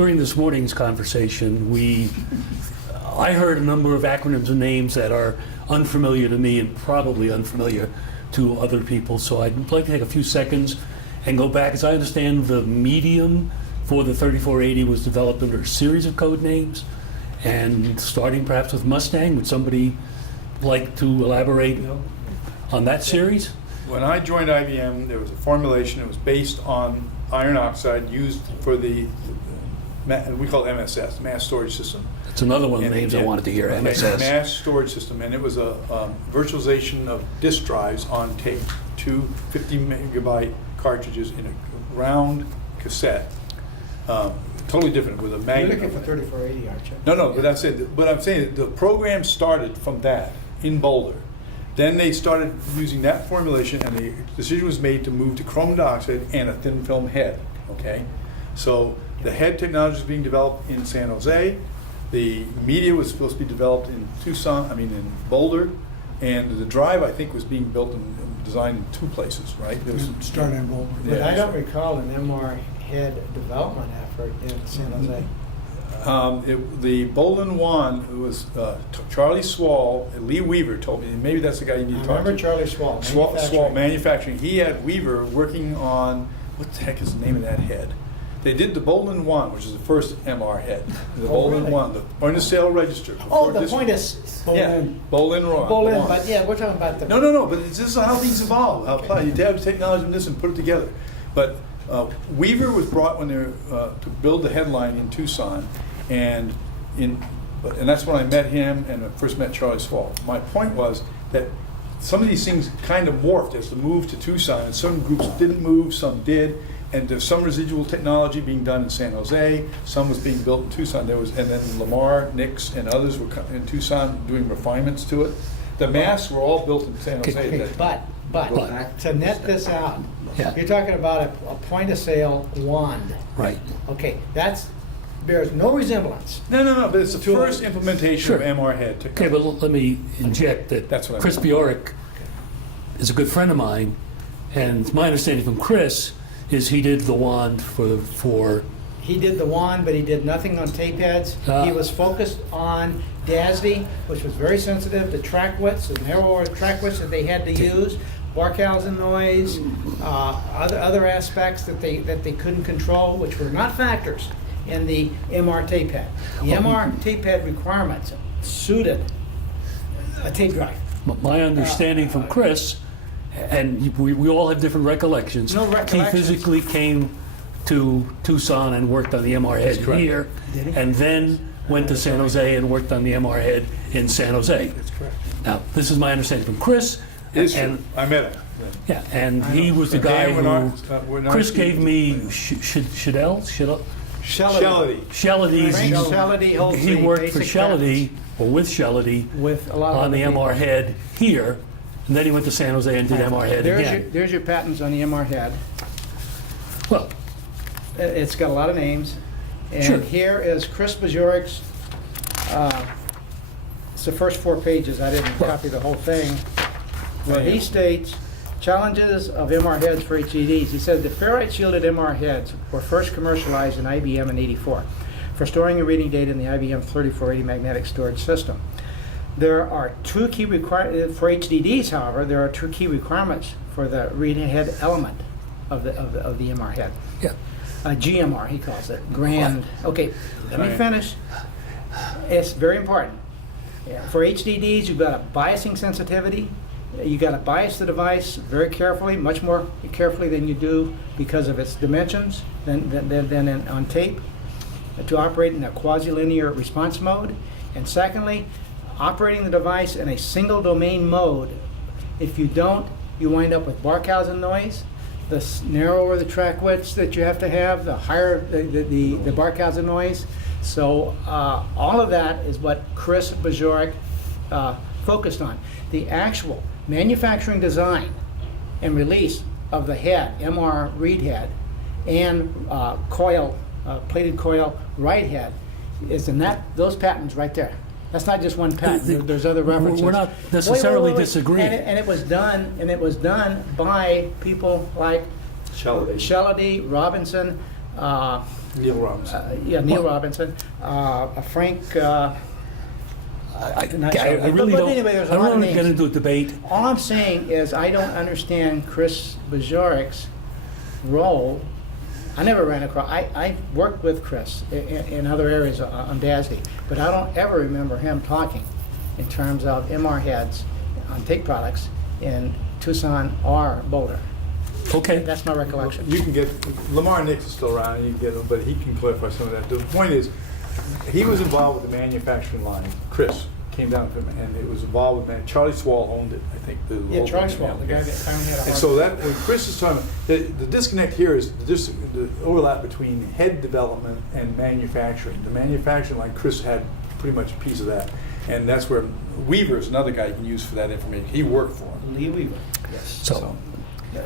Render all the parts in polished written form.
During this morning's conversation, I heard a number of acronyms and names that are unfamiliar to me and probably unfamiliar to other people. So I'd like to take a few seconds and go back. As I understand, the medium for the 3480 was developed under a series of code names, and starting perhaps with Mustang. Would somebody like to elaborate on that series? When I joined IBM, there was a formulation that was based on iron oxide used for the, we call it MSS, mass storage system. That's another one of the names I wanted to hear, MSS. Mass storage system, and it was a virtualization of disk drives on tape, two 50 megabyte cartridges in a round cassette. Totally different with a magnet. You're looking for 3480, aren't you? No, but that's it. But I'm saying the program started from that in Boulder. Then they started using that formulation, and the decision was made to move to chrome dioxide and a thin film head. Okay, so the head technology is being developed in San Jose. The media was supposed to be developed in Tucson. In Boulder, and the drive I think was being built and designed in two places. Right? There was started in Boulder. Yeah, But I don't recall an MR head development effort in San Jose. The Bolin one was Charlie Swall. Lee Weaver told me. Maybe that's the guy you need to talk to. I remember Charlie Swall. Swall manufacturing. He had Weaver working on, what the heck is the name of that head? They did the Bolin one, which is the first MR head. The Bolin really? one, the point of sale register. Oh, the point is Yeah, Bolin one. Bolin, but yeah, we're talking about the. No, but this is how things evolve. How apply. You have technology in this and put it together. But Weaver was brought when they were to build the headline in Tucson, and that's when I met him and I first met Charlie Swall. My point was that some of these things kind of morphed as the move to Tucson, and some groups didn't move, some did, and there's some residual technology being done in San Jose, some was being built in Tucson. And then Lamar, Nix, and others were in Tucson doing refinements to it. The masks were all built in San Jose. Okay, but to net this out, Yeah. you're talking about a point of sale wand. Right. Okay, bears no resemblance. No, but it's the first implementation Sure. of MR head Okay, technology. but let me inject that That's what I Chris meant. Bjork is a good friend of mine, and my understanding from Chris is he did the wand for He did the wand, but he did nothing on tape heads. He was focused on DASD, which was very sensitive to track widths, the narrower track widths that they had to use, Barkhausen noise, other aspects that they couldn't control, which were not factors in the MR tape head. The MR tape head requirements suited a tape drive. my understanding from Chris, and we all have different recollections. No recollections. He physically came to Tucson and worked on the MR head here, Did he? and then went to San Jose and worked on the MR head in San Jose. That's correct. Now, this is my understanding from Chris. It's and true. I met him. Yeah, and he was the And guy Dan who Chris gave me Shelledy. Frank Shelledy holds He the worked for basic Shelledy, or with Shelledy, patents with a lot of on the other MR people. head here, and then he went to San Jose and did MR head again. There's your patents on the MR head. Well, It's got a lot of names. And Sure. here is Chris Bajorik's, it's the first 4 pages, I didn't copy the whole thing, where he states, challenges of MR heads for HDDs. He said the ferrite shielded MR heads were first commercialized in IBM in '84 for storing and reading data in the IBM 3480 magnetic storage system. There are 2 key requirements for HDDs, however. There are 2 key requirements for the read head element of the MR head. yeah. GMR, he calls it. Grand. Okay, let me Right. finish. It's very important. For HDDs, you've got a biasing sensitivity. You got to bias the device very carefully, much more carefully than you do because of its dimensions than on tape, to operate in a quasi-linear response mode. And secondly, operating the device in a single domain mode. If you don't, you wind up with Barkhausen noise. The narrower the track widths that you have to have, the higher the Barkhausen noise. So all of that is what Chris Bajorik focused on. The actual manufacturing design and release of the head, MR read head, and coil, plated coil write head, is in those patents right there. That's not just one patent. There's other references. We're not necessarily Wait. disagreeing. And it was done by people like Shelledy. Shelledy, Robinson, Neil Robinson. Neil Robinson, Frank. I Not sure. really But don't. anyway, there's a I lot don't of want to get names. into a debate. All I'm saying is I don't understand Chris Bajorik's role. I never ran across. I worked with Chris in other areas on DASD, but I don't ever remember him talking in terms of MR heads on TIG products in Tucson or Boulder. Okay. That's my recollection. You can get, Lamar Nix is still around, and you can get him, but he can clarify some of that. The point is, he was involved with the manufacturing line. Chris came down from, and it was involved with, Charlie Swall owned it, I think. Yeah, Charlie Swall, the guy that finally had a And heart. so that, when Chris is talking, the disconnect here is the overlap between head development and manufacturing. The manufacturing line, Chris had pretty much a piece of that. And that's where Weaver is another guy you can use for that information. He worked for him. Lee Weaver. Yes. So,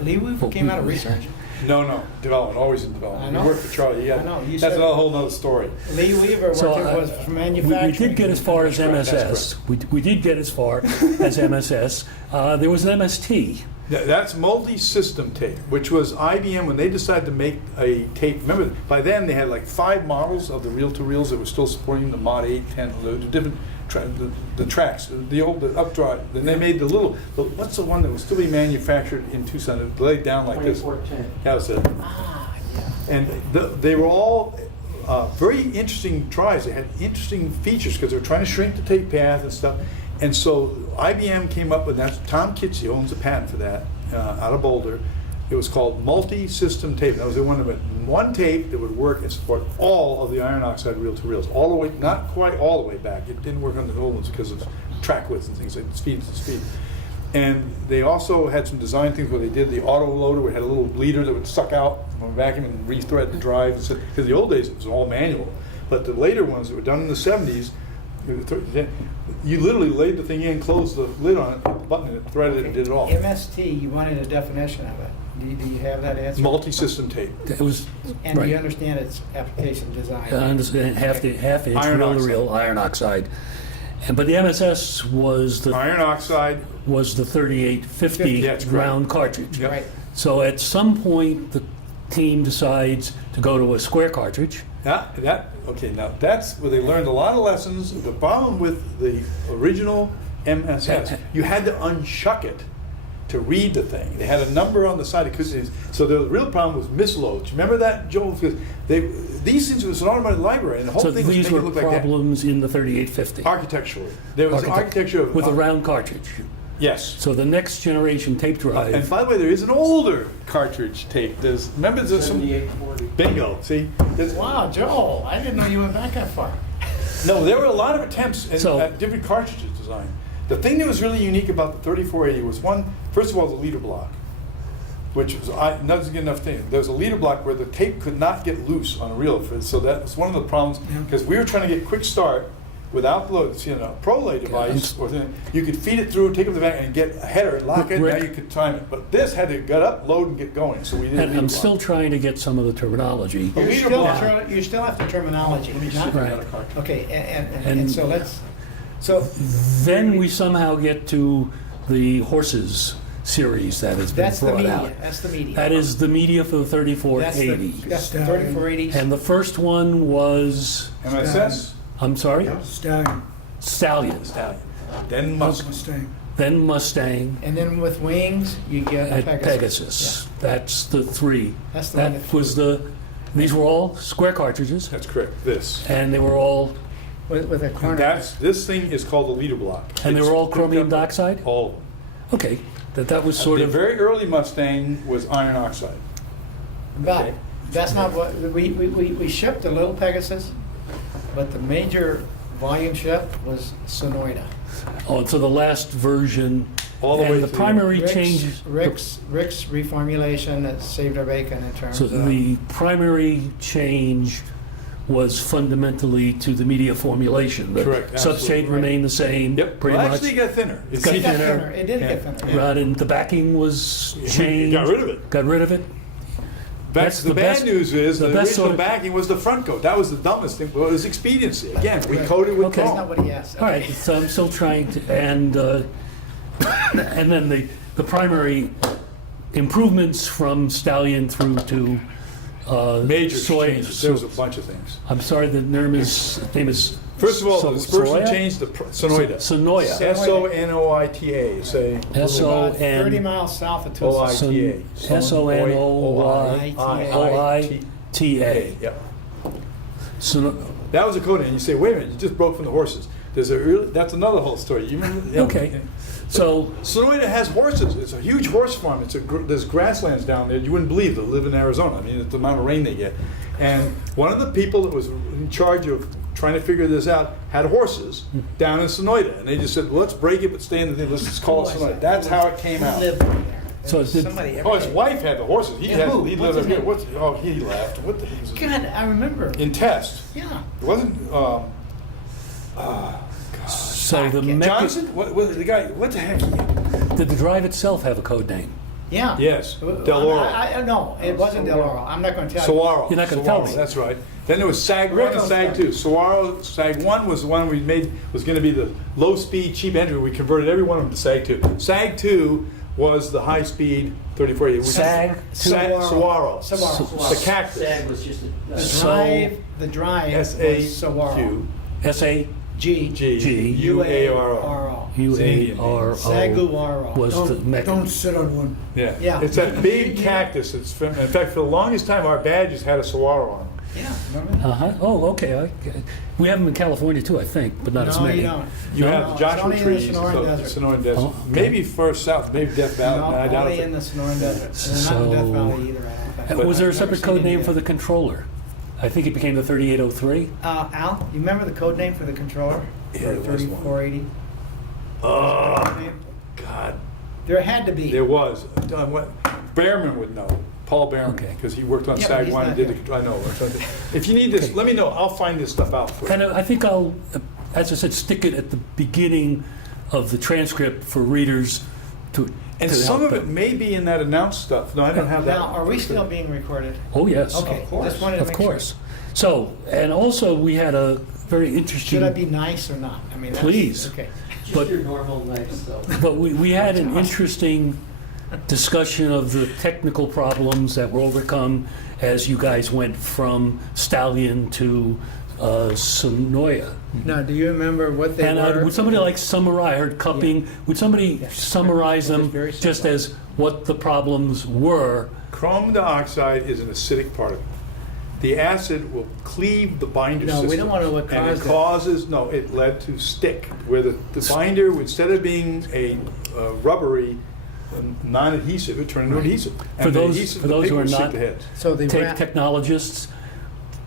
Lee Weaver came out of research. No, development, always in development. I know. He worked for Charlie. I know, you That's said- a whole nother story. Lee Weaver So, was from manufacturing. we did get as far as That's correct. MSS. We did get as far as MSS. There was an MST. That's multi-system tape, which was IBM when they decided to make a tape. Remember, by then they had like 5 models of the reel-to-reels that were still supporting the Mod 8, 10, the different the tracks, the updrive. Then they made what's the one that was still being manufactured in Tucson? It laid down like this. 2410. That was it. And they were all very interesting tries. They had interesting features because they were trying to shrink the tape path and stuff. And so IBM came up with that. Tom Kitchie owns a patent for that out of Boulder. It was called multi-system tape. That was the one tape that would work and support all of the iron oxide reel-to-reels, all the way, not quite all the way back. It didn't work on the old ones because of track widths and things like speed. And they also had some design things where they did the auto loader, where it had a little bleeder that would suck out from a vacuum and rethread the drive. Because the old days it was all manual, but the later ones that were done in the 70s, you literally laid the thing in, closed the lid on it, hit the button, and it threaded it and did it all. MST, you wanted a definition of it. Do you have that answer? Multi-system tape. It was And do you right. understand its application design? I understand half inch Iron reel-to-reel iron oxide. But the MSS was the Iron oxide. 3850 That's correct. round cartridge. Yep. Right. So at some point, the team decides to go to a square cartridge. Okay, now that's where they learned a lot of lessons. The problem with the original MSS, you had to unshuck it to read the thing. They had a number on the side. So the real problem was misloads. Remember that, Joel? Because these things was an automated library, and the whole So thing was these making it were look like that. problems in the 3850. Architecturally. There was architecture of... with a round cartridge. Yes. So the next generation tape drive. And by the way, there is an older cartridge tape. Remember there's some... 7840. Bingo, see? Wow, Joel, I didn't know you went back that far. No, there were a lot of attempts So- at different cartridges design. The thing that was really unique about the 3480 was first of all, the leader block, which was not a good enough thing. There was a leader block where the tape could not get loose on a reel. So that was one of the problems, because we were trying to get quick start without load. See, in a ProLay device, you could feed it through, take it to the back, and get a header and lock it. Rick, now you could time it. But this had to get up, load, and get going. So we did. and I'm still trying to get some of the terminology. The leader block. You still have the terminology. not- Right. Okay, and And- so let's, so Then we somehow get to the horses series that has been that's the brought media. out. That's the media. That is the media for the That's the 3480. 3480. And the first one was, MSS. I'm sorry, Stallion. Stallion. Then Musk. Mustang. Then Mustang And then with wings, you get a and Pegasus. Pegasus. That's the three. That's the one That that was these were all square cartridges, That's correct. This. and they were all With a corner. This thing is called the leader block. and they It's were all picked chromium up- dioxide. All of them. Okay, that was sort The of very early Mustang was iron oxide. But that's not what, we shipped a little Pegasus, but the major volume ship was Sonoida. so the last version. All the way and the to the primary change. Rick's reformulation that saved our bacon in terms So of. the primary change was fundamentally to the media formulation. The Correct, substrate absolutely. remained the same, Yep. pretty Well, much. actually, it got thinner. It got It got thinner. thinner. It did get thinner. Yeah. Right, and the backing was changed. Got rid of it. Got rid of it. That's The the bad best- news is the the best original sort of- backing was the front coat. That was the dumbest thing. Well, it was expediency. Again, we coated with Okay. That's chrome. not what he asked. All right, so I'm still trying to, and then the primary improvements from Stallion through to Major soy. changes. There was a bunch of things. I'm sorry, the name is First of all, this person Sonoya? changed the Sonoida. Sonoya. Sonoita. Say S-O-N- 30 miles south of Tucson. O-I-T-A. S-O-N-O-Y-T-A. Yep. Sono- That was a code name. You say, wait a minute, you just broke from the horses. That's another whole story. You remember? Yeah. Okay. So, Sonoita has horses. It's a huge horse farm. There's grasslands down there you wouldn't believe that live in Arizona. I mean, it's the amount of rain they get. And one of the people that was in charge of trying to figure this out had horses down in Sonoita. And they just said, well, let's break it, but stay in the thing. Let's just call it Sonoita. That's how it came out. So did- Somebody Oh, his wife had the horses. He Yeah, who? lived What's up his here. name? He laughed. What the heck was it? God, I remember. In Test. Yeah. It wasn't, so the Johnson? What the guy, what the heck? did the drive itself have a code name? Yeah. Yes, Del Oro. No, it wasn't Del Oro. I'm not going to tell you. Saguaro. You're not gonna tell me. That's right. Then there was Sag 1 Rick and will Sag tell 2. you. Saguaro, Sag 1 was the one we made, was going to be the low-speed, cheap entry. We converted every one of them to Sag 2. Sag 2 was the high-speed 3480. Sag Saguaro. Saguaro. The cactus. Sag was just a, The drive was Saguaro. S-A-Q. S-A-G-U-A-R-O. G-U-A-R-O. Saguaro. Was the mechanism. Don't sit on one. Yeah. Yeah. It's that big cactus. In fact, for the longest time, our badges had a saguaro on them. Yeah, remember that? Uh-huh. Oh, okay. We have them in California too, I think, but not as No, many. you don't. You No, have it's Joshua only in the trees, Sonoran Desert. Sonoran Desert. Oh, okay. Maybe first south, maybe Death Valley. No, No, I doubt only it. in the Sonoran Desert. And not in Death So- Valley either, I don't think. And was there a I've never separate seen code any name of for it. the controller? I think it became the 3803. Al, you remember the code name for the controller? Yeah, For there was one. 3480? Oh, God. There had to be. There was. What? Behrman would know. Paul Behrman, Okay. because he worked on Yeah, but SAG he's 1 and not did the here. control. I know. I'm trying to- If you need this, Okay. let me know. I'll find this stuff out for you. And I think I'll, as I said, stick it at the beginning of the transcript for readers to. And to some help of it may be in that announced stuff. No, I don't have that. Now, are we still being recorded? Oh, yes. Okay, Of course. just wanted to Of make sure. course. So, and also we had a very interesting. Should I be nice or not? I mean, that's- Please. Okay. just But- your normal nice stuff. But we had an interesting discussion of the technical problems that were overcome as you guys went from Stallion to Sonoya. Now, do you remember what they And were? would somebody like summarize, I heard cupping, would somebody Yeah. summarize It was them very just simple. as what the problems were? Chrome dioxide is an acidic particle. The acid will cleave the binder No, system. we don't want to know what And it caused it. causes, no, it led to stick, where the binder, instead of being a rubbery, non-adhesive, it turned into adhesive. For And the those- adhesive, for the those paper who are would stick not- to heads. So they Tape wrap- technologists,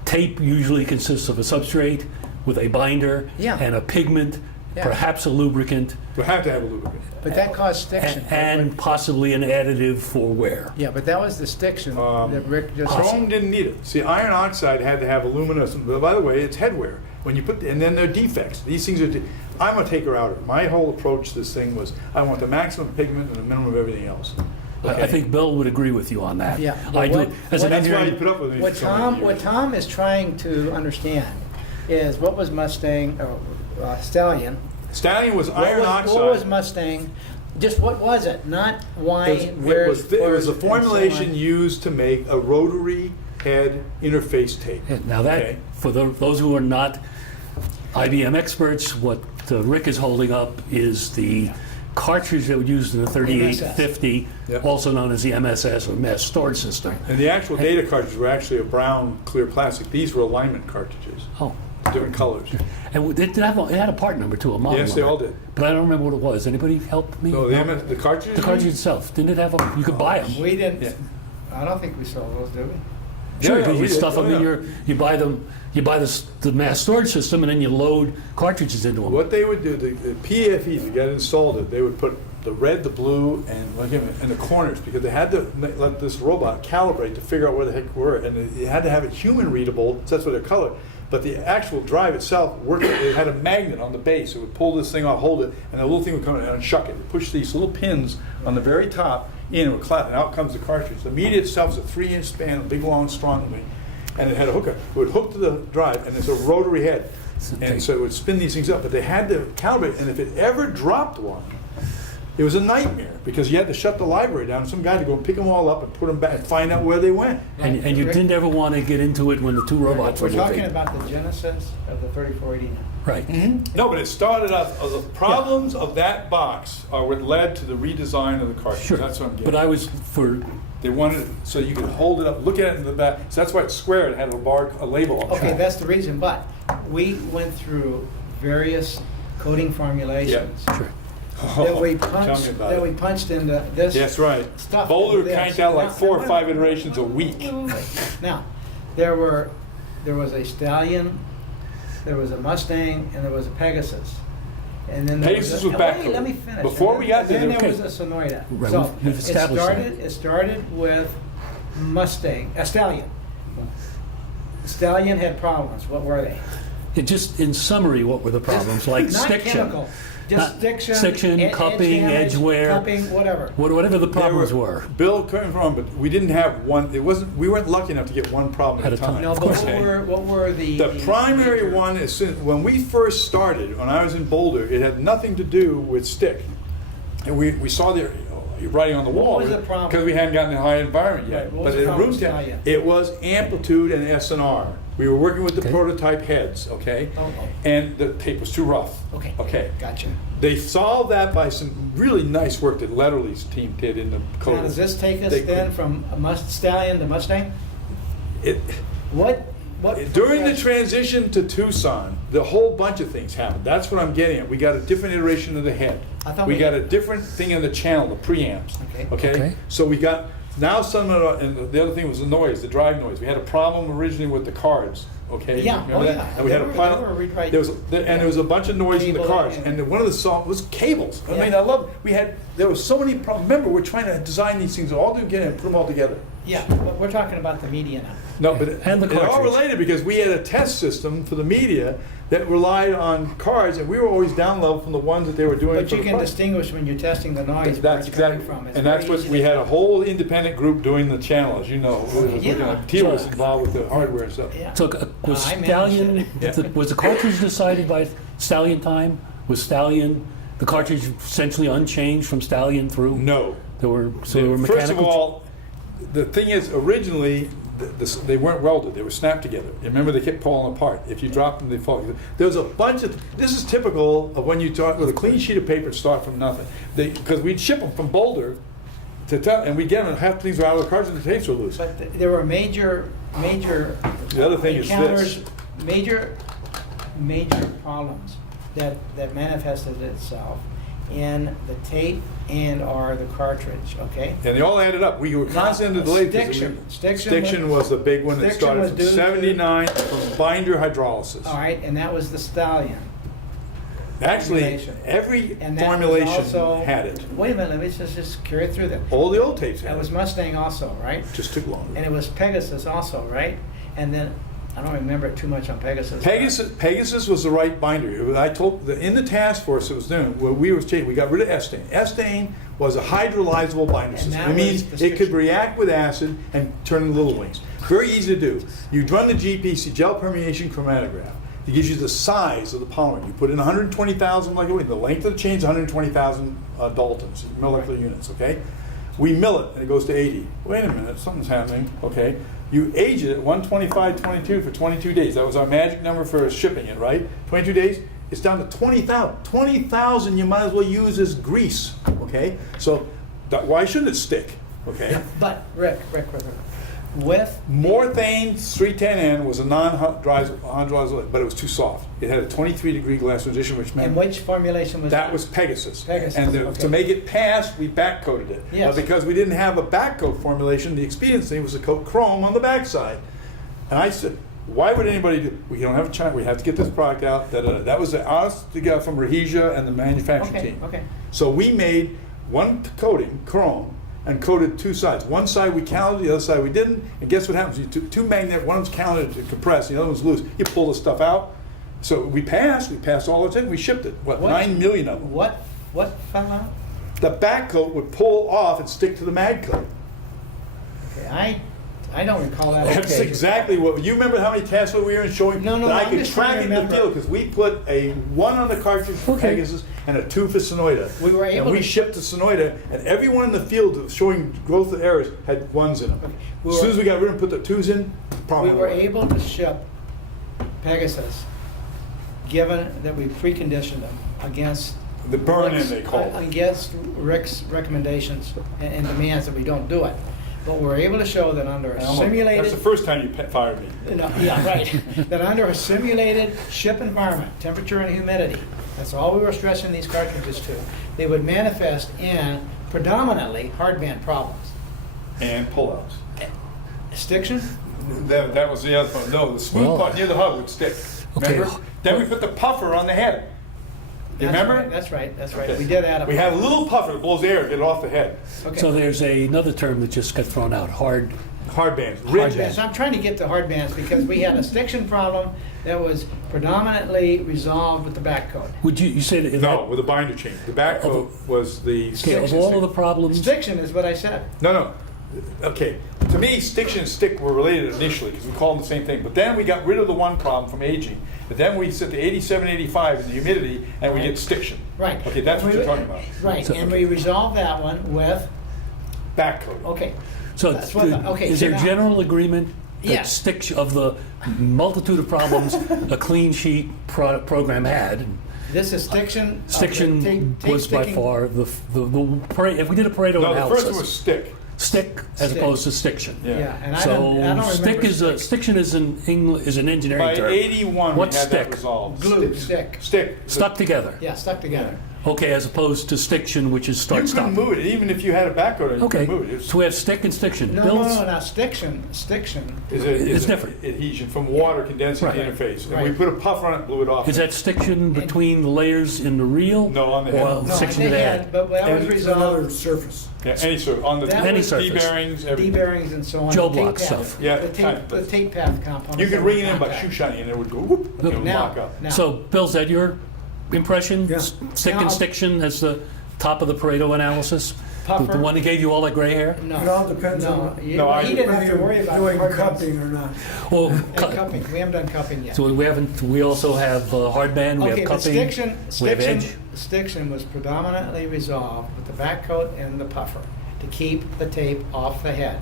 tape usually consists of a substrate with a binder Yeah. and a pigment, Yeah. perhaps a lubricant, You have to have a lubricant. But that caused stiction. and possibly an additive for wear. Yeah, but that was the stiction that Rick just. Chrome didn't need it. See, iron oxide had to have aluminum. But by the way, it's headwear. When you put, and then there are defects. These things are. I'm a taker-outer. My whole approach to this thing was, I want the maximum pigment and the minimum of everything else. I think Bill would agree with you on that. Yeah, I but do. what- As an That's why you engineer, put up with me What for so many years. Tom is trying to understand is what was Mustang, Stallion? Stallion was What iron was- oxide. What was Mustang? Just what was it? Not why, where, it was a formulation used to make a rotary head interface tape. now that, Okay. for those who are not IBM experts, what Rick is holding up is the cartridge that was used in the 3850, Yep. also known as the MSS or mass storage system. And the actual data cartridges were actually a brown clear plastic. These were alignment cartridges, Oh, different colors. and it had a part number too, a model Yes, they number. all did. But I don't remember what it was. Anybody help me? So the cartridges? The cartridge itself, didn't it have a, you could buy them? We didn't, Yeah. I don't think we sold those, did we? Sure, Yeah, because we you did. stuff them Oh, in yeah. you buy them, you buy the mass storage system and then you load cartridges into them. What they would do, the PFEs that got installed, they would put the red, the blue, and the corners, because they had to let this robot calibrate to figure out where the heck we were, and they had to have it human readable, so that's why they're colored. But the actual drive itself worked. It had a magnet on the base. It would pull this thing off, hold it, and the little thing would come in and unshuck it. It would push these little pins on the very top in, it would clap, and out comes the cartridge. The media itself is a 3-inch span, a big, long, strong thing, and it had a hooker. It would hook to the drive, and it's a rotary head. And so it would spin these things up, but they had to calibrate, and if it ever dropped one, It was a nightmare because you had to shut the library down. Some guy had to go and pick them all up and put them back and find out where they went. And you didn't ever want to get into it when the two robots were We're talking moving. about the genesis of the 3489. Right. No, but it started off, the problems of that box are what led to the redesign of the cartridge. Sure. That's what I'm getting. But I was for, They wanted it so you could hold it up, look at it in the back. So that's why it's square. It had a label on it. Okay, that's the reason, but we went through various coating formulations sure. that we Tell me punched, about that it. we punched into this. That's right. Stuff. Boulder Yes. cranked out like Now- 4 or now, 5 iterations a week. Now, there was a Stallion, there was a Mustang, and there was a Pegasus. And then there Pegasus was was a, back wait, let me coded. finish. Before And we then- got there, then there there was- was a Sonoida. Right, So we've it established started. that. It started with Mustang, a Stallion. Stallion had problems. What were they? It just, in summary, what were the problems? Like Not stiction. chemical, just Not stiction, stiction, edge cupping, damage, edge wear. cupping, whatever. Whatever the There problems were. Bill, correct me if I'm wrong, but we didn't have one. It wasn't. We weren't lucky enough to get one problem at a time. No, Of but course. what were the? The primary one is when we first started, when I was in Boulder, it had nothing to do with stick. And we saw the writing on the wall. What was the problem? Because we hadn't gotten in high environment yet. Right, what was But the in problem room with temp, Stallion? it was amplitude and S&R. We were working with the Okay. prototype heads, okay? Oh, oh. And the tape was too rough. Okay. Okay. Gotcha. They solved that by some really nice work that Letterly's team did in the code. Now, does this take us They- then from a Stallion to Mustang? It, What? During the transition to Tucson, the whole bunch of things happened. That's what I'm getting at. We got a different iteration of the head. I thought We we- got a different thing in the channel, the preamps. Okay. Okay. So we got, now some of the, and the other thing was the noise, the drive noise. We had a problem originally with the cards, okay? Yeah. Remember Oh, that? yeah. And we had They a were- problem. they were rewrite- There was, and there was a bunch of noise in the Cable cars. and- And one of the songs was cables. I Yeah. mean, I love, there were so many problems. Remember, we're trying to design these things all together and put them all together. Yeah, but we're talking about the media now. No, but And the they're all cartridge. related because we had a test system for the media that relied on cards, and we were always down level from the ones that they were doing. But for you the can cards. distinguish when you're testing the noise where That's it's coming exactly, from. It's and that's very what easy we to had a tell. whole independent group doing the channel, as you know. Yeah. Teal was involved with the hardware and stuff. Yeah. So was I managed Stallion, it. was the cartridge decided by Stallion time? Was Stallion, the cartridge essentially unchanged from Stallion through? No. There were mechanical. First of all, the thing is, originally, they weren't welded, they were snapped together. You remember, they kept falling apart. If you dropped them, they fall. There was a bunch of, this is typical of when you talk with a clean sheet of paper, start from nothing. Because we'd ship them from Boulder and we'd get them, and half the things were out of the cards and the tapes were loose. But there were major The other thing is encounters, this. major problems that manifested itself in the tape and or the cartridge, okay? And they all added up. We were constantly delayed. Stiction was the big one that Stiction started was from due to- 79 from binder hydrolysis. All right, and that was the Stallion. Actually, formulation. every And that was formulation also- had it. Wait a minute, let me just carry through that. All the old tapes had That was it. Mustang also, right? Just took longer. And it was Pegasus also, right? And then, I don't remember too much on Pegasus. Pegasus was the right binder. I told in the task force it was doing. Well, we got rid of Estane. Estane was a hydrolyzable binder system. that It means was the it could stiction. react with acid and turn into little wings. Very easy to do. You run the GPC, gel permeation chromatograph. It gives you the size of the polymer. You put in 120,000 molecular weight. The length of the chain is 120,000 Daltons, molecular units, okay? We mill it, and it goes to 80. Wait a minute, something's happening, okay? You age it at 125.22 for 22 days. That was our magic number for shipping it, right? 22 days, it's down to 20,000. 20,000 you might as well use as grease, okay? So why shouldn't it stick, okay? But, Rick, with Morthane 310N was a non-hydrolyzable, but it was too soft. It had a 23-degree glass transition, which meant and which formulation was that was Pegasus. Pegasus, And okay. to make it pass, we back-coated it. Yes. But because we didn't have a back-coat formulation, the expediency was to coat chrome on the backside. And I said, why would anybody do, we don't have a China, we have to get this product out. That was us to get from Rahija and the manufacturing team. Okay. So we made one coating, chrome, and coated two sides. One side we counted, the other side we didn't. And guess what happens? You took two magnet, one was counted to compress, the other one's loose. You pull the stuff out. So we passed all the time, we shipped it. What? 9 million of them. What fell out? The back coat would pull off and stick to the mag coat. Okay, I don't recall that. That's Okay. exactly what, you remember how many tests we were in showing? No, that I I'm could just trying track to it in the remember. field, because we put a one on the cartridge for Okay. Pegasus and a 2 for Sonoyta. We were able And we to- shipped to Sonoyta, and everyone in the field that was showing growth of errors had 1s in them. We As soon were- as we got rid of them, put the 2s in, We problem were over. able to ship Pegasus, given that we preconditioned them against The burn-in, Rick's- they call it. against Rick's recommendations and demands that we don't do it. But we're able to show that under a That's simulated, the first time you fired me. no, yeah, right, that under a simulated ship environment, temperature and humidity, that's all we were stressing these cartridges to, they would manifest in predominantly hardband problems. And pullouts. Stiction? That was the other one. No, the smooth Well- part near the hub would stick. Okay. Remember? Then we put the puffer on the head. You That's remember? right, That's right, that's right. Okay. We did add a. We have a little puffer that blows air, get it off the head. Okay. So there's another term that just got thrown out, hard. Hard bands, Hard ridges. bands. Yes, I'm trying to get to hard bands because we had a stiction problem that was predominantly resolved with the back coat. Would you say that? No, with a binder chain. The back coat was the. Okay, of all of the problems, Stiction is what I said. No. Okay. To me, stiction and stick were related initially because we called them the same thing. But then we got rid of the one problem from aging. But then we set the 87, 85 in the humidity, and we get stiction. Right. Okay, that's what you're talking about. Right, So- and we resolved that one with, Back coat. okay, so That's what the- okay, is so there now- general agreement that Yes. stick of the multitude of problems a clean sheet program had? this is stiction. Stiction tape was by sticking- far the Pareto, if we did a Pareto No, the analysis. first one was stick. Stick as Stick. opposed to stiction. Yeah, and I So don't stick remember. is a stiction is an is an engineering By term. 81, we had What's that stick? resolved. Glue, stick. Stick. Stuck together. Yeah, stuck together. Okay, as opposed to stiction, which is You start couldn't stop. move it, even if you had a back coat, you Okay, couldn't move it. It was- so we have stick and stiction. No, Bill's- now stiction Is It's a different. adhesion from water condensing the Right. interface. And we Right. put a puffer on it, blew it off. Is that stiction between the layers in the reel? No, on the head. Or No, section they of the had, head? but that was And resolved. surface. Yeah, any sort, on the That Any was surface. D-bearings, D everything. bearings and so on. Joe the tape block path- stuff. Yeah, The kind of. tape, the tape path component. You could ring it in by Contact. shoe shining and it would go whoop, and it would Now, lock up. now. So, Bill, is that your impression? Yeah. Stick Now- and stiction as the top of the Pareto analysis? Puffer. The one that gave you all that gray hair? No. It all depends no, on you- No, I- he didn't have to worry about doing hard cupping or not. Well, And cupping. We haven't done cupping yet. so we haven't. We also have hard band. We Okay, have but cupping. stiction, we have stiction, edge. stiction was predominantly resolved with the back coat and the puffer to keep the tape off the head.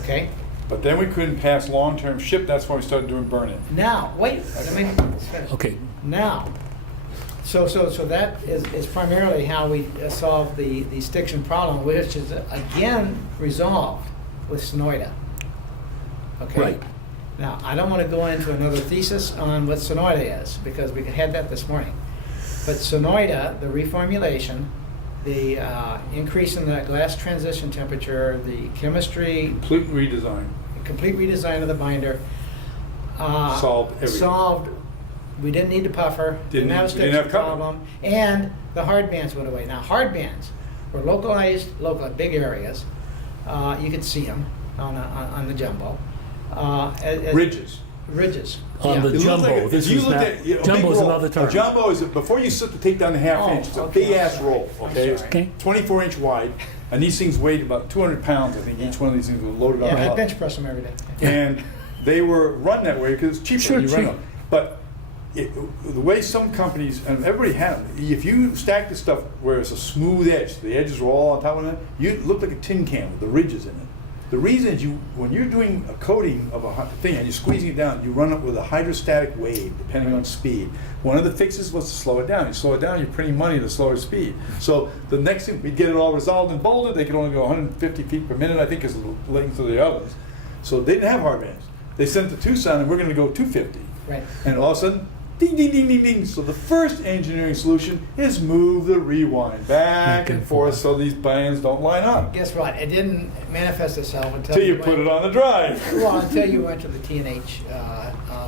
Okay? But then we couldn't pass long-term ship, that's why we started doing burn-in. Now, wait, let me finish. Okay. Now, so that is primarily how we solved the stiction problem, which is again resolved with Sonoyta. Okay? Right. Now, I don't want to go into another thesis on what Sonoyta is, because we had that this morning. But Sonoyta, the reformulation, the increase in the glass transition temperature, the chemistry, Complete redesign. complete redesign of the binder, Solved everything. solved. We didn't need the puffer. Didn't- have a didn't stiction have cupping. problem, and the hard bands went away. Now, hard bands were localized, big areas. You could see them on the jumbo. As Ridges. Ridges. On the It looked jumbo. like This if you is looked not. at, you know, a Jumbo big is roll. another term. A jumbo is, before you sit the tape down the half Oh, inch, it's a okay, big I'm ass sorry. roll, I'm okay? It's sorry. Okay. 24 inch wide, and these things weighed about 200 pounds, I think, each one of these things was loaded on Yeah, I top. bench press them every day. And they were run that way because it's cheaper. Sure, you run cheap. them. But the way some companies, and everybody had them, if you stack the stuff where it's a smooth edge, the edges are all on top of it, you look like a tin can with the ridges in it. The reason is when you're doing a coating of a thing and you're squeezing it down, you run it with a hydrostatic wave, depending on speed. One of the fixes was to slow it down. You slow it down, you're printing money at a slower speed. So the next thing, we'd get it all resolved in Boulder, they could only go 150 feet per minute, I think is the length of the ovens. So they didn't have hard bands. They sent it to Tucson and we're gonna go 250. Right. And all of a sudden, ding, ding, ding, ding, ding. So the first engineering solution is move the rewind back and forth so these bands don't line up. Guess what? It didn't manifest itself until Till you put it on the drive. Well, until you went to the T&H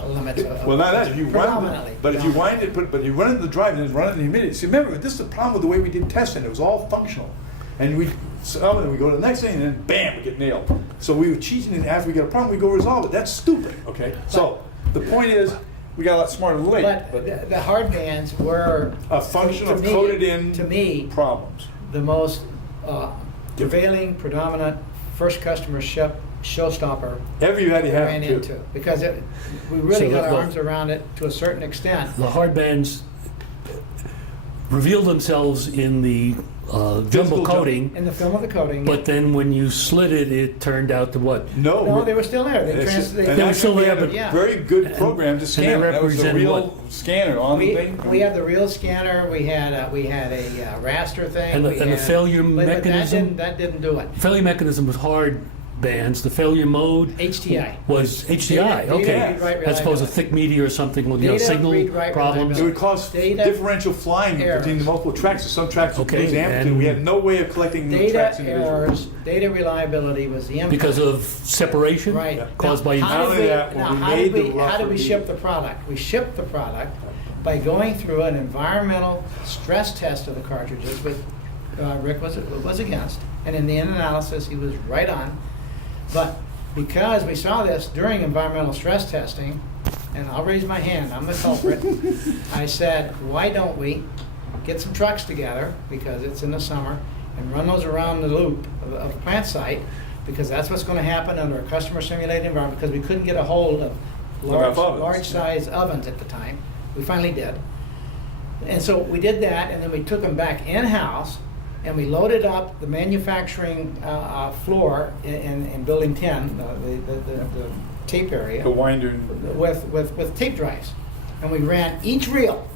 limits. Well, not that. If you run, predominantly. but if you wind it, but you run it in the drive and then run it in the humidity. See, remember, this is the problem with the way we did testing. It was all functional, and we go to the next thing, and then bam, we get nailed. So we were cheating, and after we got a problem, we go resolve it. That's stupid. Okay. So the point is, we got a lot smarter than late. But the hard bands were A function to of me- coated in to me problems. the most prevailing, predominant, first customer showstopper Everybody we had ran to. into, because we really So got our the- arms around it to a certain extent. The hard bands. reveal themselves in the jumbo coating, In the film of the coating. but then when you slid it, it turned out to what? No, they were still there. They It's just- they and were actually still we there, had a but- Yeah. very good program to scan. they That was a represent real what? scanner on the thing. We had the real scanner. We had a raster thing. And the- we and the had- failure but mechanism? that didn't do it. Failure mechanism was hard bands. The failure mode HTI. was HDI. Data, Okay, read, write, as opposed to reliability. thick media or something with Data, signal read, write, problems. It would cause Data differential flying errors. between the multiple tracks. So some tracks would Okay, lose amplitude. and- We had no way of collecting the Data tracks individually. errors, data reliability was the impact. Because of separation Right. caused Now, by how Not did only we- that, when now, we how made did the we- How did we rougher ship bead- the product? We shipped the product by going through an environmental stress test of the cartridges, which Rick was against, and in the end analysis, he was right on. But because we saw this during environmental stress testing, and I'll raise my hand, I'm the culprit, I said, why don't we get some trucks together, because it's in the summer, and run those around the loop of the plant site, because that's what's going to happen under a customer simulated environment, because we couldn't get a hold of Enough ovens. large size ovens at the time. We finally did. And so we did that, and then we took them back in-house, and we loaded up the manufacturing floor in Building 10, the tape area, The winder. with tape drives. And we ran each reel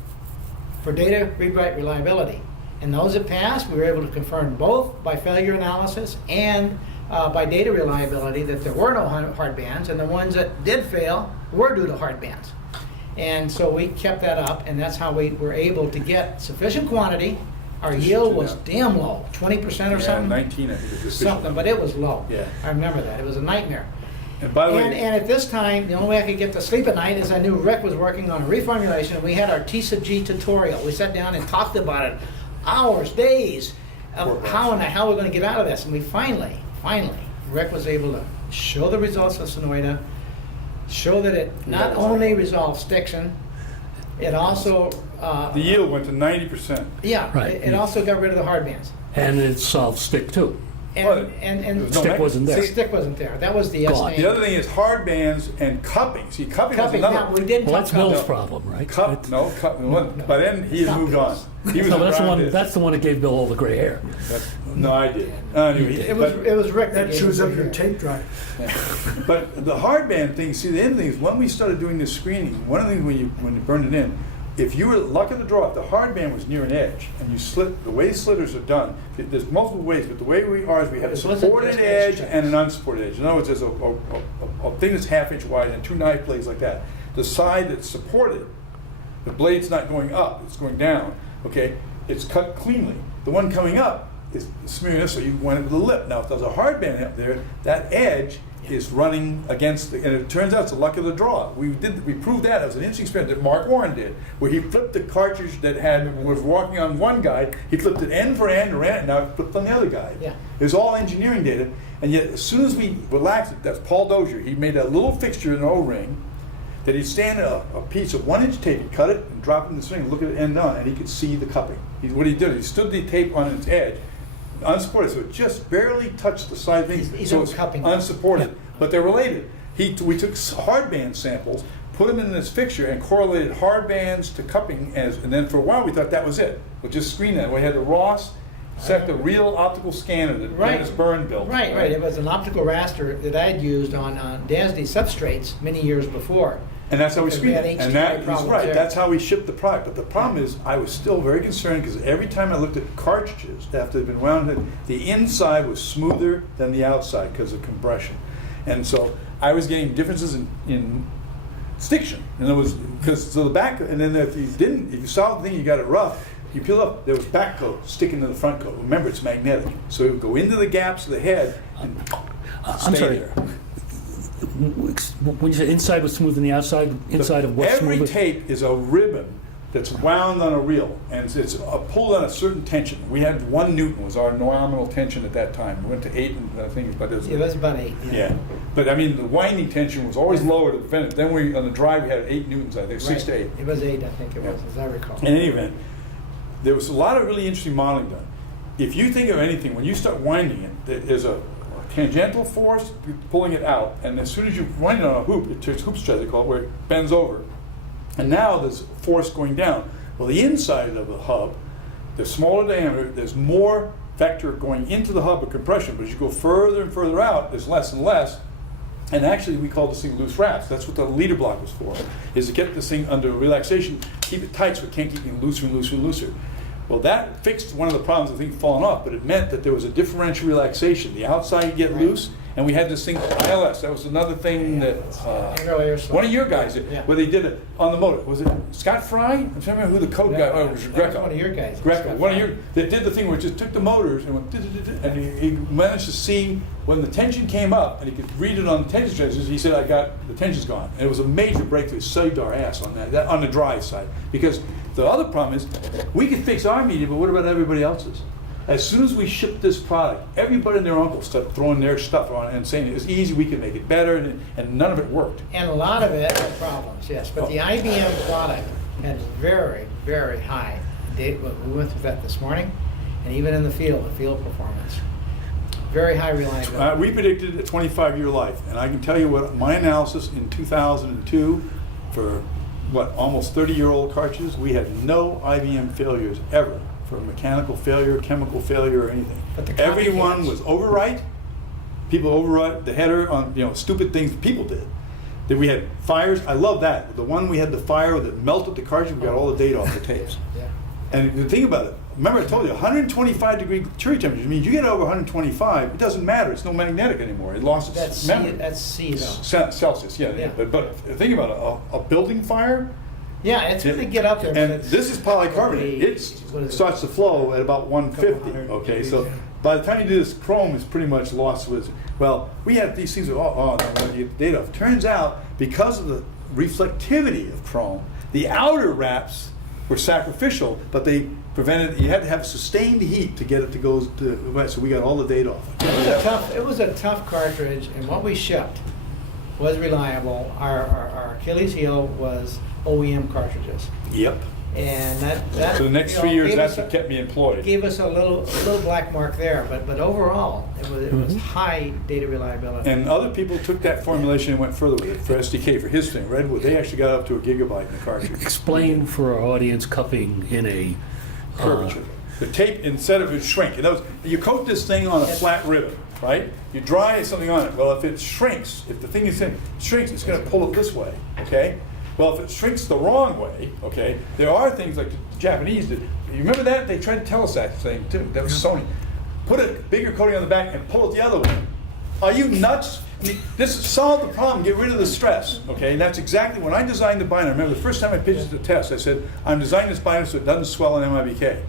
for data read-write reliability. And those that passed, we were able to confirm both by failure analysis and by data reliability that there were no hard bands, and the ones that did fail were due to hard bands. And so we kept that up, and that's how we were able to get sufficient quantity. Our yield was damn low, 20% or Yeah, something. 19, I think. was Something, but it was low. Yeah. I remember that. It was a nightmare. And by the way, And at this time, the only way I could get to sleep at night is I knew Rick was working on a reformulation, and we had our T sub G tutorial. We sat down and talked about it, hours, days, of how in the hell we're going to get out of this. And we finally, Rick was able to show the results of Sonoida, show that it not only resolves stiction, it also, the yield went to 90%. yeah, Right. it also got rid of the hard bands. and it solved stick too. Well, And there was Stick no mechanism. wasn't there. stick wasn't there. That was the Gone. S The other thing is hard bands and cupping. See, cupping was Cupping, another. now, we didn't Well, talk that's Bill's about problem, right? By then he had moved on. He was No, that's the around one. this. That's the one that gave Bill all the gray hair. No, I did. Anyway, It was Rick that That gave chews us up the your hair. tape drive. But the hard band thing, see, the end thing is when we started doing this screening, one of the things when you burned it in, if you were luck of the draw, if the hard band was near an edge and you slit, the way slitters are done, there's multiple ways, but the way we are is we have a It wasn't supported just edge edge and an unsupported edge. In other words, there's a thing that's half-inch wide and two knife blades like that. The side that's supported, the blade's not going up, it's going down, okay? It's cut cleanly. The one coming up is smearing this, so you went it with a lip. Now, if there's a hard band up there, that edge is running against, and it turns out it's the luck of the draw. We proved that. It was an interesting experiment that Mark Warren did, where he flipped the cartridge that was walking on one guy, he flipped it end for end, ran it, and now it flipped on the other guy. Yeah. It was all engineering data, and yet as soon as we relaxed it, that's Paul Dozier, he made a little fixture in an O-ring that he'd stand a piece of 1-inch tape, he'd cut it and drop it in the swing, look at it end on, and he could see the cupping. What he did, he stood the tape on its edge, unsupported, so it just barely touched the side thing, He's so it's cupping. unsupported, but they're related. We took hard band samples, put them in this fixture, and correlated hard bands to cupping, and then for a while we thought that was it. We'll just screen that. We had the Ross, the real optical scanner that Dennis Byrne built. Right. It was an optical raster that I'd used on DASD substrates many years before. And that's how we Because we screened had it. And HDI that is problems right. there. That's how we shipped the product. But the problem is, I was still very concerned because every time I looked at cartridges after they'd been wound in, the inside was smoother than the outside because of compression. And so I was getting differences in stiction. And it was because so the back, and then if you saw the thing, you got it rough. You peel up, there was back coat sticking to the front coat. Remember, it's magnetic, so it would go into the gaps of the head and I'm stay sorry. there. When you say inside was smooth and the outside, inside of what's Every smooth? tape is a ribbon that's wound on a reel, and it's pulled on a certain tension. We had 1 Newton was our nominal tension at that time. We went to 8, and I think, but it It was about 8. yeah. But I mean, the winding tension was always lower to prevent it. Then on the drive, we had 8 Newtons, I think, 6 to 8. It was 8, I think it was, Yeah. as I recall. In any event, there was a lot of really interesting modeling done. If you think of anything, when you start winding it, there's a tangential force pulling it out, and as soon as you wind it on a hoop, it turns hoop stress, they call it, where it bends over. And now there's force going down. Well, the inside of the hub the smaller diameter, there's more vector going into the hub of compression, but as you go further and further out, there's less and less. And actually, we call this thing loose wraps. That's what the leader block was for, is to get this thing under relaxation, keep it tight so it can't keep getting looser and looser and looser. Well, that fixed one of the problems of the thing falling off, but it meant that there was a differential relaxation. The outside you get loose, and we had this thing, ILS. That was another thing that one of your guys did, Yeah. where they did it on the motor. Was it Scott Fry? I'm trying to remember who the code guy. Oh, it was That Greco. was one of your guys. Greco, Scott one of Fry. your, that did the thing where it just took the motors and went, and he managed to see when the tension came up, and he could read it on the tension transistors. He said, the tension's gone. And it was a major breakthrough. It saved our ass on that on the drive side. Because the other problem is, we could fix our media, but what about everybody else's? As soon as we shipped this product, everybody and their uncle started throwing their stuff on it and saying it was easy, we could make it better, and none of it worked. And a lot of it had problems, yes. But the IBM product had very, very high data. We went through that this morning, and even in the field performance. Very high reliability. We predicted a 25-year life, and I can tell you what my analysis in 2002 for almost 30-year-old cartridges, we had no IBM failures ever, for mechanical failure, chemical failure, or anything. But the Everyone copycats- was overwrite. People overwrite the header on stupid things people did. Then we had fires. I love that. The one we had the fire that melted the cartridge. We got all the data off the tapes. Yeah. And the thing about it, remember I told you, 125-degree Curie temperature means you get over 125, it doesn't matter. It's no magnetic anymore. It lost its memory. That's C, though. Celsius, yeah. Yeah. But think about it, a building fire. Yeah, it's going to get up there. but And it's this is polycarbonate. probably- It what is it? starts to flow at about 150. Couple hundred Okay, degrees, so yeah. by the time you do this, chrome is pretty much lost with. Well, we had these things. No, you get the data off. Turns out, because of the reflectivity of chrome, the outer wraps were sacrificial, but they prevented. You had to have sustained heat to get it to go to. So we got all the data off. It was a tough cartridge, and what we shipped was reliable. Our Achilles heel was OEM cartridges, Yep. and that For the next 3 years, that's what kept me employed. gave us a little black mark there. But overall, it was high data reliability. And other people took that formulation and went further with it for SDK, for his thing. Redwood, they actually got up to 1 gigabyte in the cartridge. Explain for our audience cupping in a Curvature. The tape, instead of it shrink, in other words, you coat this thing on a flat ribbon, right? You dry something on it. Well, if it shrinks, if the thing is shrinks, it's going to pull it this way, okay? Well, if it shrinks the wrong way, okay, there are things like the Japanese did. You remember that? They tried to tell us that thing too. That was Sony. Put a bigger coating on the back and pull it the other way. Are you nuts? I mean, this solved the problem. Get rid of the stress, okay? And that's exactly when I designed the binder. I remember the first time I pitched it to test, I said, I'm designing this binder so it doesn't swell in MIBK.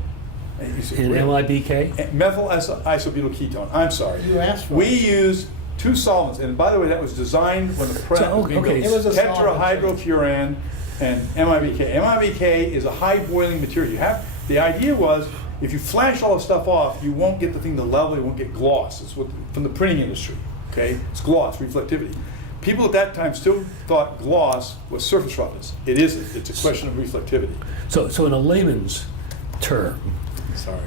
And he said, in "Really?" MIBK. Methyl isobutyl ketone. I'm sorry. You asked for We it. used 2 solvents, and by the way, that was designed when the plant was being okay. built. It was a tetrahydrofuran and MIBK. MIBK is a high boiling material. The idea was, if you flash all the stuff off, you won't get the thing to level. You won't get gloss. It's from the printing industry. Okay, it's gloss, reflectivity. People at that time still thought gloss was surface roughness. It isn't. It's a question of reflectivity. So in a layman's term, Sorry.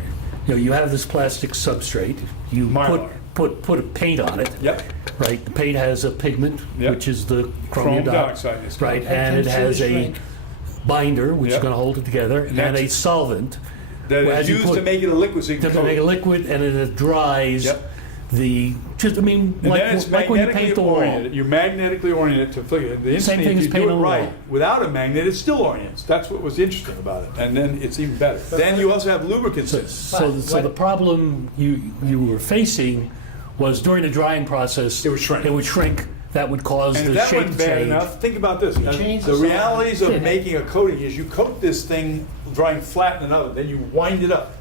you have this plastic substrate. You Mylar. put a paint on it. Yep. Right. The paint has a pigment, Yep. which is the Chrome dioxide in this Right, case. and it tends to has a shrink. binder, which is Yep. going to hold it together, and that's- a solvent That Well, is as you used put- to make it a liquid. So you can to coat make it. a liquid, and it dries Yep. the. Just And then it's like when you magnetically paint the wall. oriented. You're magnetically oriented to flicker. The Same instant thing if as you paint do it on the right, wall. without a magnet, it still orients. That's what was interesting about it. And then it's even better. Then you also have lubricants. So the problem you were facing was during the drying process. It would shrink. It would shrink. That would cause And the if that shape wasn't to bad change. enough, think about this. change The the size. realities of making a coating is you coat this thing drying flat in another, then you wind it up.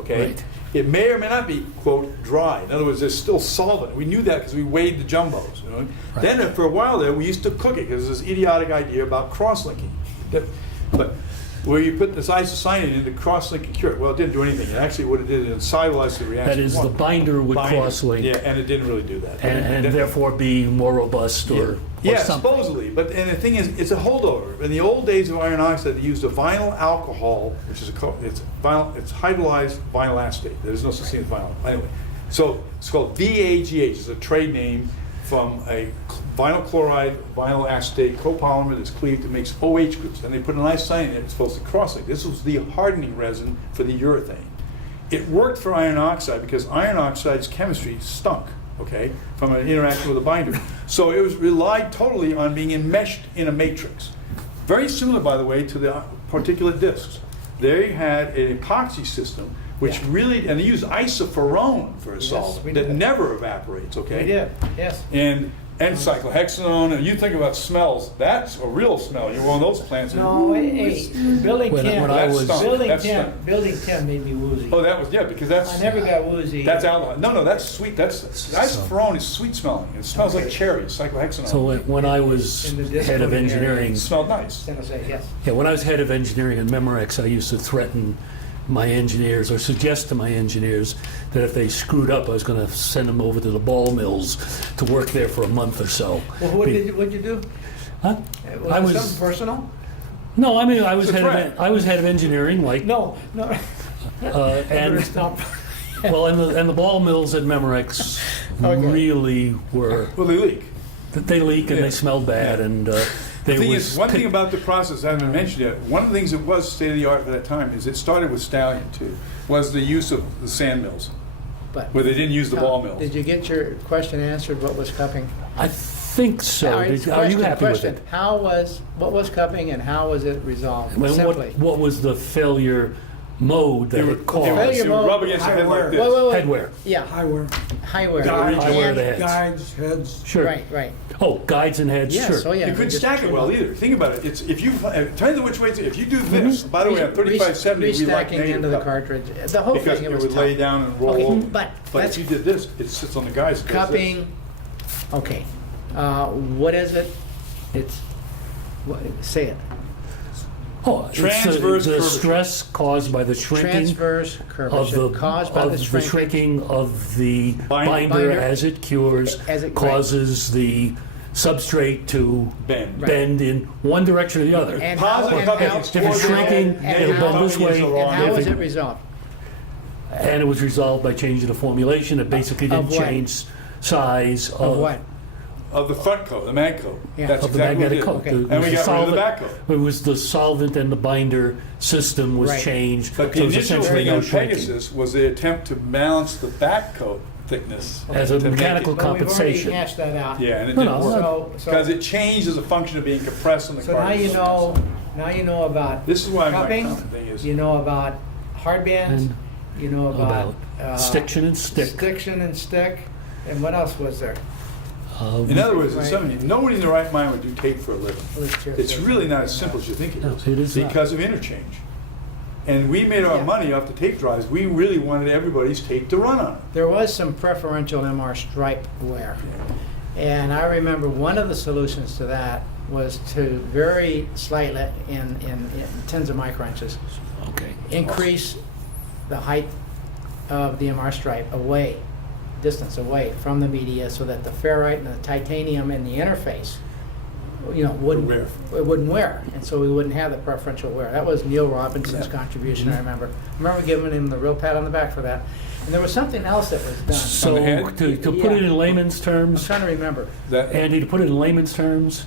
Okay? Right. It may or may not be, quote, dry. In other words, there's still solvent. We knew that because we weighed the jumbos. You know? Right. Then for a while there, we used to cook it because there's this idiotic idea about cross-linking. But where you put this isocyanate into cross-link and cure it. Well, it didn't do anything. It actually, what it did, it cytolized the reaction. That is, the binder would cross-link. Yeah, and it didn't really do that. and therefore be more robust or Yeah, something. supposedly. But and the thing is, it's a holdover. In the old days of iron oxide, they used a vinyl alcohol, which is it's hydrolyzed vinyl acetate. There's no such thing as vinyl. Anyway, so it's called VAGH. It's a trade name. from a vinyl chloride, vinyl acetate copolymer that's cleaved that makes OH groups, and they put an iocyanate in it. It's supposed to cross-link. This was the hardening resin for the urethane. It worked for iron oxide because iron oxide's chemistry stunk, okay, from an interaction with a binder. So it was relied totally on being enmeshed in a matrix. Very similar, by the way, to the particulate discs. They had an epoxy system, which really, and they used isophorone for a Yes, solvent we that did. never evaporates, okay? We did, yes. And cyclohexanone, and you think about smells, that's a real smell. You're one of those plants. No, hey, Building When 10, I was- Building That's 10, stunk. Building 10 made me woozy. Oh, that was, yeah, because that's. I never got woozy. That's alcohol. No, that's sweet. That's isophorone is sweet smelling. It smells like cherries, cyclohexanone. So when I was In the disc head of coating area. engineering, It smelled nice. San Jose, yes. yeah, when I was head of engineering in Memorex, I used to threaten my engineers or suggest to my engineers that if they screwed up, I was going to send them over to the ball mills to work there for a month or so. Well, what'd you do? Huh? I Was it was something personal? no, I mean I was It's a head threat. I was head of engineering, like No. and Stop. well, and the ball mills at Memorex Okay. really were Well, they leak. they leak and Yeah. they smell bad and they The thing was is, one thing about the process I haven't mentioned yet, one of the things that was state of the art at that time is it started with Stallion too, was the use of the sand mills, But where they didn't use the ball mills. Did you get your question answered? What was cupping? I think so. All right, Are you happy question. with it? What was cupping and how was it resolved? Well, Simply. what was the failure mode that You it were- caused? failure you mode- rub against your head like this. Wait. Headwear. Yeah, Highware, high wear. Guides. I wear And- the heads. guides, heads. Sure. Right. Oh, guides and heads. Yes, sure. oh yeah. You couldn't stack it well either. Think about it. It's if you turn the which way. If you do this, by the way, on 3570, we like Restacking negative into the cup, cartridge. The whole because thing, it it was would lay tough. down and roll Okay, over. but But that's if you did this, it sits on the guys. it does this. cupping. Okay, what is it? It's say it. Oh, it's Transverse the curvature. stress caused by the shrinking Transverse of curvature the caused by the shrinkage. shrinking of the binder Binder. as it cures As it- causes the substrate to Bend. bend in one direction or the other. And Positive how- cupping and is how- If it's toward the shrinking, head, and negative it'll bend how- this way. cupping is And along how the was head. it resolved? And it was resolved by changing the formulation. It basically Of didn't what? change size Of what? Of the front coat, the mag coat. Yeah. That's of the exactly what it magnetic is. coat. Okay. The- And we the got rid of the solvent- back coat. It was the solvent and the binder system was Right. changed. But so the it was initial essentially thing no on shrinking. Pegasus was the attempt to balance the back coat thickness. As a to make mechanical it- But we've already compensation. hashed that out. Yeah, and it No, didn't no, work. So Because it changed as a function of being compressed on the so now cartridge. you know about This is why my cupping. common thing is. You know about hard bands. And You know about stiction and stick. Stiction and stick. And what else was there? In other words, in Right. 70s, nobody in their right mind would do tape for a living. It's really not as simple as you think it No, is. it is not. Because of interchange. And we made our Yeah. money off the tape drives. We really wanted everybody's tape to run on it. There was some preferential MR stripe wear. And I remember one of the solutions to that was to very slightly, in tens of microinches, Okay. increase the height of the MR stripe away, distance away from the media, so that the ferrite and the titanium in the interface, wouldn't wear. it wouldn't wear, and so we wouldn't have the preferential wear. That was Neil Robinson's contribution. I remember giving him the real pat on the back for that. And there was something else that was done. So On the head? to put Yeah. it in layman's I'm terms, trying to remember. That, Andy, to put it in layman's terms,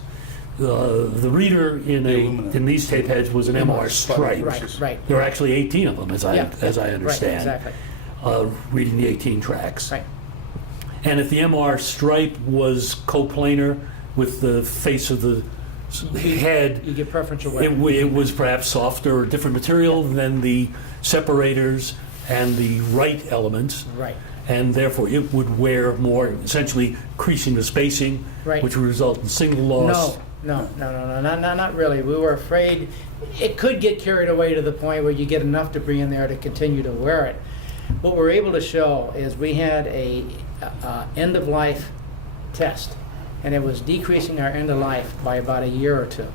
the reader aluminum. in these tape heads was an MR stripe. Right. There are actually 18 of them, as I Right, understand. exactly. Reading the 18 tracks. Right. And if the MR stripe was coplanar with the face of the head, You get preferential wear. it was perhaps softer or different material than the separators and the right elements. Right. And therefore it would wear more, essentially increasing the spacing, Right. which would result in signal loss. No, not really. We were afraid it could get carried away to the point where you get enough debris in there to continue to wear it. What we're able to show is we had a end-of-life test, and it was decreasing our end-of-life by about a year or two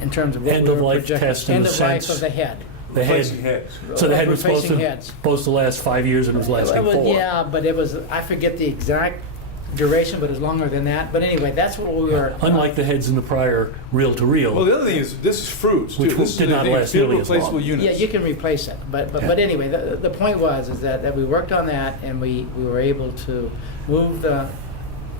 in terms of what we were End-of-life projecting. test in the End-of-life sense- of the head. The replacing head, heads. so the head was Replacing heads. supposed to last 5 years and it was lasting Well, 4. yeah, but it was, I forget the exact duration, but it was longer than that. But anyway, that's what we were. Unlike the heads in the prior reel-to-reel. Well, the other thing is, this is fruits, too. Which This is did the not thing, last field nearly as long. replaceable units. Yeah, you can replace it, but anyway, the point was is that we worked on that, and we were able to move the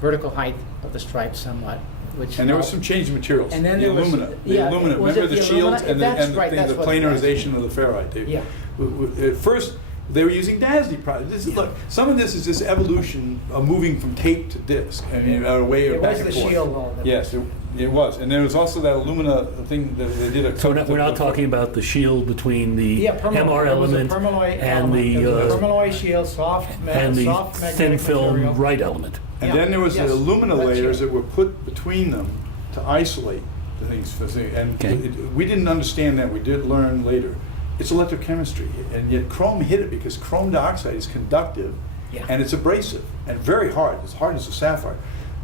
vertical height of the stripe somewhat, which And there was helped. some change in materials. And then the there was- alumina. yeah, The alumina. was Remember it the the shields alumina? and the, That's and the, right, thing, that's the what it was. planarization of the ferrite. Yeah. At first, they were using DASD products. This is, look, some of this is just evolution of moving from tape to disc. I mean, a way of It back was and the forth. shield wall that Yes, it was. And there was also that alumina thing that they did a So we're not talking about the shield between the Yeah, MR permalloy. It was a element permalloy and element. It was a the permalloy shield, soft and the soft thin magnetic film material. right element. And Yeah, then there was yes, the alumina that's layers it. that were put between them to isolate the things. And Okay. we didn't understand that. We did learn later. It's electrochemistry, and yet chrome hit it because chrome dioxide is conductive, Yeah. and it's abrasive and very hard. It's hard as a sapphire.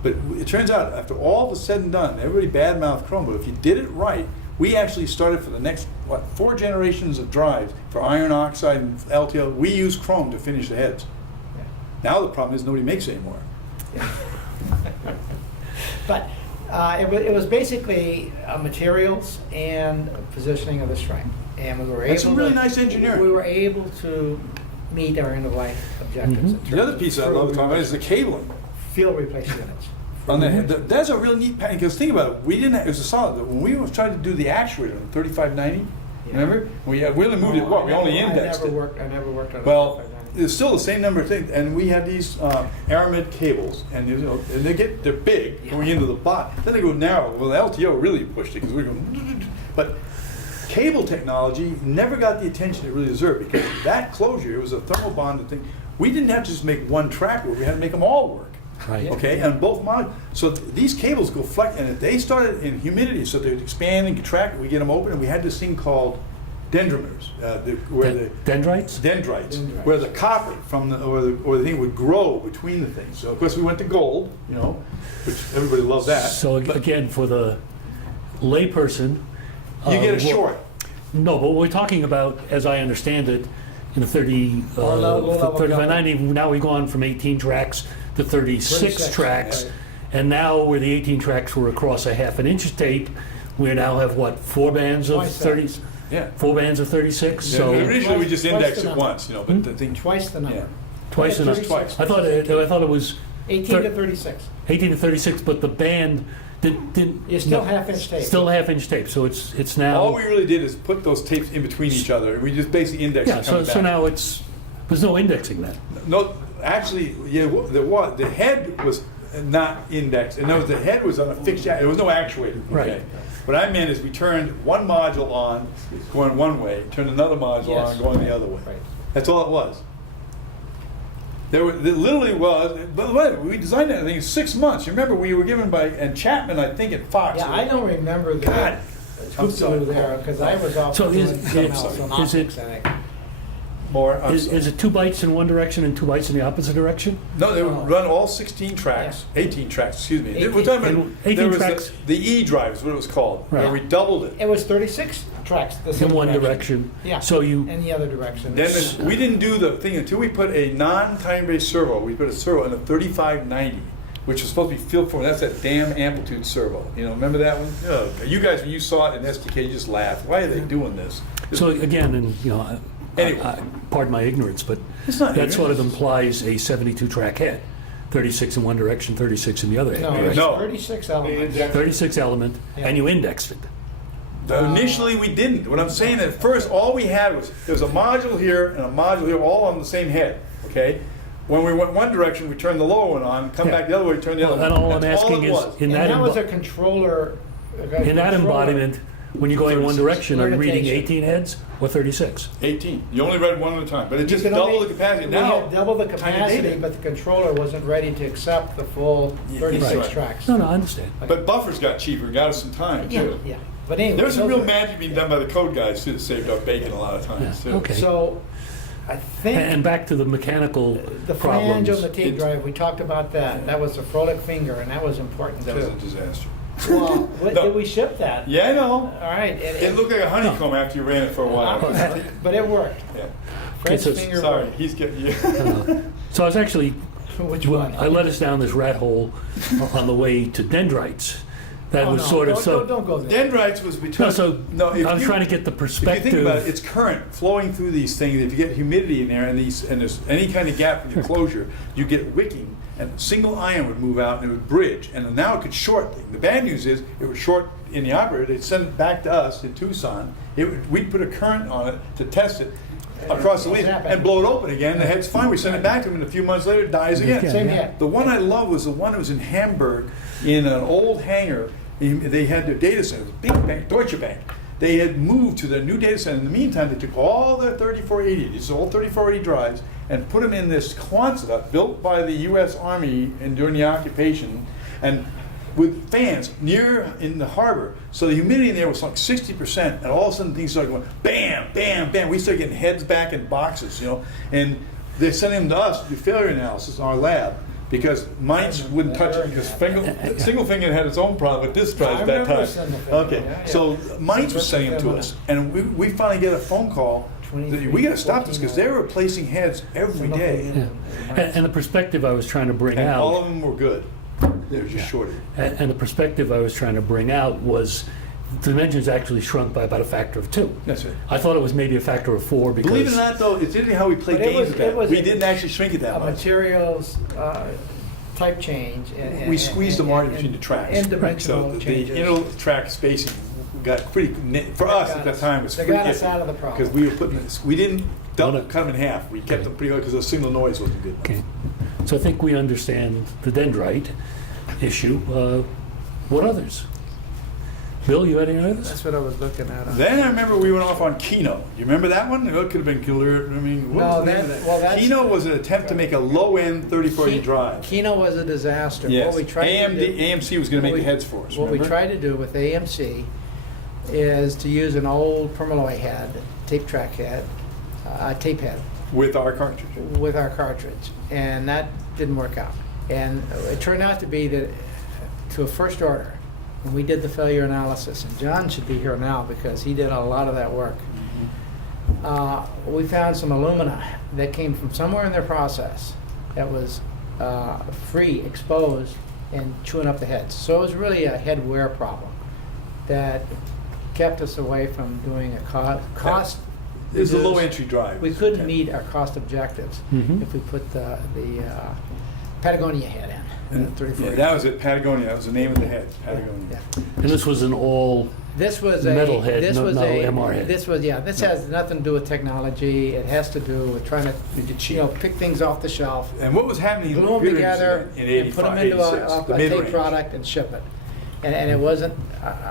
But it turns out, after all was said and done, everybody badmouthed chrome, but if you did it right, we actually started for the next, 4 generations of drives for iron oxide and LTO. We use chrome to finish the heads. Now the problem is nobody makes it anymore. But it was basically materials and positioning of the stripe. And we were able That's some really nice engineering. We were able to meet our end-of-life objectives. in The other terms piece of I love talking about is the cabling. field replacement units. On that's a real neat pattern, because think about it, we didn't have, it was a solid, when we was trying to do the actuator on the 3590, Yeah. remember? We only moved it, we only indexed I it. never worked on a Well, 3590. it's still the same number of things, and we had these aramid cables, and and they're big going into the bot, then they go narrow. Well, the LTO really pushed it, because we go, but cable technology never got the attention it really deserved, because that closure, it was a thermal bonded thing. We didn't have to just make one track work, we had to make them all work. Right. Okay, and both modules. So these cables go flex, and if they started in humidity, so they'd expand and contract, we get them open, and we had this thing called Dendrimers, where the Dendrites? dendrites, Dendrites. where the copper from or the thing would grow between the things. So of course we went to gold, which everybody loves that. So again, for the layperson, You get a well, short. No, but we're talking about, as I understand it, in the 3590, now we've gone from 18 tracks to 36 36, tracks. right. And now where the 18 tracks were across a half an inch tape, we now have what, 4 bands of Twice that. 30? Yeah. 4 bands of 36? So So originally we just Twice indexed the it number. once, but the thing. Twice the number. Yeah. twice Yeah, enough. 36. I thought it was 18 to 36. 18 to 36, but the band didn't. It's still no, half-inch tape. Still half-inch tape, so it's now. All we really did is put those tapes in between each other, and we just basically indexed Yeah, it so coming back. now there's no indexing then. No, actually, yeah, there was. The head was not indexed, and the head was on a fixed. There was no actuator. Okay? Right. What I meant is we turned one module on, going one way, turned another module Yes. on, going the other way. Right. That's all it was. There literally was. By the way, we designed that thing in 6 months. You remember we were given by Chapman, I think, at Fox. Yeah, I don't remember the God, I'm sorry. hoopty there, because I was off So doing is- something is- else on is it- optics, I think. More. I'm Is sorry. it 2 bytes in one direction and 2 bytes in the opposite direction? No, they would run all 16 tracks, 18 tracks, excuse me. 18. We're talking about, And 18 there was tracks. the E drive is what it was called, where Right. we doubled it. It was 36 tracks, the same In one direction. Yeah. So you, In the other direction. Then we didn't do the thing until we put a non-time-based servo. We put a servo in a 3590, which was supposed to be field form. That's that damn amplitude servo. Remember that one? Oh, you guys, when you saw it in STK, you just laughed. Why are they doing this? so again, and Anyway. pardon my ignorance, but It's not that sort of ignorance. implies a 72 track head. 36 in one direction, 36 in the other No, it direction. was No. 36 elements. 36 element, Yeah. and you indexed it. Initially, we didn't. What I'm saying at first, all we had was there was a module here and a module here, all on the same head. Okay. When we went one direction, we turned the lower one on. Come Yeah. back the other way, turn the other And one. all I'm That's asking all it is, was. in And that that was a embo- controller. in that embodiment, when you go in one 36. direction, are you reading Limitation. 18 heads or 36? 18. You only read one at a time, but it just You could doubled only- the capacity. We Now, had double the tiny capacity, data. but the controller wasn't ready to accept the full Yeah, 36 right. tracks. No, I understand. But buffers got cheaper, got us some time Yeah, too. yeah. But anyway. There was some those real are- magic being done by the code guys too that saved our bacon a lot of times Yeah, too. okay. So, I think. And back to the mechanical The flange problems. of the tape drive, we talked about that. That was the Frolic finger, and that was important That was a too. disaster. Well, No. did we ship that? Yeah, I know. All right. It looked like a honeycomb after you ran it for a while. But it worked. Yeah. Fred's so- finger Sorry, worked. he's getting you. So I was actually, Which one? I led us down this rat hole on the way to dendrites. That Oh, was no, sort of so. Don't go there. Dendrites was between. No, so if I was you- trying to get the If perspective. you think about it, it's current flowing through these things. If you get humidity in there and there's any kind of gap in the closure, you get wicking. and a single ion would move out and it would bridge, and now it could short things. The bad news is it would short in the operator. They'd send it back to us in Tucson. We'd put a current on it to test it across the leaf and blow it open again. The head's fine. We send it back to them, and a few months later it dies again. Same head. The one I love was the one that was in Hamburg in an old hangar. They had their data centers, big bank, Deutsche Bank. They had moved to their new data center. In the meantime, they took all their 3480, these old 3480 drives, and put them in this Quonset built by the U.S. Army during the occupation, and with fans near in the harbor. So the humidity in there was like 60%, and all of a sudden things started going bam, bam, bam. We started getting heads back in boxes, and they're sending them to us to do failure analysis in our lab, because mites wouldn't touch it, because single finger had its own problem with this drive at that time. Okay, so mites were sending them to us, and we finally get a phone call that we got to stop this because they're replacing heads every day, And the perspective I was trying to bring and out, all of them were good. They were just shorted. and the perspective I was trying to bring out was the dimensions actually shrunk by about a factor of 2. That's it. I thought it was maybe a factor of 4 because. Believe it or not, though, it's interesting how we play But it games was- with it that. was We didn't actually shrink it that A much. materials type change. We squeezed the margin between the tracks. In dimensional So the changes. inter-track spacing got pretty, for us at that time, was They pretty got us iffy, out of the problem. because we were putting this, we didn't cut them in half. We kept them pretty low because the signal noise wasn't good. Okay, so I think we understand the dendrite issue. What others? Bill, you had any others? That's what I was looking at. Then I remember we went off on Kino. You remember that one? It could have been killer. I mean, what No, was the name of that- well, that's- Kino was an attempt to make a low-end 3040 drive. Kino was a disaster. Yes. What we tried to do, AMC was going to make what we- the heads for us. What we remember? tried to do with AMC is to use an old Permalloy head, tape track head, tape head, With our cartridge. with our cartridge, and that didn't work out. And it turned out to be that, to a first order, when we did the failure analysis, and John should be here now because he did a lot of that work, we found some alumina that came from somewhere in their process that was free, exposed, and chewing up the heads. So it was really a head wear problem that kept us away from doing a cost. It was a reduced- low-entry drive. We couldn't meet our cost objectives Mhm. if we put the Patagonia head in. And, the 340. that was at Patagonia. That was the name of the head, Patagonia. Yeah. And this was an all. This was a Metal head, This no- was not a MR head. This was This has nothing to do with technology. It has to do with trying to Make it cheap. pick things off the shelf, And what was happening in glue them computers together, in and 85, put them into 86, a the tape mid-range. product and ship it. And it wasn't.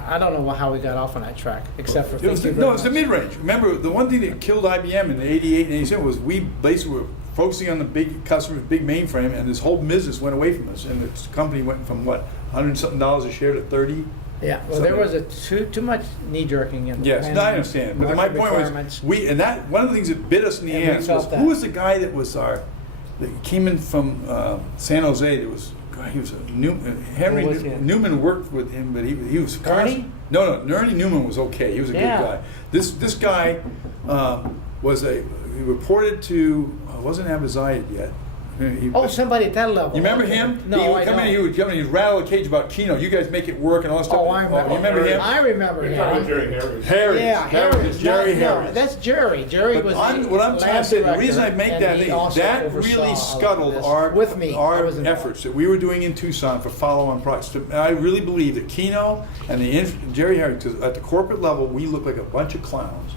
I don't know how we got off on that track, except for It was thinking no, very it's the much. mid-range. Remember, the one thing that killed IBM in the 88 and 87 was we basically were focusing on the big customers, big mainframe, and this whole business went away from us. And the company went from, what, $100-something a share to 30? Yeah. Well, there was too much knee jerking in the Yes, planning, no, I understand. But my market point requirements. was, one of the things that bit us in the And we ass was, felt that. who was the guy that came in from San Jose that was, God, he was a Henry Who was he? Newman worked with him, but he was Ernie? No, Ernie Newman was okay. He was a Yeah. good guy. This guy he reported to, wasn't Abizayed yet. Somebody at that level. You remember him? No, he would I come don't. in, he would rattle a cage about Kino. You guys make it work and all that stuff. Oh, I remember. You remember him? I remember him. Harris. Yeah, Harris. Harris. Jerry No, Harris. that's Jerry. Jerry But was what I'm trying to say, the reason I make that thing, that oversaw really all of scuttled this our with me. I our was involved. efforts that we were doing in Tucson for follow-on products. And I really believe that Kino and Jerry Harris, 'cause at the corporate level, we look like a bunch of clowns.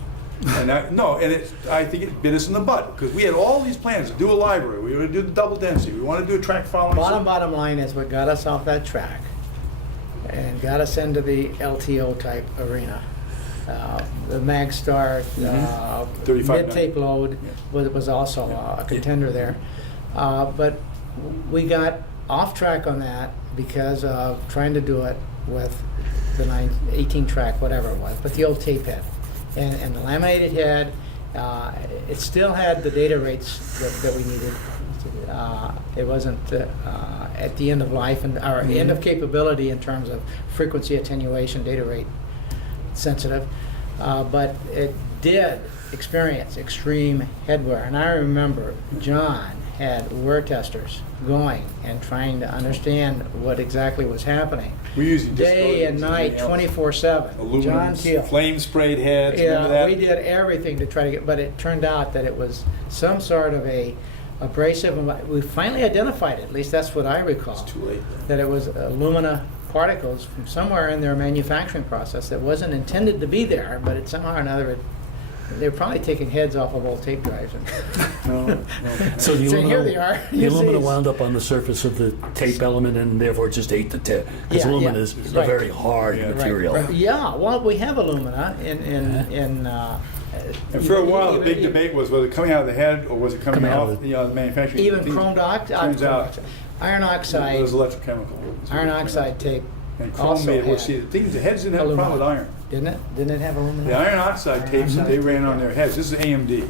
And I think it bit us in the butt because we had all these plans to do a library. We were going to do the double density. We want to do a track following. Bottom line is what got us off that track and got us into the LTO type arena. The Magstar 35 mid-tape load was also a contender there. But we got off track on that because of trying to do it with the 18 track, whatever it was, but the old tape head. And the laminated head, it still had the data rates that we needed. It wasn't at the end of life or end of capability in terms of frequency attenuation, data rate sensitive, but it did experience extreme head wear. And I remember John had wear testers going and trying to understand what exactly was happening. We usually just Day and night, 24/7. John Aluminum, Keel. flame sprayed heads. Remember that? We did everything to try to get, but it turned out that it was some sort of a abrasive, and we finally identified it, at least that's what I recall. It's too late. That it was alumina particles from somewhere in their manufacturing process that wasn't intended to be there, but it somehow or another, they're probably taking heads off of old tape drives. And So the So here they aluminum, are. the You see, aluminum it's- wound up on the surface of the tape element and therefore it just ate the tip. Because Yeah, aluminum yeah, is right. a very hard Yeah. Right. material. Yeah, well, we have alumina in And for a while, the big even- debate was whether it coming out of the head or was it coming Coming out off of the manufacturing. Even things. chrome Turns out iron it oxide, was electrochemical. iron oxide tape, And chrome also made, well, had see, the things, the heads didn't have a problem with aluminum. iron. didn't it? Didn't it have aluminum? The iron oxide tapes that they ran on their heads, this is AMD,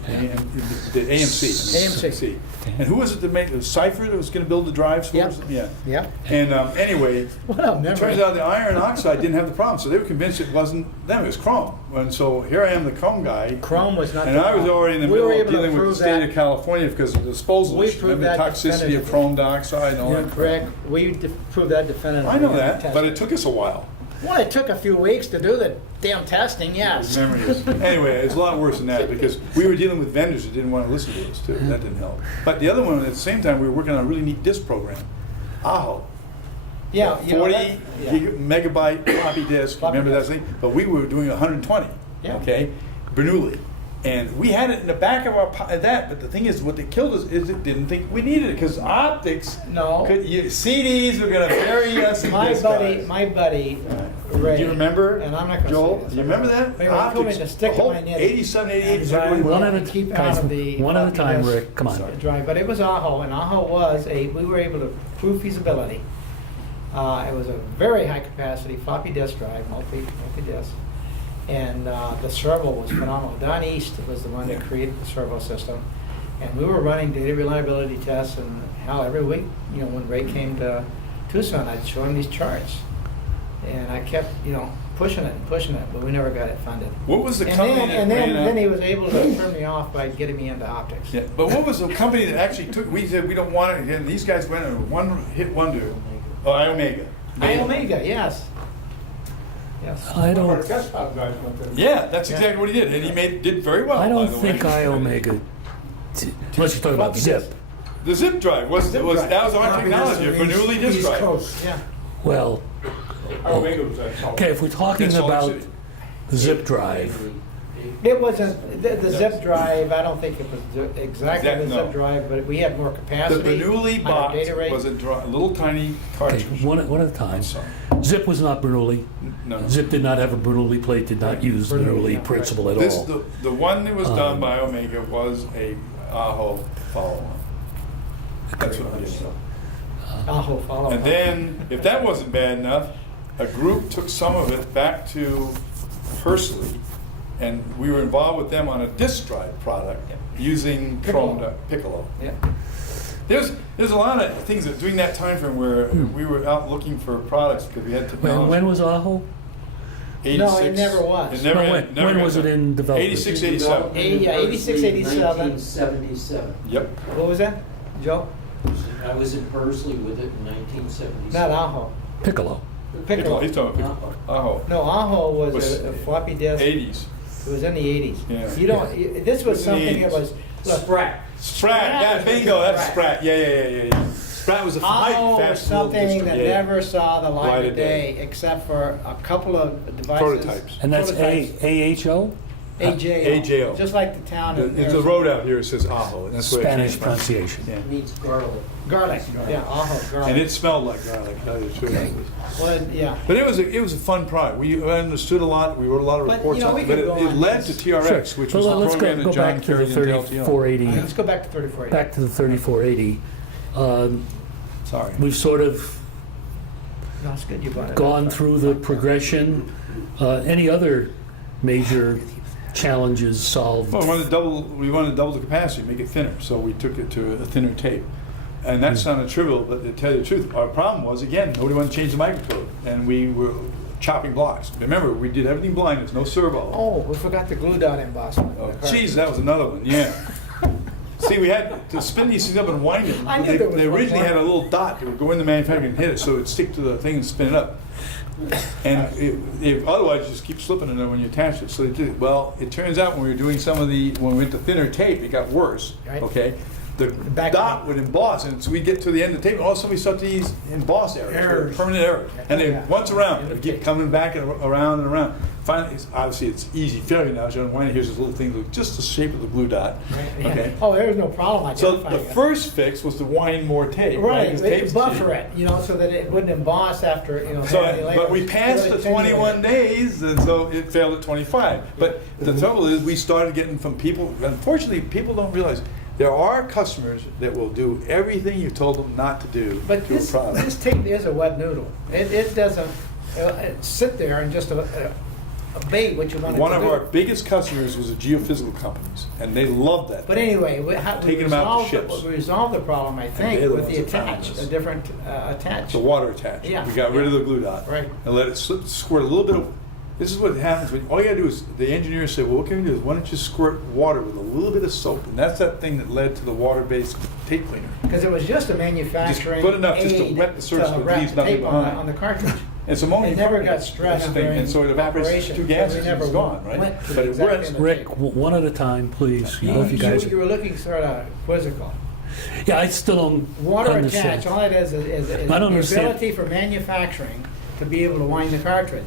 the AMC. AMC. And who was it that made, Cypher that was gonna build the drives for Yep. us? Yeah. Yeah. And anyway, What a it memory. turns out the iron oxide didn't have the problem, so they were convinced it wasn't them, it was chrome. And so here I am, the chrome guy, Chrome was not. and the I was problem. already in the We were middle of able to dealing with the prove state that. of California because of the disposal We issue. proved Remember the that toxicity of definitively. chrome dioxide and all that? Correct. We proved that definitively. I know in the that, test. but it took us a while. Well, it took a few weeks to do the damn testing, yes. Memory is. Anyway, it's a lot worse than that because we were dealing with vendors who didn't want to listen to us too. That didn't help. But the other one, at the same time, we were working on a really neat disk program, Aho. Yeah. you know 40 that- yeah. megabyte floppy disk. Floppy Remember disk. that thing? But we were doing 120. Yeah. Okay, Bernoulli. And we had it in the back of our that, but the thing is, what they killed us is it didn't think we needed it because optics. No. CDs were going to bury us in My disk buddy, drives. my buddy, Ray. Do you remember? And I'm not going to Joel, say this. you remember that? Ray told me to stick to my knitting. 87, 88, And drive One at a keep guys, out of the one at a floppy time, disk Rick. Come on. drive, but it was Aho, and Aho was we were able to prove feasibility. It was a very high capacity floppy disk drive, multi-disk. And the servo was phenomenal. Don East was the one that created the servo system. And we were running data reliability tests, and hell, every week, you know, when Ray came to Tucson, I'd show him these charts. And I kept, you know, pushing it, but we never got it funded. What was the And company then, that and ran then he was able to turn me off by getting me into optics. Yeah, but what was the company that actually took? We said we don't want it, and these guys went on a one-hit wonder. Oh, Iomega. Iomega, yes. Yes. I don't, Yeah, that's exactly what he did, and he did very well. I by don't the think way. Iomega, unless you're talking about Zip. The zip drive was that was our technology, a Bernoulli disk drive. Yeah. Well, okay, if we're talking That's Salt Lake about City. the zip drive, It wasn't, the zip drive, I don't think it was exactly the No. zip drive, but we had more The capacity. Bernoulli on our box data rate. was a little tiny okay, cartridge. one at a time. I'm sorry. Zip was not Bernoulli. No. Zip did not have a Bernoulli plate, did not use Bernoulli, Bernoulli yeah, principle at This all. the one that was done Um, by Omega was a Aho follow-on. That's what it is. Aho follow. And then, if that wasn't bad enough, a group took some of it back to Hursley, and we were involved with them on a disk drive product using Piccolo. Piccolo. Yeah. There's a lot of things that during that time frame where we were out looking for products because we had technology. When was Aho? 86. No, it never was. It never, No, never when got was it done. in development? 86, 87. 86, 87. 1977. Yep. What was that, Joe? I was in Pursley with it in 1977. Not Aho. Piccolo. Piccolo. He's talking about Aho. No, Aho was Was a floppy disk. 80s. It was in the 80s. Yeah. You don't, this was It was in the something that 80s. was, look, Sprat. Sprat, yeah, bingo, that's Sprat. Yeah. Sprat was a Aho was fast little something district, that yeah. never saw the light Light of of day. day, except for a couple of devices. Prototypes. And that's Prototypes. AHO? AJO. AJO. Just like the town of There's a road out here that says Aho, and that's where it came Spanish from. pronunciation. Yeah. Means garlic. Garlic. Yeah, Aho, garlic. And it smelled like garlic, to tell you the truth. Okay. Well, yeah. But it was a fun product. We understood a lot. We wrote a lot of But, reports you know, on we it. But could go it on led to this. TRX, which So was the let's program go that John back to the carried into LTO. 3480. Let's go back to 3480. Back to the 3480. Sorry. We've sort of No, it's good you brought it up. gone through the progression. Any other major challenges solved? Well, we wanted to double the capacity, make it thinner, so we took it to a thinner tape. And that sounded trivial, but to tell you the truth, our problem was, again, nobody wanted to change the microcode, and we were chopping blocks. Remember, we did everything blind, there's no servo. Oh, we forgot the glue dot embossment. Oh, geez, that was another one, yeah. See, we had to spin these things up and wind them. I knew there was They one originally more. had a little dot that would go in the manufacturer and hit it, so it would stick to the thing and spin it up. And otherwise, you just keep slipping it when you attach it. So it did. Well, it turns out when we were doing when we went to thinner tape, it got worse. Right. Okay, the Back- dot would emboss, and so we get to the end of the tape, and all of a sudden we start to these emboss errors, permanent errors. And then Yeah. once around, they keep coming back and around and around. Finally, obviously it's easy failure now. So here's this little thing, that just the shape of the blue dot. Yeah. Okay. Oh, there was no problem So identifying the it. first fix was to wind more tape. Right, 'Cause it tape's buffer cheap. it, you know, so that it wouldn't emboss after, you know. So, many but we layers. passed It the would attenuate 21 it. days, and so it failed at 25. But the trouble is, we started getting from people, unfortunately, people don't realize, there are customers that will do everything you told them not to do But to a this product. tape is a wet noodle. It doesn't sit there and just obey what you want it One to of do. our biggest customers was the geophysical companies, and they loved that. But thing. anyway, we Taking them out to ships. resolved the problem, I think, they're the with ones the that found attach, this. a different attach. The water attach. Yeah. We got rid of the glue dot. Right. And let it squirt a little bit of. This is what happens when all you gotta do is the engineers say, well, what can we do? Is why don't you squirt water with a little bit of soap? And that's that thing that led to the water-based tape cleaner. Because it was just a manufacturing put enough just to aid wet the surface, but wrap leaves the nothing tape on behind. on the cartridge. It's ammonia. It never carbonate, got stressed this thing, during and so it evaporates evaporation, two because gases we and it's never gone, right? went to But it exactly works. in the Rick, tape. one at a time, please. You know, if you guys. You were looking sort of quizzical. Yeah, I still don't Water understand. attach, all it is I don't the understand. ability for manufacturing to be able to wind the cartridge.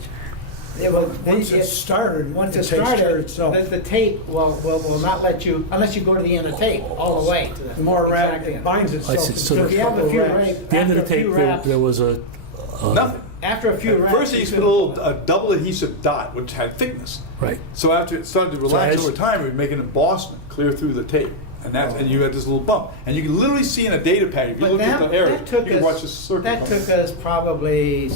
It will, Once it's started, once it it's takes care of started, itself. the tape will not let you, unless you go to the end of the tape, all the way to the. The more exactly rapid, it end. binds I itself. see. in So just If you have a couple few of wraps. wraps, At the end of the after a few tape, there, wraps, there was a. Nothing. after a few wraps. First, they used to put a little double adhesive dot, which had thickness. Right. So after it started to relax as- over time, we'd make an embossment clear through the tape. And you had this little bump. And you can literally see in a data pad, if you But look at the errors, that took you can watch the us, circle. that took us probably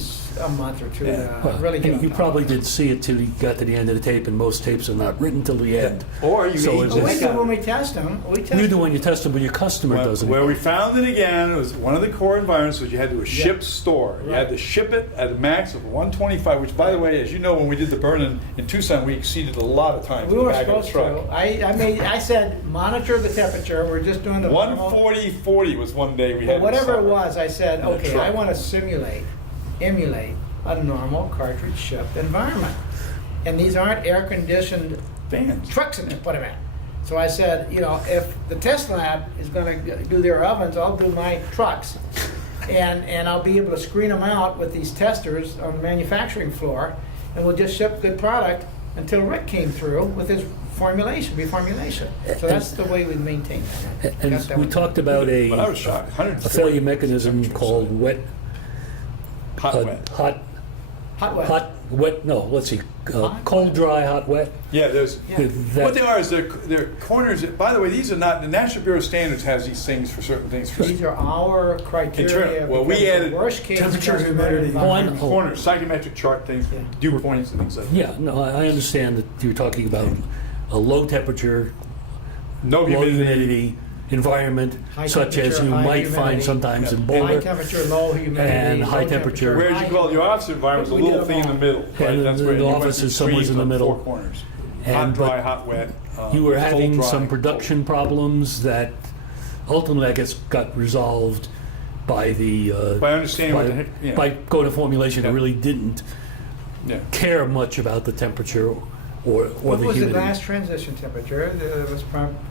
a month or two Yeah. to really get on You top. probably did see it till you got to the end of the tape, and most tapes are not written till the end. Or you So can it eat But we was- do when we test them, we test. You do when you test them, but your customer doesn't. Where we found it again, it was one of the core environments was you had to do a ship store. You had to ship it at a max of 125, which, by the way, as you know, when we did the burn in Tucson, we exceeded a lot of times We in the were back of the supposed truck. to. I said, monitor the temperature, we're just doing the normal. 140-40 was one day we had. But in the whatever it summer. was, I said, In the okay, truck. I want to emulate a normal cartridge shipped environment. And these aren't air-conditioned Fans. trucks that you put them in. So I said, you know, if the test lab is going to do their ovens, I'll do my trucks. And I'll be able to screen them out with these testers on the manufacturing floor, and we'll just ship good product until Rick came through with his reformulation. So that's the way we maintain that. And Got that we one. talked about But I was a shocked. 140 failure mechanism called wet, hot wet. hot, Hot wet. no, let's see, Hot, cold, dry, hot, wet. Yeah, there's. Yeah. What they are is they're corners. By the way, these are not the National Bureau of Standards has these things for certain things. For These are our criteria. Internal. Well, we because the added worst case temperature, customer humidity. environment. Oh, I know. corners, psychometric chart things, Yeah. dew points, and things like that. Yeah, no, I understand that you're talking about a low temperature, No low humidity. humidity environment, High such as temperature, you high might humidity. find sometimes in Yeah. High Boulder. temperature, low humidity. And high low temperature. Whereas you call it your office environment, We a little did thing in the them middle. Right? And That's the where you went office through is somewhere in screens the on middle. Four corners. And- Hot, dry, but hot, wet. You were cold, having dry, some cold. production problems that ultimately, I guess, got resolved by the By understanding what the heck. Yeah. by going to formulation that Yeah. really didn't Yeah. care much about the temperature or What the was the humidity. last transition temperature? It was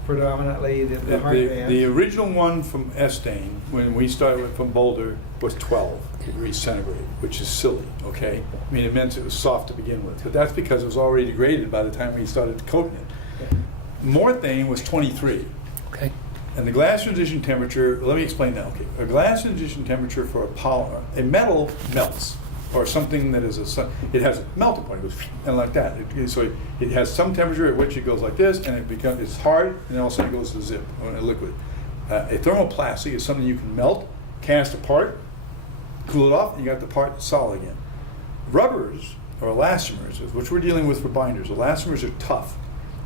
predominantly the hard The bands. original one from Estane, when we started with from Boulder, was 12 degrees centigrade, which is silly, okay? I mean, it meant it was soft to begin with, but that's because it was already degraded by the time we started coating it. Morthane was 23, Okay. and the glass transition temperature, let me explain that, okay? A glass transition temperature for a polymer, a metal melts, or something that is it has a melting point, it goes and like that. So it has some temperature at which it goes like this, and it's hard, and then all of a sudden it goes to zip, or a liquid. A thermoplastic is something you can melt, cast apart, cool it off, and you got the part solid again. Rubbers, or elastomers, which we're dealing with for binders, elastomers are tough.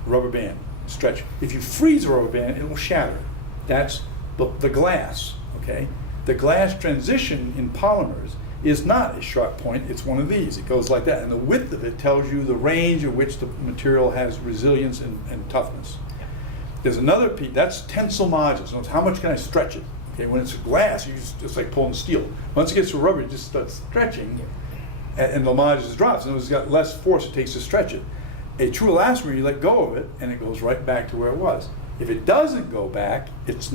Rubber band, stretch. If you freeze a rubber band, it will shatter. That's the glass, okay? The glass transition in polymers is not a sharp point, it's one of these. It goes like that, and the width of it tells you the range at which the material has resilience and toughness. There's another piece, that's tensile modulus. So how much can I stretch it? Okay, when it's glass, you just like pulling steel. Once it gets to rubber, it just starts stretching, and the modulus drops, and it's got less force it takes to stretch it. A true elastomer, you let go of it, and it goes right back to where it was. If it doesn't go back, it's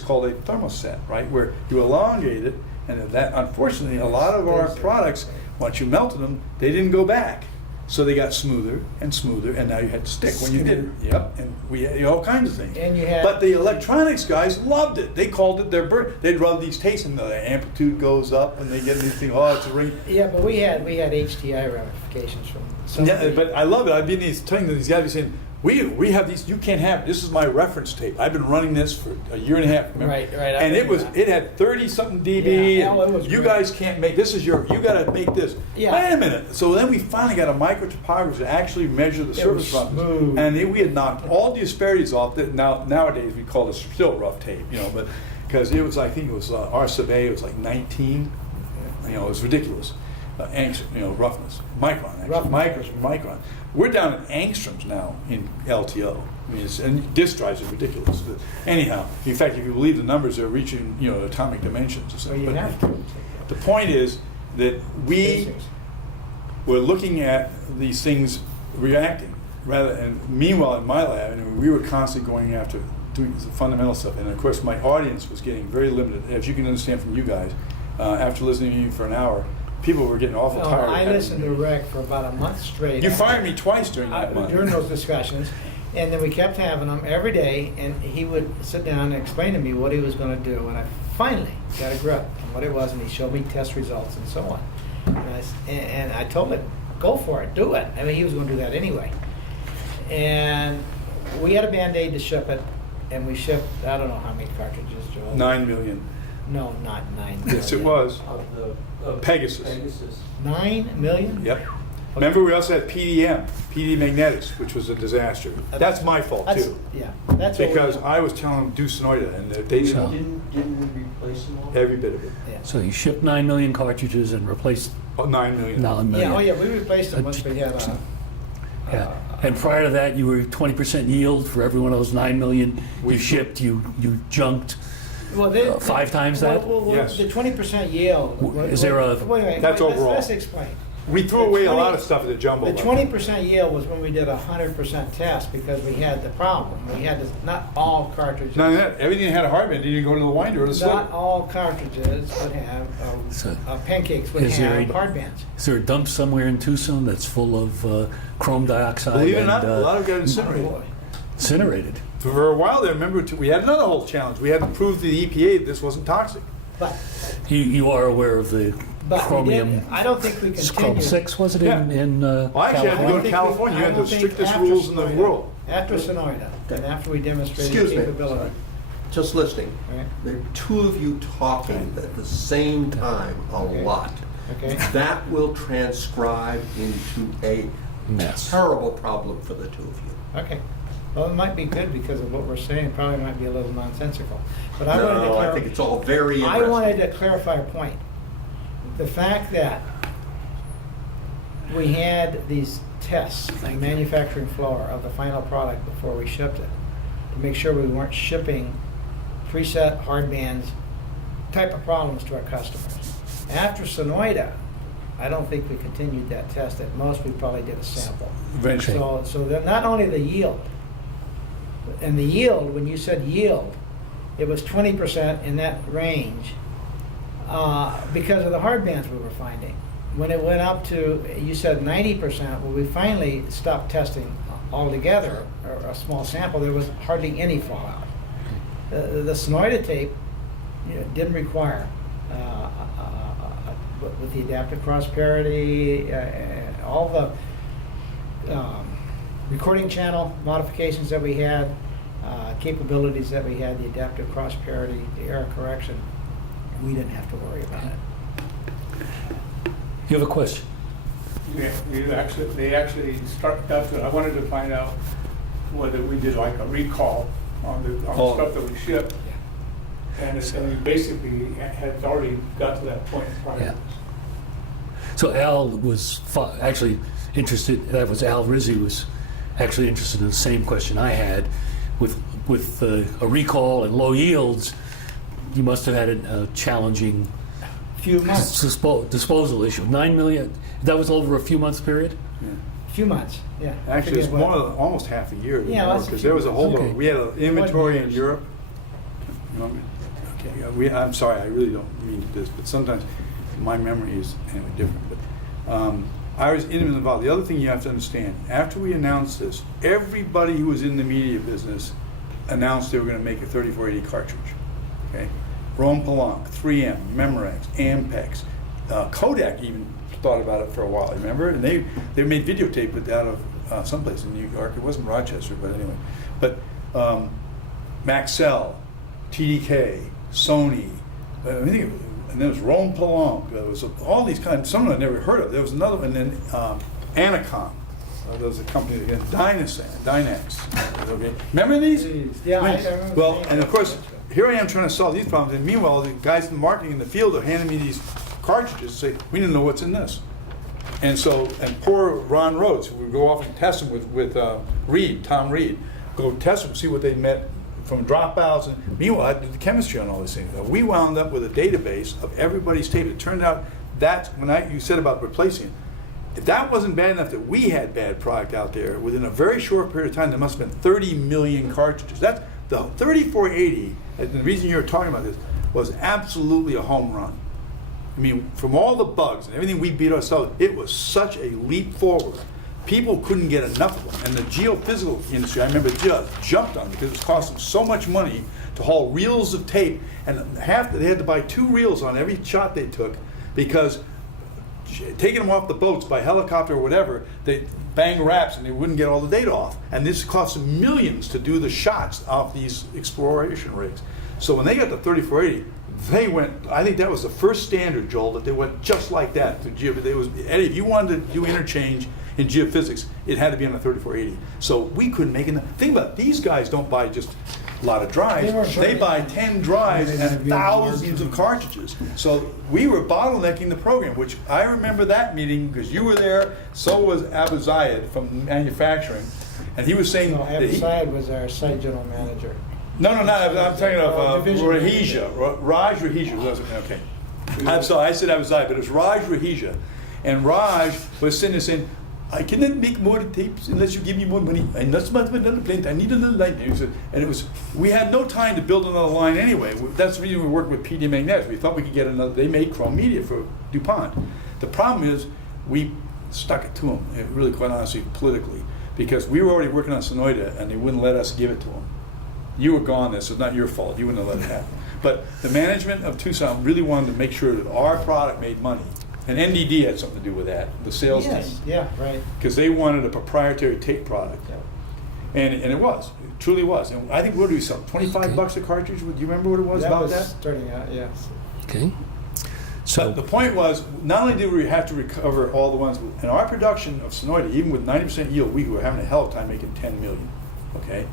called a thermoset, right? Where you elongate it, and that, unfortunately, a lot of our products, once you melted them, they didn't go back. So they got smoother and smoother, and now you had to stick when you did it. Yep, and we had all kinds of things. And you had- But the electronics guys loved it. They called it their bird. They'd run these tapes, and the amplitude goes up, and they get these things. Oh, it's a ring. Yeah, but we had HTI ramifications from some Yeah, of the- but I love it. I've been telling these guys, saying, we have these. You can't have it. This is my reference tape. I've been running this for a year and a half. Remember? Right. And it had 30 something dB. Yeah, and it was you great. guys can't make this. You got to make this. Yeah. Wait a minute. So then we finally got a microtopographer to actually measure the surface was roughness, smooth. and we had knocked all the asperities off. That nowadays we call this still rough tape, but because it was, I think it was R sub A. It was like 19. It was ridiculous. Roughness. Micron, actually. Micron. We're down at angstroms now in LTO. I mean, and disk drives are ridiculous. But anyhow, in fact, if you believe the numbers, they're reaching atomic dimensions. Or So something. you But have to. the point is that we Basics. were looking at these things reacting, and meanwhile in my lab, we were constantly going after doing the fundamental stuff. And of course, my audience was getting very limited, as you can understand from you guys. After listening to you for an hour, people were getting awful No, tired. I listened to Rick for about a month straight. You fired me twice during that month. During those discussions, and then we kept having them every day, and he would sit down and explain to me what he was going to do, and I finally got a grip on what it was, and he showed me test results and so on. And I told him, go for it, do it. I mean, he was going to do that anyway. And we had a Band-Aid to ship it, and we shipped, I don't know how many cartridges, Joel. 9 million. No, not 9 million. Yes, it was. Of Pegasus. 9 million? Yep. Remember, we also had PDM, PD Magnetics, which was a disaster. That's my fault That's, too, yeah, that's what we because know. I was telling them do Sonoida, and they So- didn't. Didn't we replace them all? Every bit of it. Yeah. So you shipped 9 million cartridges and replaced 9 million. 9 million. Yeah, oh yeah, we replaced them once we had Yeah. And prior to that, you were 20% yield for every one of those 9 million you shipped. You junked. well, 5 times that? Well, Yes. the 20% yield. Is there a- Wait, That's overall. Let's explain. We threw The away a 20 lot of stuff at the jumbo The level. 20% yield was when we did a 100% test because we had the problem. We had not all cartridges. None of that. Everything had a hardband. Didn't even go to the winder or the slip. Not all cartridges would have, So- pancakes would Is there have a- hard bands. Is there a dump somewhere in Tucson that's full of chrome dioxide? Believe it or and, not, a lot of it got incinerated. Boy. incinerated. For a while there, remember, we had another whole challenge. We had to prove to the EPA that this wasn't toxic. But You are aware of the we chromium. did, I don't think we Chrome continued. 6, was it Yeah. in Well, I actually had to I go don't to think California. we- You I had the don't think strictest after rules in the Sonoida- world. After Sonoida, and after we demonstrated Excuse me. capability. Just listening. Right? There are two of you talking at the same time a Okay. lot. Okay. That will transcribe into a Mess. terrible problem for the two of you. Okay. Well, it might be good because of what we're saying. It probably might be a little nonsensical. But I wanted to No, I think it's all very I interesting. wanted to clarify a point. The fact that we had these tests on the manufacturing floor of the final product before we shipped it to make sure we weren't shipping preset hard bands type of problems to our customers. After Sonoida, I don't think we continued that test. At most, we probably did a sample. Eventually. So that not only the yield, and the yield, when you said yield, it was 20% in that range because of the hard bands we were finding. When it went up to, you said 90%, well, we finally stopped testing altogether, or a small sample, there was hardly any fallout. The Sonoida tape didn't require, with the adaptive cross parity, all the recording channel modifications that we had, capabilities that we had, the adaptive cross parity, the error correction, we didn't have to worry about it. You have a question? Yeah, they actually struck, that's what I wanted to find out, whether we did like a recall on the stuff that we shipped. And we basically had already got to that point prior. Yeah. So Al was actually interested, that was Al Rizzi was actually interested in the same question I had. With a recall and low yields, you must have had a challenging Few months. disposal issue. 9 million, that was over a few months period? few months, yeah. Actually, it's Forget what. almost half a year. Yeah, that's Because there was a whole, Okay. we had an inventory in years. Europe. You want me- Okay, I'm sorry, I really don't mean this, but sometimes my memory is anyway different. But I was intimately involved. The other thing you have to understand, after we announced this, everybody who was in the media business announced they were going to make a 3480 cartridge. Okay, Rome Palanque, 3M, Memorex, Ampex, Kodak even thought about it for a while. Remember? And they made videotape it out of someplace in New York. It wasn't Rochester, but anyway. But Maxell, TDK, Sony, and there was Rome Palanque. There was all these kinds. Some of them I never heard of. There was another one, and then Anacon. There was a company again, Dynex. Okay. Remember these? Yeah, I remember. Well, and of course, here I am trying to solve these problems, and meanwhile, the guys in marketing in the field are handing me these cartridges and say, we didn't know what's in this. And so, and poor Ron Rhodes, who would go off and test them with Tom Reed, go test them, see what they met from dropouts. And meanwhile, I did the chemistry on all these things. We wound up with a database of everybody's tape. It turned out that's when you said about replacing it. If that wasn't bad enough that we had bad product out there, within a very short period of time, there must have been 30 million cartridges. That's the 3480, and the reason you're talking about this, was absolutely a home run. I mean, from all the bugs and everything we beat ourselves, it was such a leap forward. People couldn't get enough of them. And the geophysical industry, I remember, just jumped on it because it was costing so much money to haul reels of tape. And they had to buy 2 reels on every shot they took because taking them off the boats by helicopter or whatever, they bang wraps and they wouldn't get all the data off. And this cost them millions to do the shots off these exploration rigs. So when they got the 3480, they went, I think that was the first standard, Joel, that they went just like that. Eddie, if you wanted to do interchange in geophysics, it had to be on a 3480. So we couldn't make enough. Think about it, these guys don't buy just a lot of drives. They buy 10 drives and thousands of cartridges. So we were bottlenecking the program, which I remember that meeting because you were there, so was Abu Zayed from manufacturing. And he was saying that Abu Zayed was our site general manager. No, I'm talking of Division Rahija, Raj Rahija. Okay. I'm sorry, I said Abu Zayed, but it was Raj Rahija. And Raj was sitting there saying, I cannot make more tapes unless you give me more money. And that's another plant. I need another line. And it was, we had no time to build another line anyway. That's the reason we worked with PD Magnetics. We thought we could get another. They made chrome media for DuPont. The problem is we stuck it to them, really quite honestly, politically, because we were already working on Sonoida and they wouldn't let us give it to them. You were gone there, so it's not your fault. You wouldn't have let it happen. But the management of Tucson really wanted to make sure that our product made money. And NDD had something to do with that, the sales team. Yeah, right. Because they wanted a proprietary tape product. Yeah. And it was, it truly was. And I think, what did we sell? $25 a cartridge? Do you remember what it was about that? Starting out, yes. Okay. So the point was, not only did we have to recover all the ones, in our production of Sonoida, even with 90% yield, we were having a hell of a time making 10 million, okay?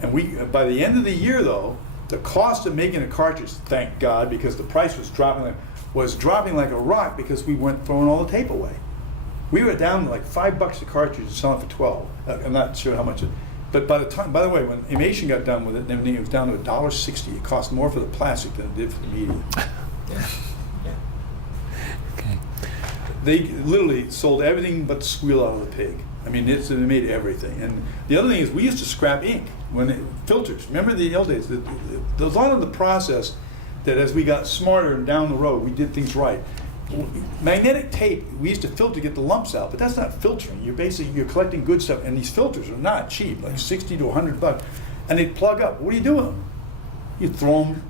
And by the end of the year though, the cost of making a cartridge, thank God, because the price was dropping like a rock because we weren't throwing all the tape away. We were down to like $5 a cartridge and selling for 12. I'm not sure how much but by the way, when Embossing got done with it and everything, it was down to $1.60. It cost more for the plastic than it did for the media. Okay. They literally sold everything but the squeal out of the pig. I mean, they made everything. And the other thing is, we used to scrap ink filters. Remember the old days? There was a lot of the process that as we got smarter and down the road, we did things right. Magnetic tape, we used to filter to get the lumps out, but that's not filtering. You're collecting good stuff, and these filters are not cheap, like $60 to $100, and they plug up. What do you do with them? You throw them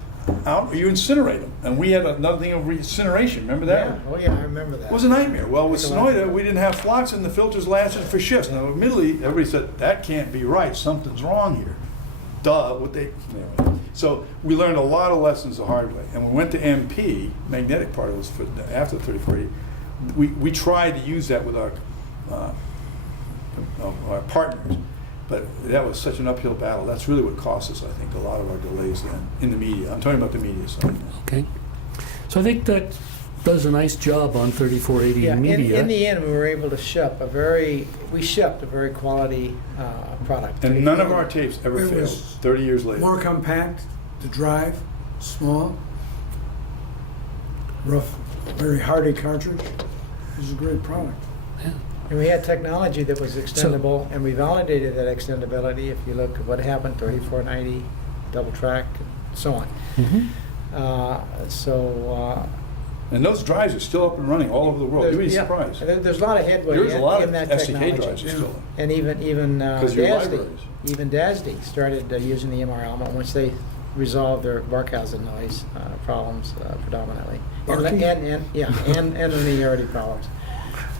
out, or you incinerate them. And we had another thing of incineration. Remember that? Yeah. Oh yeah, I remember that. It was a nightmare. Well, with Sonoida, we didn't have flux, and the filters lasted for shifts. Now, admittedly, everybody said, that can't be right. Something's wrong here. Duh. Anyway. So we learned a lot of lessons the hard way. And we went to MP, magnetic particles, after the 3480. We tried to use that with our partners. But that was such an uphill battle. That's really what cost us, I think, a lot of our delays then in the media. I'm talking about the media side. Okay. So I think that does a nice job on 3480 Yeah, media. in the end, we were able to shipped a very quality product. And none of our tapes ever It failed, was 30 years later. More compact, the drive, small, rough, very hardy cartridge. It was a great product. And we had technology that was extendable, and we validated that extendability. If you look at what happened, 3490, double track, and so on. And those drives are still up and running all over the world. You'd be yeah, surprised. there's a lot of headway There's a lot in of that SDK technology. drives are still. And even Because your DASD, libraries. even DASD started using the MR element once they resolved their Barkhausen noise problems predominantly, and linearity problems,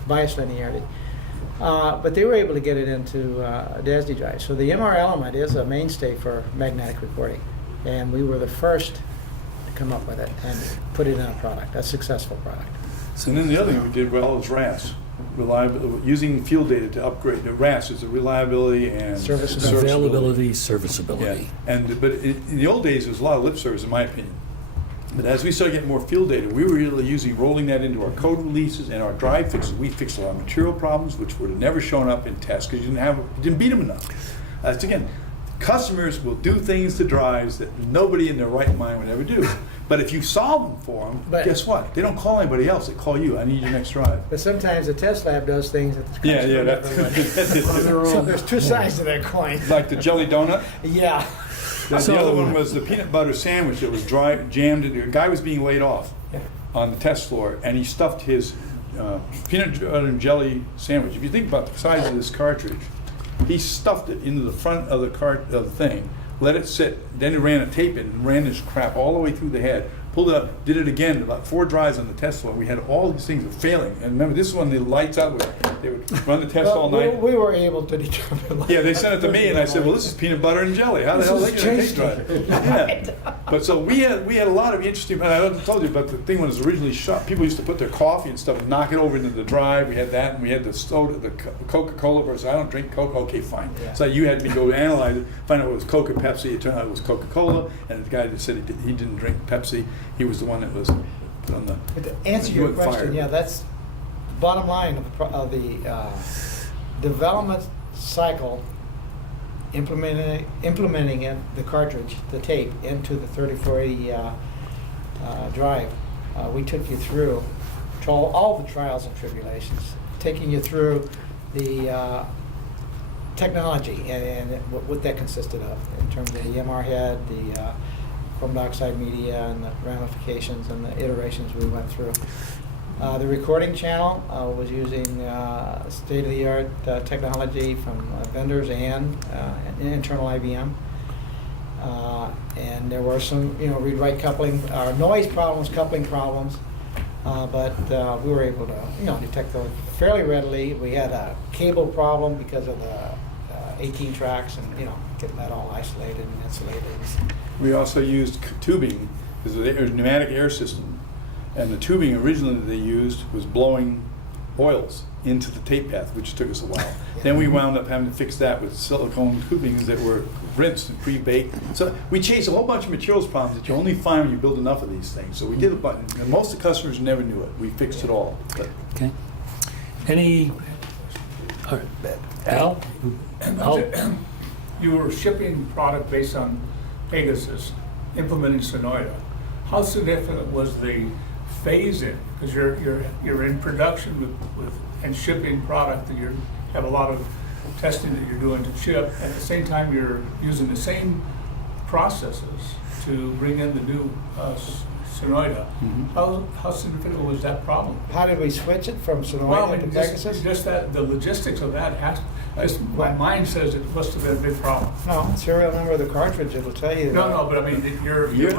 bias linearity. But they were able to get it into DASD drives. So the MR element is a mainstay for magnetic recording, and we were the first to come up with it and put it in a product, a successful product. And then the other thing we did well is RAS, reliability, using field data to upgrade. The RAS is the reliability and Serviceability. Availability, serviceability. Yeah. But in the old days, there was a lot of lip service, in my opinion. But as we started getting more field data, we were really rolling that into our code releases and our drive fixes. We fixed a lot of material problems, which would have never shown up in tests because you didn't beat them enough. That's again, customers will do things to drives that nobody in their right mind would ever do. But if you solve them for them, guess what? They don't call anybody else. They call you. I need your next drive. But sometimes the test lab does things that the customer never would. So there's two sides to that coin. Like the jelly donut. Yeah. The other one was the peanut butter sandwich that was jammed. A guy was being laid off on the test floor, and he stuffed his peanut butter and jelly sandwich. If you think about the size of this cartridge, he stuffed it into the front of the thing, let it sit, then he ran a tape in and ran this crap all the way through the head, pulled it up, did it again, about 4 drives on the test floor. We had all these things failing. And remember, this is when the lights out, they would run the test all night. We were able to determine. Yeah, they sent it to me, and I said, well, this is peanut butter and jelly. How the hell are they going to taste drive? Yeah. But so we had a lot of interesting, and I told you about the thing when it was originally shot. People used to put their coffee and stuff and knock it over into the drive. We had that, and we had the soda, the Coca-Cola versus I don't drink Coke. Okay, fine. Yeah. So you had me go analyze it, find out it was Coke or Pepsi. It turned out it was Coca-Cola, and the guy that said he didn't drink Pepsi, he was the one that was put on the. But to answer your question, yeah, that's the bottom line of the development cycle. Implementing it, the cartridge, the tape, into the 3480 drive. We took you through all the trials and tribulations, taking you through the technology and what that consisted of in terms of the MR head, the chrome dioxide media, and the ramifications and the iterations we went through. The recording channel was using state-of-the-art technology from vendors and internal IBM. And there were some, read-write coupling, noise problems, coupling problems, but we were able to, detect those fairly readily. We had a cable problem because of the 18 tracks, and getting that all isolated and insulated. We also used tubing. There's a pneumatic air system. And the tubing originally that they used was blowing oils into the tape path, which took us a while. Then we wound up having to fix that with silicone tubings that were rinsed and pre-baked. So we chased a whole bunch of materials problems that you only find when you build enough of these things. So we did a button, and most of the customers never knew it. We fixed it all. But Okay. Any, Al? You were shipping product based on Pegasus, implementing Sonoida. How significant was the phase-in? Because you're in production with and shipping product, and you have a lot of testing that you're doing to ship. At the same time, you're using the same processes to bring in the new Sonoida. How significant was that problem? How did we switch it from Sonoida to Pegasus? Just that the logistics of that my mind says it must have been a big problem. No, serial number of the cartridge, it'll tell you. No, but I mean,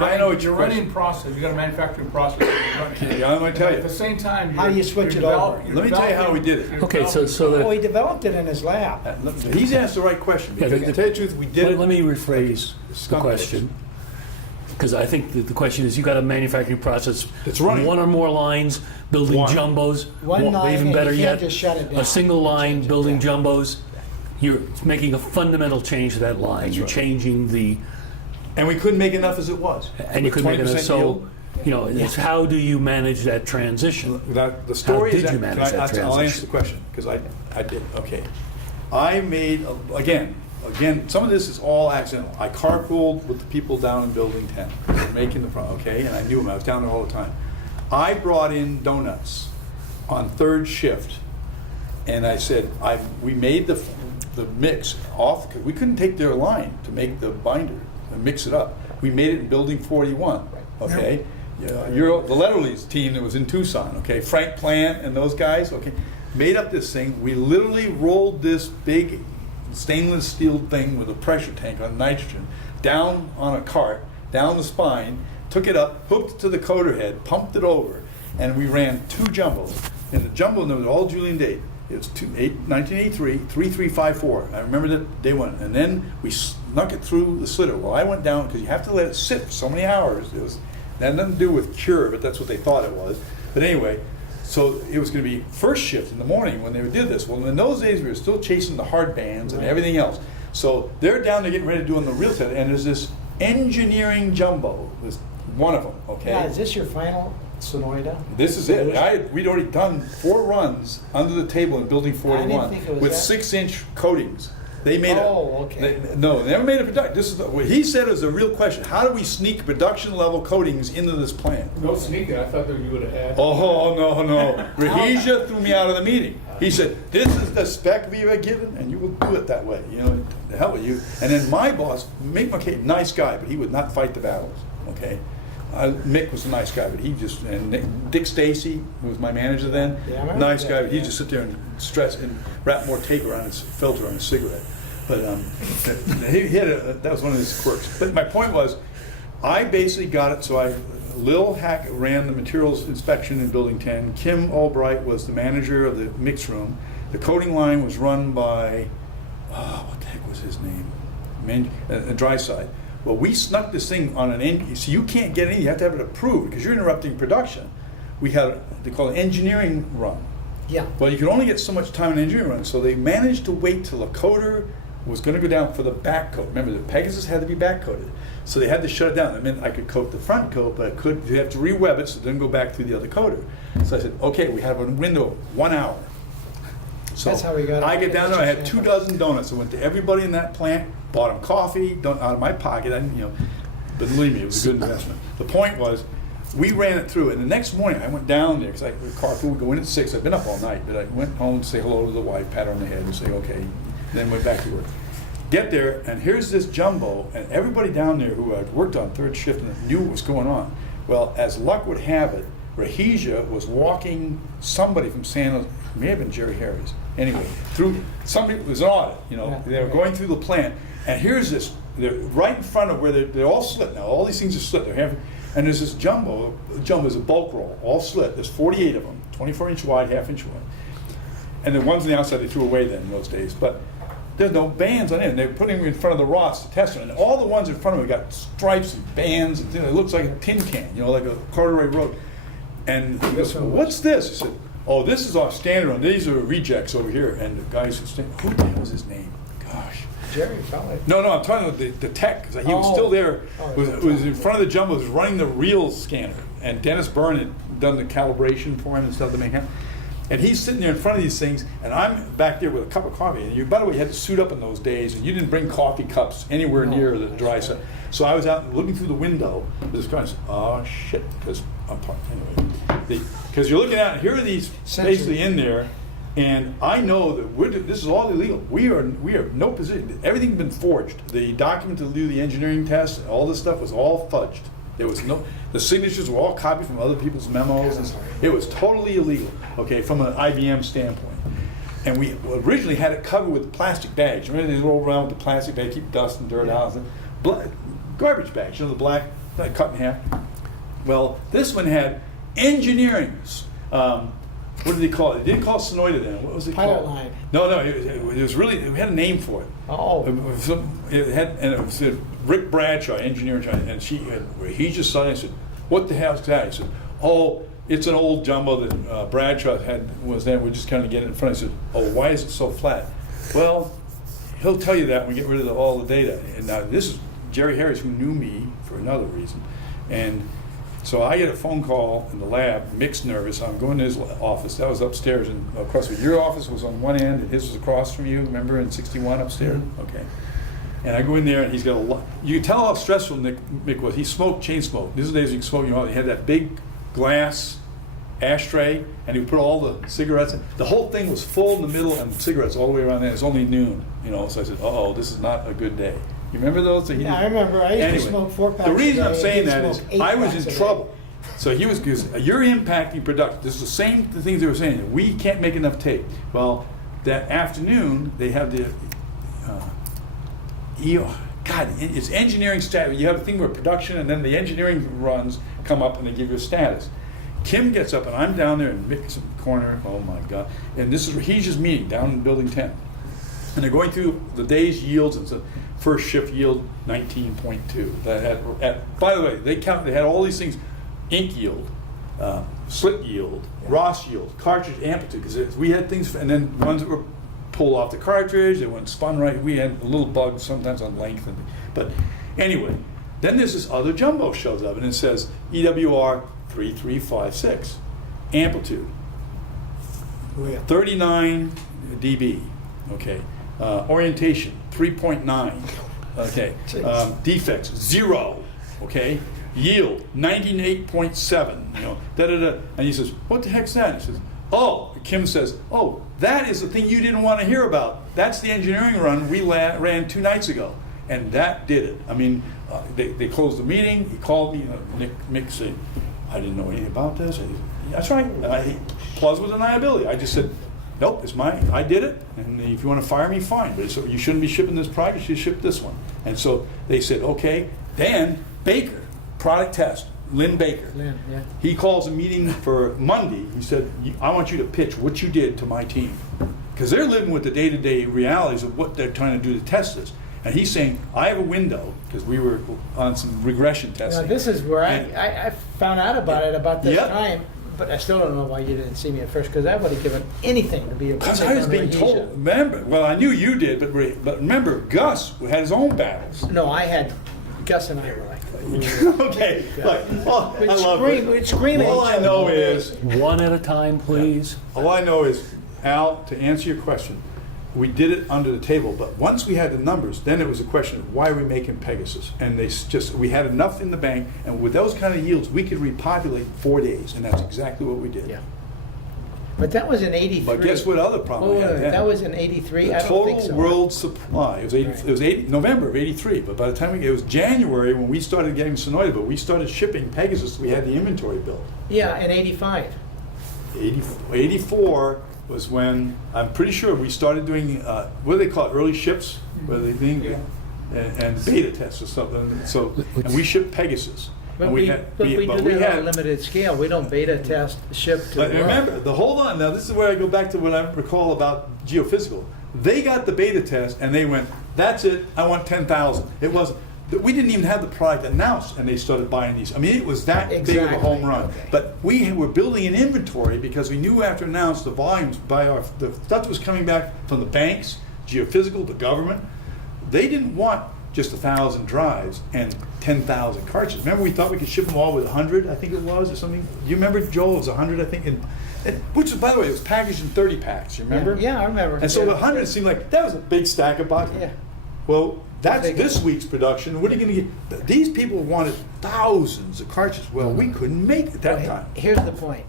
I know what you're running process. You got a manufacturing process. yeah, I'm going to tell At you. the same time, How do you switch it over? Let me tell you how we did it. Okay, so Oh, he developed it in his lab. He's asked the right question. Because to tell you the truth, we did it. let me rephrase the question. Because I think the question is, you got a manufacturing process. It's running. One or more lines, building One. jumbos. One line, even and better you can't yet, just shut it down. a single line, Change it, building yeah. jumbos. You're making a fundamental change to that line. That's You're right. changing the, And we couldn't make enough as it was. and you could make it 20% so, yield. it's how do you manage that transition? The story How is did you that, manage that I'll answer transition? the question, because I did, okay. I made, again, some of this is all accidental. I carpooled with the people down in Building 10. They were making the product, okay, and I knew them, I was down there all the time. I brought in donuts on third shift And I said, we made the mix off, because we couldn't take their line to make the binder and mix it up. We made it in building 41, okay? You're the Letterly's team that was in Tucson, okay? Frank Plant and those guys, okay? Made up this thing. We literally rolled this big stainless steel thing with a pressure tank on nitrogen down on a cart, down the spine, took it up, hooked it to the coder head, pumped it over, and we ran 2 jumbos. And the jumbo number was all Julian date. It was 1983, 3354. I remember that day one. And then we snuck it through the slitter. Well, I went down, because you have to let it sit for so many hours. That had nothing to do with cure, but that's what they thought it was. But anyway, so it was going to be first shift in the morning when they did this. Well, in those days, we were still chasing the hard bands and everything else. So they're down there getting ready to do on the real test, and there's this engineering jumbo. There's one of them, okay? Yeah, is this your final Sonoida? This is it. We'd already done 4 runs under the table in building 41 think it was with that. 6-inch coatings. They made okay. they never made a production. This is what he said is a real question. How do we sneak production level coatings into this plant? No sneaking, I thought that you would have had. Oh, no. Rahija threw me out of the meeting. He said, this is the spec we were given, and you will do it that way. You know, the hell with you. And then my boss, Mick McKay, nice guy, but he would not fight the battles, okay? Mick was a nice guy, but he just, and Dick Stacy, who was my manager then, nice guy, but he'd just sit there and stress and wrap more tape around his filter on his cigarette. But that was one of his quirks. But my point was, I basically got it, so Lil Hack ran the materials inspection in Building 10. Kim Albright was the manager of the mix room. The coating line was run by, what the heck was his name? Dry Side. Well, we snuck this thing on an end, so you can't get in, you have to have it approved, because you're interrupting production. We had, they call it engineering run. Yeah. Well, you can only get so much time in engineering run, so they managed to wait till a coater was going to go down for the back coat. Remember, the Pegasus had to be back coated, so they had to shut it down. That meant I could coat the front coat, but you have to re-web it, so it doesn't go back through the other coater. So I said, okay, we have a window of 1 hour. So That's how we got it. I get down there, I had 2 dozen donuts. I went to everybody in that plant, bought them coffee, out of my pocket. I didn't, but believe me, it was a good investment. The point was, we ran it through, and the next morning I went down there, because carpool would go in at 6. I'd been up all night, but I went home to say hello to the wife, pat her on the head, and say okay, and then went back to work. Get there, and here's this jumbo, and everybody down there who had worked on third shift and knew what was going on. Well, as luck would have it, Rahija was walking somebody from San Jose, it may have been Jerry Harris, anyway, through, somebody, it was an audit, they were going through the plant, and here's this, they're right in front of where they're all slit now, all these things are slit, and there's this jumbo is a bulk roll, all slit, there's 48 of them, 24-inch wide, half-inch wide, and the ones on the outside they threw away then in those days, but there's no bands on it, and they're putting them in front of the Ross to test them, and all the ones in front of them got stripes and bands, and it looks like a tin can, like a corduroy road. And he goes, well, what's this? I said, oh, this is our standard one. These are rejects over here. And the guys who the hell was his name? Gosh. Jerry, probably. No, I'm talking about the tech, because he was still there, was in front of the jumbo, was running the real scanner. And Dennis Byrne had done the calibration for him and stuff to make him. And he's sitting there in front of these things, and I'm back there with a cup of coffee. And by the way, you had to suit up in those days, and you didn't bring coffee cups anywhere near the dry side. So I was out looking through the window with this guy and said, oh shit, because I'm talking, anyway. Because you're looking at, here are these basically in there, and I know that this is all illegal. We are no position, everything's been forged. The document to do the engineering test, all this stuff was all fudged. There was the signatures were all copied from other people's memos. It was totally illegal, okay, from an IBM standpoint. And we originally had it covered with plastic bags. Remember they roll around with the plastic bag, keep dust and dirt out. Garbage bags, the black, cut in half. Well, this one had engineering. What did they call it? They didn't call it Sonoida then. What was it called? Pilot line. No, it was really, it had a name for it. Oh. It said Rick Bradshaw, engineer, and he just saw it and said, what the hell is that? He said, oh, it's an old jumbo that Bradshaw was there. We're just kind of getting it in front. He said, oh, why is it so flat? Well, he'll tell you that when we get rid of all the data. And now this is Jerry Harris, who knew me for another reason. And so I get a phone call in the lab, Mick's nervous. I'm going to his office. That was upstairs, and across from your office was on one end, and his was across from you. Remember in 61 upstairs? Mm-hmm. Okay. And I go in there, and he's got a lot. You can tell how stressful Mick was. He smoked chain smoke. These are the days you can smoke. He had that big glass ashtray, and he would put all the cigarettes in. The whole thing was full in the middle and cigarettes all the way around there. It was only noon, you know, so I said, uh-oh, this is not a good day. You remember those? So Yeah, I remember. I used to smoke 4 packs. The reason a I'm day, saying and that he'd is smoke 8 I was packs in a day. trouble. So he was, because you're impacting production. This is the same things they were saying. We can't make enough tape. Well, that afternoon, they have the, God, it's engineering status. You have a thing where production and then the engineering runs come up and they give you a status. Kim gets up and I'm down there in Mick's corner. Oh my God. And this is where he's just meeting down in building 10. And they're going through the day's yields. And so first shift yield 19.2. That had, by the way, they had all these things: ink yield, slit yield, Ross yield, cartridge amplitude. Because we had things, and then ones that were pulled off the cartridge, they went spun right. We had a little bugs sometimes on length. But anyway, then there's this other jumbo shows up and it says EWR 3356, amplitude 39 dB. Okay, orientation 3.9. Okay, defects 0. Okay, yield 98.7. You know, da da da. And he says, "What the heck's that?" He says, "Oh," Kim says, "Oh, that is the thing you didn't want to hear about. That's the engineering run we ran 2 nights ago, and that did it." I mean, they closed the meeting. He called me. Mick said, "I didn't know anything about this." I said, "That's right." And plausible deniability. I just said, "Nope, it's mine. I did it. And if you want to fire me, fine. But you shouldn't be shipping this product. You should ship this one." And so they said, "Okay." Then Baker, product test. Lynn Baker. Lynn, yeah. He calls a meeting for Monday. He said, "I want you to pitch what you did to my team." Because they're living with the day-to-day realities of what they're trying to do to test this. And he's saying, "I have a window," because we were on some regression Now, testing. this is where And- I found out about it about this Yep. time, but I still don't know why you didn't see me at first, because I would have given anything to be a Because I was being told, remember, well, I knew you did, but remember, Gus had his own battles. No, I had, Gus and I were like, Okay, look, I we'd love scream, it. we'd scream at All each I other. know is, One at a time, please. all I know is, Al, to answer your question, we did it under the table, but once we had the numbers, then it was a question of why are we making Pegasus? And we had enough in the bank, and with those kind of yields, we could repopulate in 4 days, and that's exactly what we did. Yeah. But that was in '83. But guess what other problem we had then? That was in '83? The I don't think total so. world supply, it was November of '83, but by the time it was January when we started getting Sonoida, but we started shipping Pegasus, we had the inventory built. Yeah, in '85. 84 was when, I'm pretty sure we started doing, what do they call it, early ships? Where they think, and beta tests or something, so, and we shipped Pegasus. But And we had- do but that on a limited scale. We don't beta test ship to But the world. remember, hold on, now this is where I go back to what I recall about geophysical. They got the beta test and they went, "That's it, I want 10,000. It wasn't, we didn't even have the product announced and they started buying these. I mean, it was that big of a Exactly, home run. okay. But we were building an inventory because we knew after announced the volumes the stuff that was coming back from the banks, geophysical, the government. They didn't want just 1,000 drives and 10,000 cartridges. Remember, we thought we could ship them all with 100, I think it was, or something. Do you remember, Joel? It was 100, I think. Which, by the way, it was packaged in 30 packs. You remember? Yeah, I remember. And so Yeah. the 100 seemed like that was a big stack of boxes. Yeah. Well, that's Big. this week's production. What are you going to get? These people wanted thousands of cartridges. Well, we couldn't make it that time. Here's the point.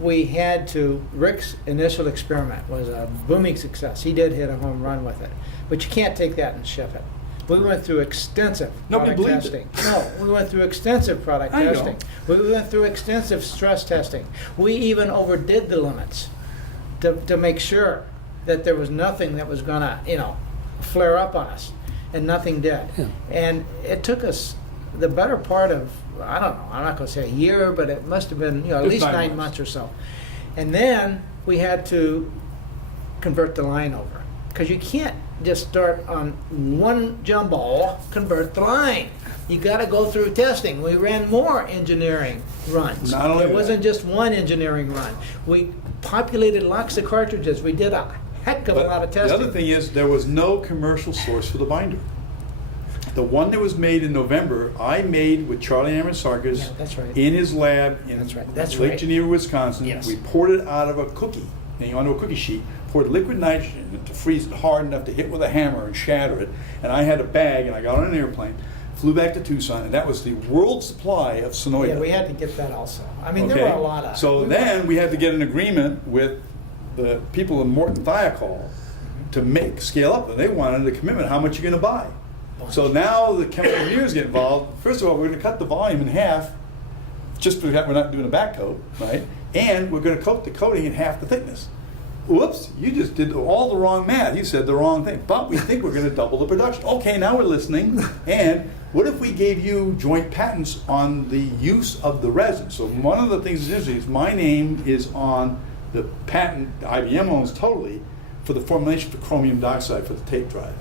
We had to, Rick's initial experiment was a booming success. He did hit a home run with it. But you can't take that and ship it. We went through extensive Nobody product believed it. testing. No, we went through extensive product I know. testing. We went through extensive stress testing. We even overdid the limits to make sure that there was nothing that was going to, flare up on us. And nothing did. Yeah. And it took us the better part of, I don't know, I'm not going to say a year, but it must have been, at Just least 9 9 months or so. And then we had to convert the line over. Because you can't just start on one jumbo, convert the line. You got to go through testing. We ran more engineering runs. Not only It that. wasn't just one engineering run. We populated lots of cartridges. We did a heck of a lot of The testing. other thing is, there was no commercial source for the binder. The one that was made in November, I made with Charlie Amasarkas Yeah, that's right. in his lab in That's right. That's Lake right. Geneva, Wisconsin. Yes. We poured it out of a cookie, onto a cookie sheet, poured liquid nitrogen to freeze it hard enough to hit with a hammer and shatter it. And I had a bag, and I got on an airplane. flew back to Tucson, and that was the world supply of Sonoya. Yeah, we had to get that also. I mean, there Okay? were a lot of. So then we had to get an agreement with the people in Morton Thiokol to scale up, and they wanted a commitment, how much you're gonna buy. So now the chemical engineers get involved. First of all, we're gonna cut the volume in half, just for that we're not doing a back coat, right? And we're gonna coat the coating in half the thickness. Whoops, you just did all the wrong math. You said the wrong thing. But we think we're gonna double the production. Okay, now we're listening. And what if we gave you joint patents on the use of the resin? So one of the things that's interesting is my name is on the patent IBM owns totally for the formulation for chromium dioxide for the tape drive.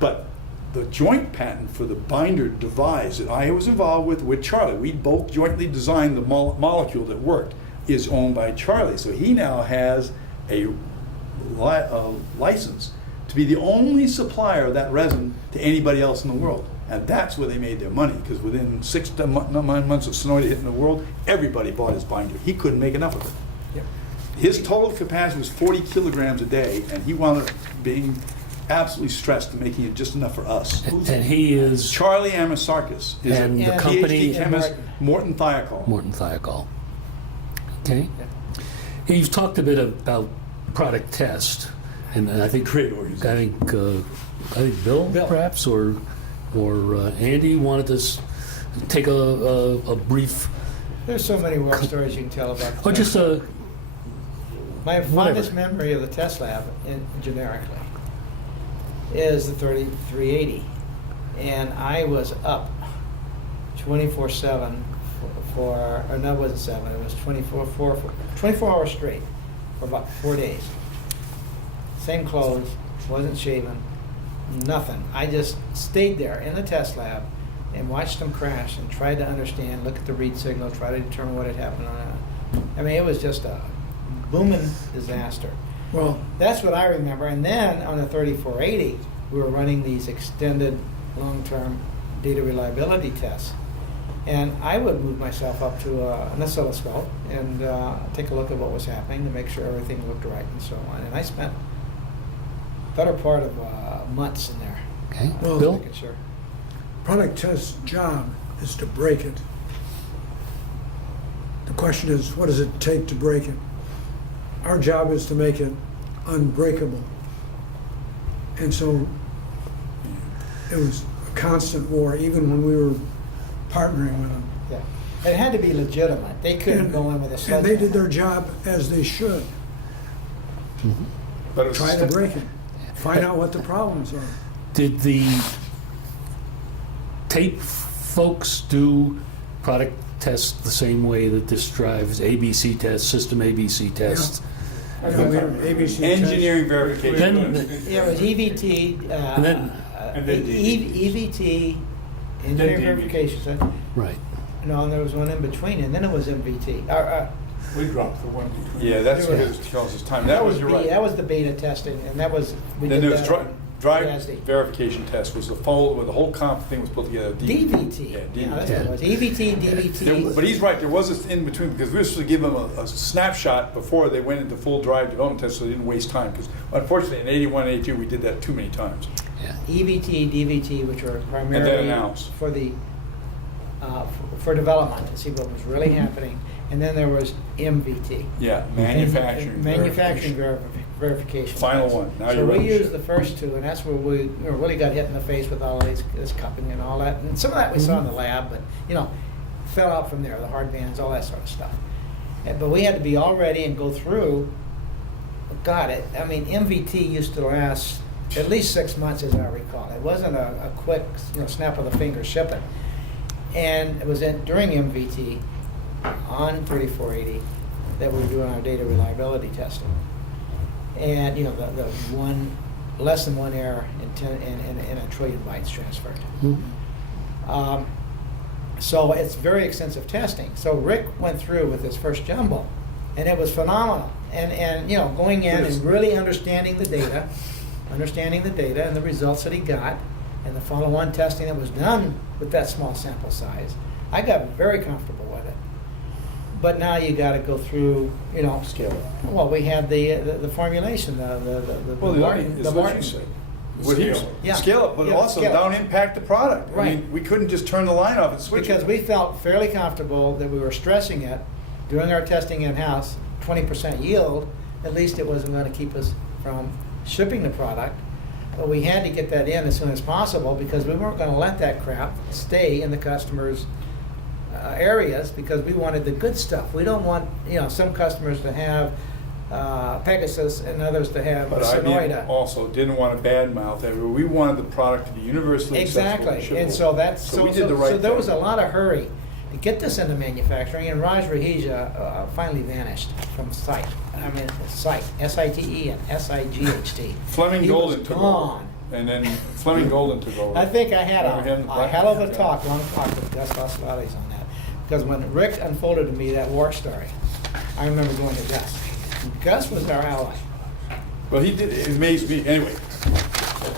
But the joint patent for the binder device that I was involved with Charlie, we both jointly designed the molecule that worked, is owned by Charlie. So he now has a license to be the only supplier of that resin to anybody else in the world. And that's where they made their money, because within 6 to 9 months of Sonoya hitting the world, everybody bought his binder. He couldn't make enough of it. Yep. His total capacity was 40 kilograms a day, and he wound up being absolutely stressed to making it just enough for us. And he is Charlie Amasarkis is And a the PhD company- chemist, Morton Thiokol. Morton Thiokol. Okay. You've talked a bit about product test, and I think Great I organization. think Bill, perhaps, or Andy wanted to take a brief. There's so many war stories you can tell about. Oh, just a. My whatever. fondest memory of the test lab, generically, is the 3380. And I was up 24/7 or no, it wasn't 7, it was 24 hours straight for about 4 days. Same clothes, wasn't shaven, nothing. I just stayed there in the test lab and watched them crash and tried to understand, look at the read signal, try to determine what had happened on it. I mean, it was just a booming disaster. Well, That's what I remember. And then on the 3480, we were running these extended long-term data reliability tests. And I would move myself up to an oscilloscope and take a look at what was happening to make sure everything looked right and so on. And I spent the better part of months in there. Okay. Well, Bill? Making sure. product test's job is to break it. The question is, what does it take to break it? Our job is to make it unbreakable. And so it was a constant war, even when we were partnering with them. Yeah. It had to be legitimate. They couldn't go in with a And sledgehammer. they did their job as they should. But it was Try to break it. Find out what the problems are. Did the tape folks do product tests the same way that this drives? ABC tests, system ABC tests? Yeah, we have ABC tests. engineering verification. Then, Yeah, it was EVT, And then- And then EVT, engineering DVT. verifications. right. No, and there was one in between, and then it was MVT. We dropped the one between. Yeah, that's There because was- it tells us time. That was, you're right. That was the beta testing, and that was, we Then did there was that on drive VASD. verification test was the full, where the whole comp thing was put together. DVT. Yeah, Yeah, that's DVT. what it was. EVT, DVT. But he's right, there was this in between, because we were supposed to give them a snapshot before they went into full drive development test, so they didn't waste time. Because unfortunately, in 81 and 82, we did that too many times. Yeah. EVT, DVT, which were primarily announce. for the for development to see what was really happening, and then there was MVT. Yeah, manufacturing. Manufacturing verification. verification. Final one. Now So you're we running used shit. the first two, and that's where we really got hit in the face with all this cupping and all that. And some of that we saw in the lab, but fell out from there, the hard bands, all that sort of stuff. But we had to be all ready and go through. I mean, MVT used to last at least 6 months, as I recall. It wasn't a quick, snap of the finger ship it. And it was during MVT on 3480 that we were doing our data reliability testing. And the less than one error in a trillion bytes transferred. So it's very extensive testing. So Rick went through with his first jumbo, and it was phenomenal. And going in and really understanding the data and the results that he got, and the follow-on testing that was done with that small sample size, I got very comfortable with it. But now you got to go through, Scale it. Well, we had the formulation, Well, Martin, it's what you said. Well, Scale. Yeah. Scale up, but Yeah, also scale up. don't impact the product. I Right. mean, we couldn't just turn the line off and switch Because it. we felt fairly comfortable that we were stressing it, doing our testing in-house, 20% yield, at least it wasn't going to keep us from shipping the product. But we had to get that in as soon as possible because we weren't going to let that crap stay in the customers' areas because we wanted the good stuff. We don't want, some customers to have Pegasus and others to have But IBM Sonoida. also didn't want to badmouth everyone. We wanted the product to be universally acceptable. Exactly, and so that's, So we did the right so there thing. was a lot of hurry to get this into manufacturing, and Raj Raheja finally vanished from sight. I mean, sight, S-I-T-E and S-I-G-H-T. Fleming He Golden was took gone. over. And then Fleming Golden took over. I think I had Remember him? a hell of a long talk with Gus Osvaldes on that, because when Rick unfolded to me that war story, I remember going to Gus. Gus was our ally. Well, he did, it amazed me. Anyway,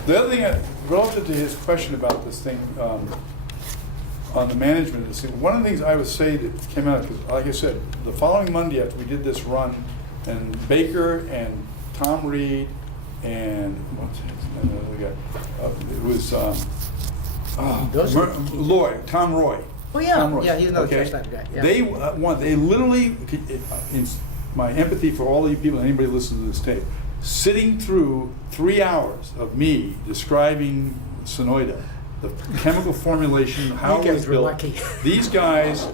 the other thing, relative to his question about this thing, on the management of this thing, one of the things I would say that came out, because like I said, the following Monday after we did this run, and Baker and Tom Reed and what's his name? It was Those are key. Tom Roy. Oh, yeah. Tom Roy. Yeah, he's another Okay? first time guy. Yeah. They literally, in my empathy for all of you people, anybody listening to this tape, sitting through 3 hours of me describing Sonoida, the chemical formulation, how You it guys was were built. lucky. These guys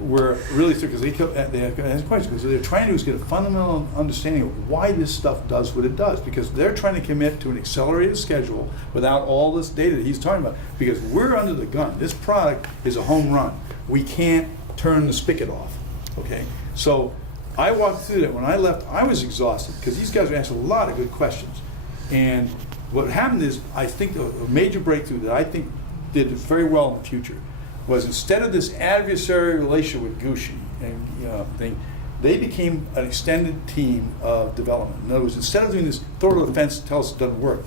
were really because they had questions because they're trying to do is get a fundamental understanding of why this stuff does what it does, because they're trying to commit to an accelerated schedule without all this data that he's talking about, because we're under the gun. This product is a home run. We can't turn the spigot off, okay? So I walked through that. When I left, I was exhausted because these guys were asking a lot of good questions. And what happened is, I think a major breakthrough that I think did very well in the future was, instead of this adversarial relationship with Gucci and thing, they became an extended team of development. In other words, instead of doing this throw to the fence, tell us it doesn't work,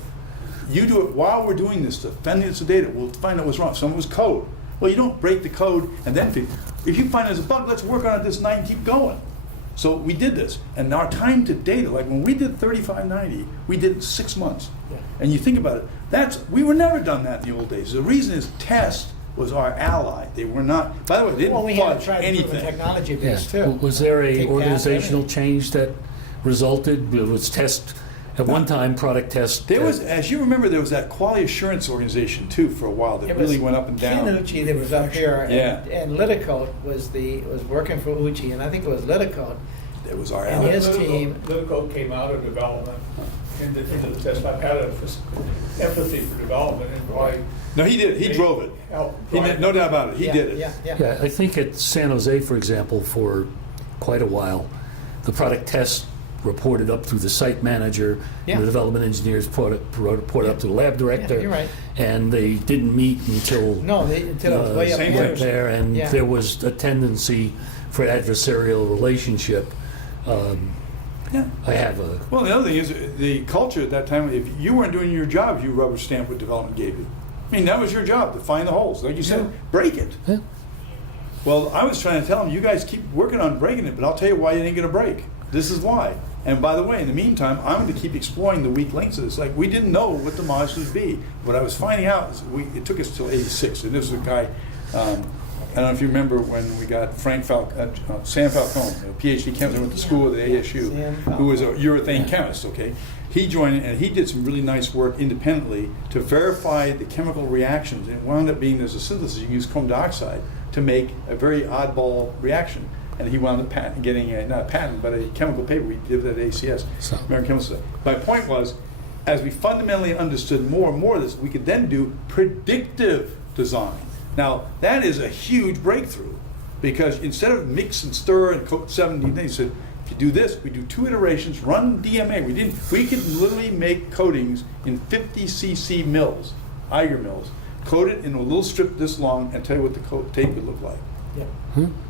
you do it while we're doing this stuff, defending us the data. We'll find out what's wrong. Some of it was code. Well, you don't break the code and then if you find there's a bug, let's work on it this night and keep going. So we did this, and our time to data, like when we did 3590, we did it in 6 months. Yeah. And you think about it, we were never done that in the old days. The reason is test was our ally. They were not, by the way, they Well, we didn't had to fudge try to improve the anything. technology Yeah. base too. Was there a Take organizational paths, change that resulted? It was test, at one time, product test. There was, as you remember, there was that quality assurance organization too for a while that It really was went up and down. Kinucci that was up here, Yeah. and Liticote was working for Uchi, and I think it was Liticote. It was our And ally. his team- Litico came out of development into the test. I've had empathy for development and why. No, he did. He drove it. He did, no doubt about it. He Yeah, did it. Yeah, yeah. Yeah, I think at San Jose, for example, for quite a while, the product test reported up through the site manager, Yeah. and the development engineers reported up to the lab director. you're right. And they didn't meet until No, until it was way up Same there. went there, and Yeah. there was a tendency for adversarial relationship. Yeah. I have a Well, the other thing is the culture at that time. If you weren't doing your job, you rubber stamp what development gave you. I mean, that was your job, to find the holes. Like you said, break it. Yeah. Well, I was trying to tell them, you guys keep working on breaking it, but I'll tell you why you ain't gonna break. This is why. And by the way, in the meantime, I'm going to keep exploring the weak links of this. Like, we didn't know what the modules would be. What I was finding out is it took us till '86, and this was a guy. I don't know if you remember when we got Sam Falcone, a PhD chemist who went to school at ASU, who was a urethane chemist, okay? He joined and he did some really nice work independently to verify the chemical reactions. And it wound up being, there's a synthesis, you can use chrome dioxide to make a very oddball reaction. And he wound up getting not a patent, but a chemical paper. We did that at ACS, So- American Chemical Society. My point was, as we fundamentally understood more and more of this, we could then do predictive design. Now, that is a huge breakthrough, because instead of mix and stir and coat 17 things, he said, if you do this, we do 2 iterations, run DMA. We could literally make coatings in 50 cc mills, Eiger mills, coat it in a little strip this long, and tell you what the tape would look like. Yeah.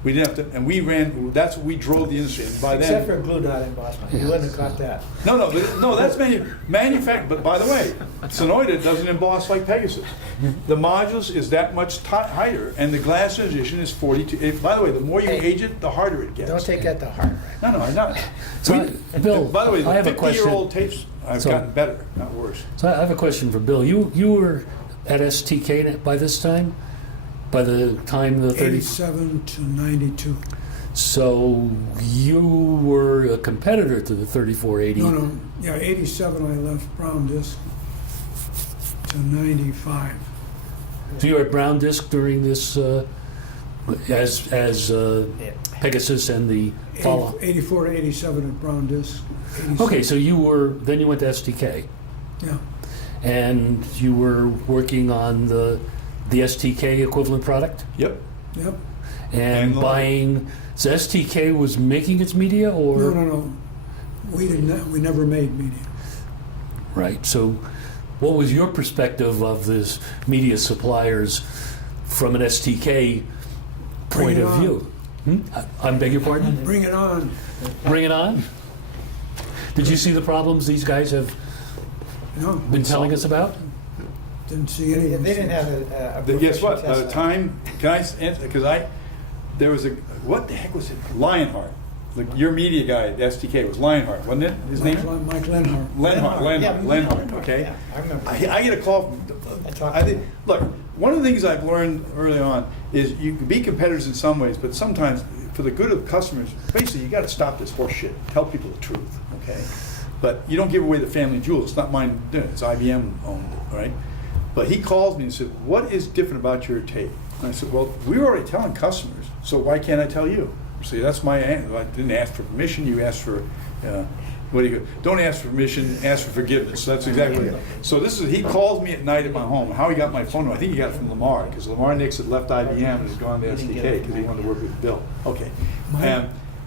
We didn't have to, and we ran. That's what we drove the industry. And by Except then, for glue dot embossment. You wouldn't have caught that. no, that's manufactured. But by the way, Sonoida doesn't emboss like Pegasus. The Modulus is that much tighter, and the glass transition is 42. By the way, the more you age it, the harder it gets. Don't take that to heart. No, I'm not. So, Bill, By the way, the I have a question. 50-year-old tapes have So- gotten better, not worse. So I have a question for Bill. You were at STK by this time? By the time the 30... 87 to 92. So you were a competitor to the 3480. No, yeah, 87 I left Brown Disc to 95. So you were at Brown Disc during this, as Pegasus and the follow. 84 to 87 at Brown Disc. 87. Okay, so then you went to STK, Yeah, and you were working on the STK equivalent product, Yep. yep. and And buying. So STK was making its media, or No. We never made media. right? So, what was your perspective of this media suppliers from an STK point Bring it of on. view? I beg your pardon? Bring it on. Bring it on. Did you see the problems these guys have No, been telling us about? didn't see any. They didn't have a Guess what? proficient By the test time, can I answer? Because there was what the heck was it? Lionheart. Your media guy at STK was Lionheart, wasn't it? His name? Mike Lenhart. Lenhart, okay? Yeah, I remember. I get a call from, I think, look, one of the things I've learned early on is you can be competitors in some ways, but sometimes for the good of the customers, basically you got to stop this horse shit. Tell people the truth, okay? But you don't give away the family jewels. It's not mine to do it. It's IBM owned it, right? But he calls me and said, what is different about your tape? And I said, well, we were already telling customers, so why can't I tell you? See, that's my answer. I didn't ask for permission. You asked for, what do you go? Don't ask for permission, ask for forgiveness. So that's exactly it. So he calls me at night at my home. How he got my phone number, I think he got it from Lamar, because Lamar Nix had left IBM and had gone to SDK because he wanted to work with Bill. Okay.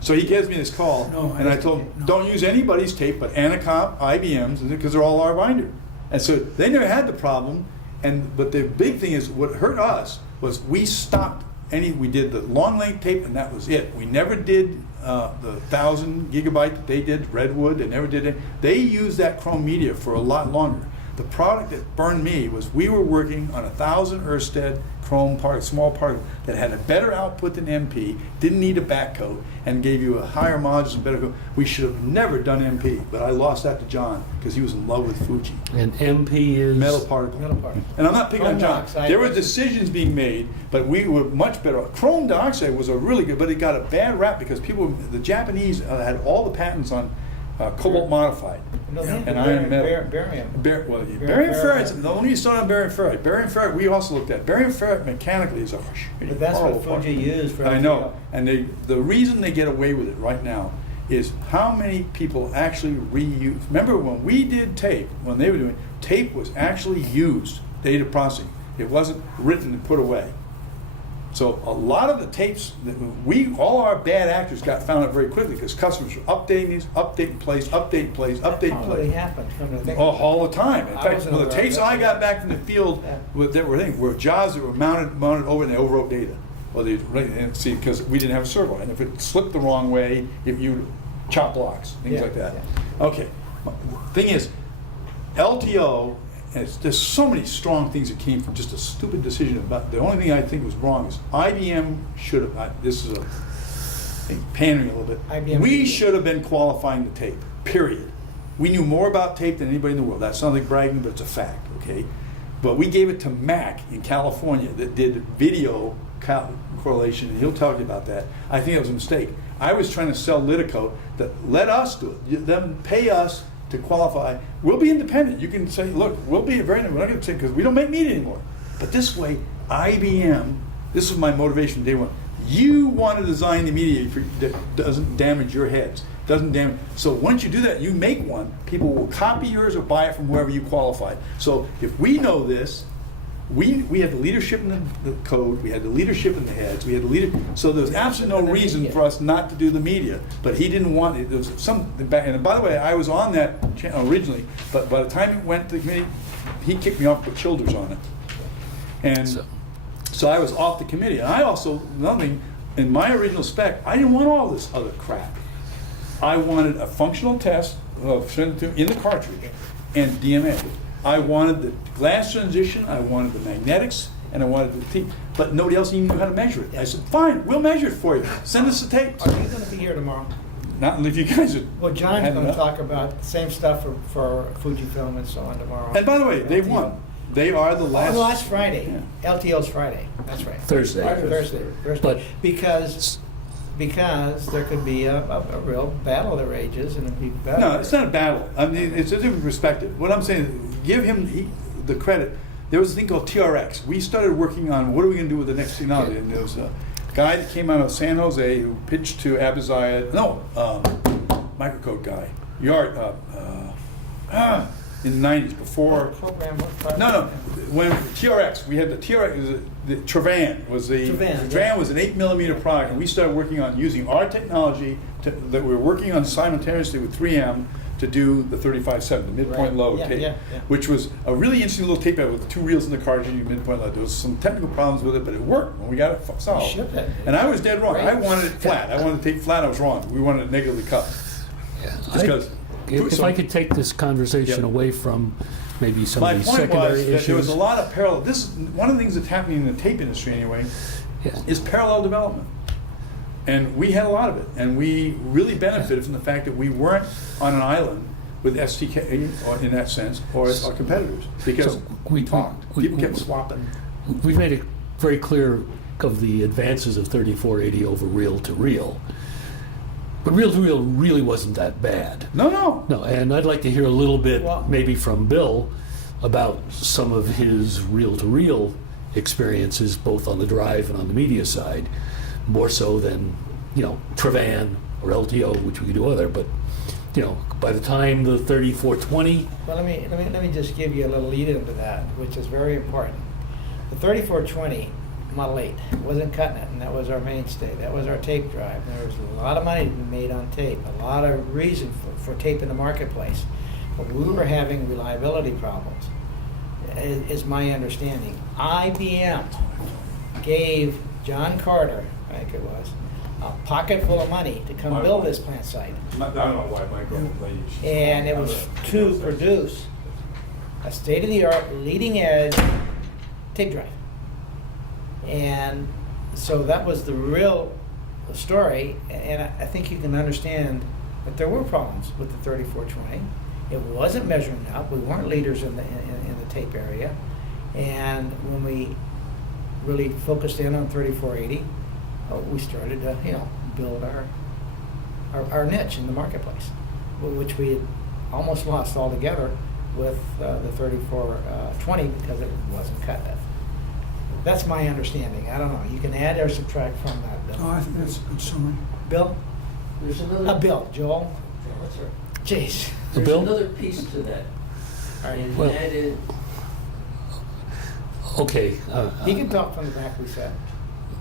So he gives me this call, and I told him, don't use anybody's tape but Anacomp, IBM's, because they're all our binder. And so they never had the problem, but the big thing is, what hurt us was we stopped we did the long length tape, and that was it. We never did the 1,000 gigabyte that they did, Redwood. They never did it. They used that chrome media for a lot longer. The product that burned me was we were working on 1,000 Ørsted chrome small particle that had a better output than MP, didn't need a back coat, and gave you a higher modulus and better coat. We should have never done MP, but I lost that to John because he was in love with Fuji. And MP is Metal particle. And I'm not picking on John. There were decisions being made, but we were much better. Chrome dioxide was a really good, but it got a bad rap because the Japanese had all the patents on cobalt modified. And iron metal. Barium. Barium ferrite. The only reason on barium ferrite. Barium ferrite we also looked at. Barium ferrite mechanically is a But that's what Fuji used for. I know. And the reason they get away with it right now is how many people actually reuse. Remember when we did tape, when they were doing tape was actually used, data processing. It wasn't written and put away. So a lot of the tapes, all our bad actors got found out very quickly because customers were updating these, updating plays. Probably happens from the thing. All the time. In I fact, wasn't the aware tapes of that. I got back from the field that were jobs that were mounted over and they overwrote data. Well, see, because we didn't have a servo, and if it slipped the wrong way, you chop blocks, things like that. Okay. Thing is, LTO. And there's so many strong things that came from just a stupid decision about. The only thing I think was wrong is IBM should have. This is pandering a little bit. We should have been qualifying the tape. Period. We knew more about tape than anybody in the world. That sounds like bragging, but it's a fact. Okay, but we gave it to Mac in California that did video correlation, and he'll tell you about that. I think it was a mistake. I was trying to sell Litico that let us do it. Them pay us to qualify. We'll be independent. You can say, look, we'll be we're not going to say because we don't make media anymore. But this way, IBM. This was my motivation from day one. You want to design the media that doesn't damage your heads. Doesn't damage. So once you do that, you make one. People will copy yours or buy it from whoever you qualify. So if we know this, we had the leadership in the code. We had the leadership in the heads. We had the leader. So there was absolutely no reason for us not to do the media. But he didn't want it. There was some. And by the way, I was on that channel originally. But by the time it went to the committee, he kicked me off with Childers on it. And so I was off the committee. And I also, another thing, in my original spec, I didn't want all this other crap. I wanted a functional test of in the cartridge and DMA. I wanted the glass transition, I wanted the magnetics, and I wanted the tape. But nobody else even knew how to measure it. I said, fine, we'll measure it for you. Send us the tapes. Are you going to be here tomorrow? Not if you guys are. Well, John's had going to enough. talk about the same stuff for Fujifilm and so on tomorrow. And by the way, they LTO. won. They are the last. Oh, last Friday. Yeah. LTO's Friday. That's right. Thursday. Thursday. But- Because there could be a real battle that rages, and it'd be better. No, it's not a battle. I mean, it's a different perspective. What I'm saying is, give him the credit. There was a thing called TRX. We started working on what are we going to do with the next technology, and there was a guy that came out of San Jose who pitched to Abizaya. No, microcode guy. Yard. In the 90s, before. Program. No. When TRX, we had the TRX. The Travan was was an 8mm product, and we started working on using our technology that we were working on simultaneously with 3M to do the 35/7, the midpoint Right. load Yeah, tape, yeah. which was a really interesting little tape out with 2 reels in the cartridge and midpoint load. There was some technical problems with it, but it worked when we got it solved. shipped it. And I was dead wrong. Great. I wanted it flat. I wanted the tape flat. I was wrong. We wanted it negatively cut. Because If I could take this conversation Yep. away from maybe some my of these point secondary was that issues. there was a lot of parallel. This one of the things that's happening in the tape industry anyway Yeah. is parallel development, and we had a lot of it, and we really benefited from the fact that we weren't on an island with STK or in that sense or our competitors because So we talked. People kept swapping. We've made it very clear of the advances of 3480 over reel-to-reel. But reel-to-reel really wasn't that bad. No. No, and I'd like to hear a little bit, Well- maybe from Bill, about some of his reel-to-reel experiences, both on the drive and on the media side, more so than, Travan or LTO, which we could do other. But, by the time the 3420, Well, let me just give you a little lead into that, which is very important. The 3420 Model 8 wasn't cutting it, and that was our mainstay. That was our tape drive. There was a lot of money to be made on tape, a lot of reason for tape in the marketplace. But we were having reliability problems, is my understanding. IBM gave John Carter, I think it was, a pocket full of money to come build this plant site. I don't know why Michael. And it was to produce a state-of-the-art, leading-edge tape drive. And so that was the real story, and I think you can understand that there were problems with the 3420. It wasn't measuring up. We weren't leaders in the tape area, and when we really focused in on 3480, we started to build our niche in the marketplace, which we had almost lost altogether with the 3420 because it wasn't cut it. That's my understanding. I don't know. You can add or subtract from that, Bill. Oh, I think that's a good summary. Bill? There's another. Bill. Joel? That's right. Jeez. There's Bill? another piece to that. And Well- that is, okay. He can talk from the back, we said,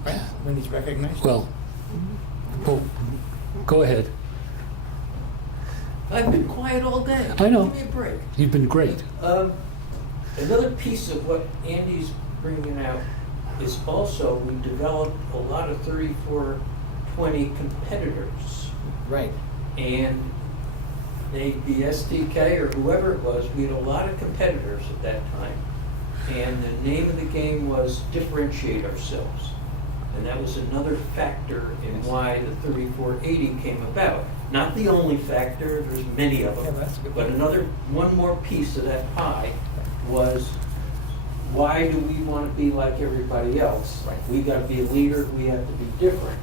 right? When he's recognized. Well, go ahead. I've been quiet all day. I know. Give me a break. You've been great. Another piece of what Andy's bringing out is also we developed a lot of 3420 competitors. Right. And the STK or whoever it was, we had a lot of competitors at that time. And the name of the game was differentiate ourselves. And that was another factor in why the 3480 came about. Not the only factor, there's many of Yeah, them. that's a good But point. one more piece of that pie was why do we want to be like everybody else? Right. We got to be a leader, we have to be different.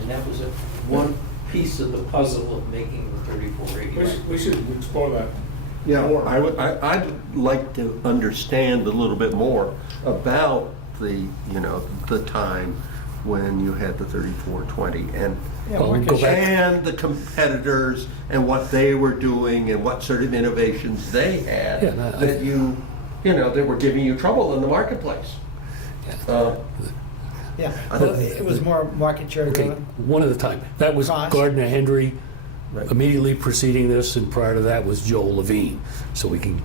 And that was one piece of the puzzle of making the 3480. We should explore that. Yeah, I'd like to understand a little bit more about the time when you had the 3420 and Yeah, Well, market go share. back. and the competitors and what they were doing and what sort of innovations they had Yeah, no, that were giving you trouble in the marketplace. Yeah. Well, it was more market share Okay, driven. one at a time. That was Cost. Gardner Hendry. Right. Immediately preceding this, and prior to that was Joel Levine. So we can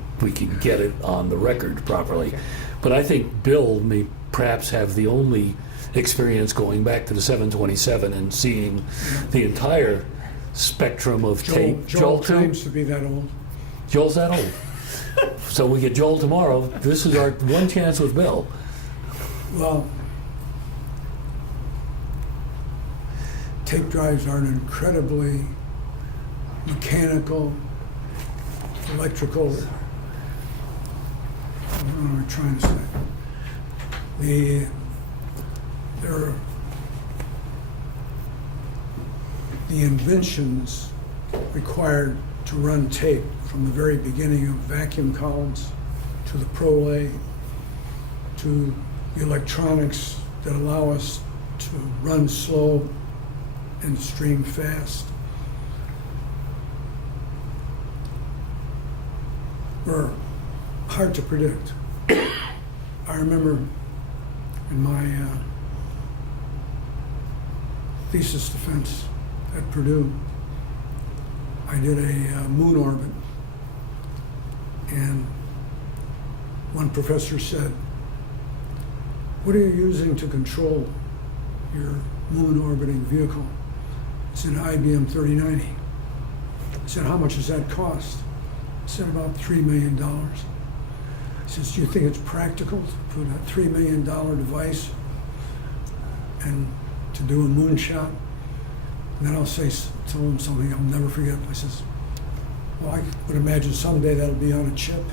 get it on the record properly. But I think Bill may perhaps have the only experience going back to the 727 and seeing the entire spectrum of tape. Joel too? claims to be that old. Joel's that old. So we get Joel tomorrow. This is our one chance with Bill. Well, tape drives are an incredibly mechanical, electrical, what am I trying to say? The inventions required to run tape from the very beginning of vacuum columns to the prolay to the electronics that allow us to run slow and stream fast were hard to predict. I remember in my thesis defense at Purdue, I did a moon orbit, and one professor said, "What are you using to control your moon orbiting vehicle?" I said, "IBM 3090. I said, "How much does that cost?" I said, "About $3 million. He says, "Do you think it's practical to put a $3 million device and to do a moonshot?" And then I'll say to him something I'll never forget. I says, "Well, I would imagine someday that'll be on a chip."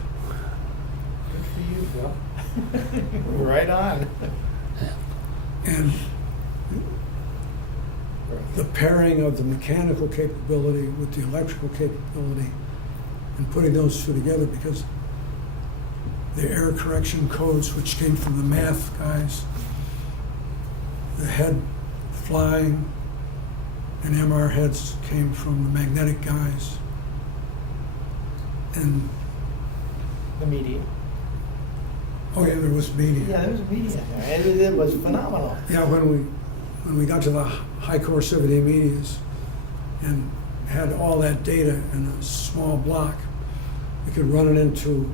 Good for you, Bill. Right on. And the pairing of the mechanical capability with the electrical capability and putting those two together, because the error correction codes, which came from the math guys, the head flying and MR heads came from the magnetic guys. And, The media. oh yeah, there was media. Yeah, there was a media there, and it was phenomenal. Yeah, when we got to the high coercivity medias and had all that data in a small block, we could run it into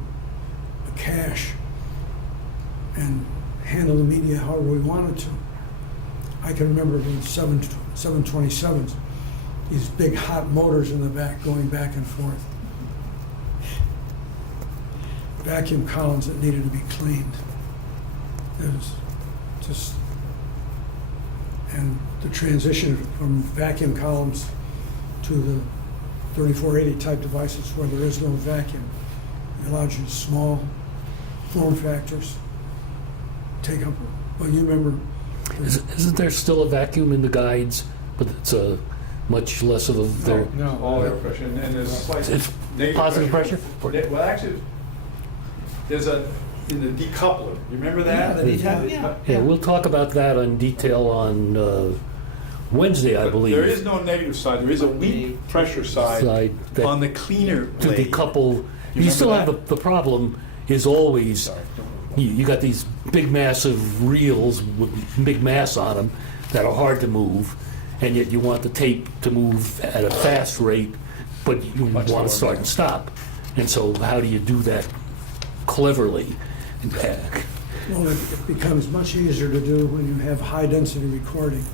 a cache and handle the media however we wanted to. I can remember the 727s, these big hot motors in the back going back and forth. Vacuum columns that needed to be cleaned. It was just, and the transition from vacuum columns to the 3480 type devices where there is no vacuum. It allows you small form factors take up, well, you remember. Isn't there still a vacuum in the guides, but it's a much less of a there? No, all air pressure, and there's It's negative positive pressure? Well, actually, there's in the decoupler, you remember that? Yeah, we'll talk about that in detail on Wednesday, I But believe. there is no negative side, there is a weak pressure side Side that- on the cleaner to blade. decouple. You remember still have that? the problem is always Sorry. you got these big massive reels with big mass on them that are hard to move, and yet you want the tape to move at a fast rate, but you Much want slower, to start yeah. and stop. And so how do you do that cleverly? Well, it becomes much easier to do when you have high density recording,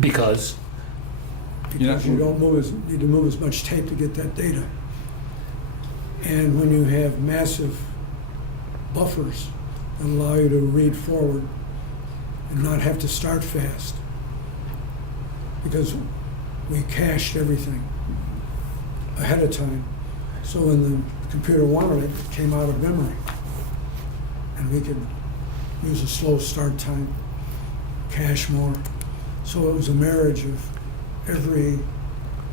Because because you don't need to move as much tape to get that data. And when you have massive buffers that allow you to read forward and not have to start fast, because we cached everything ahead of time. So when the computer wanted it, it came out of memory. And we could use a slow start time, cache more. So it was a marriage of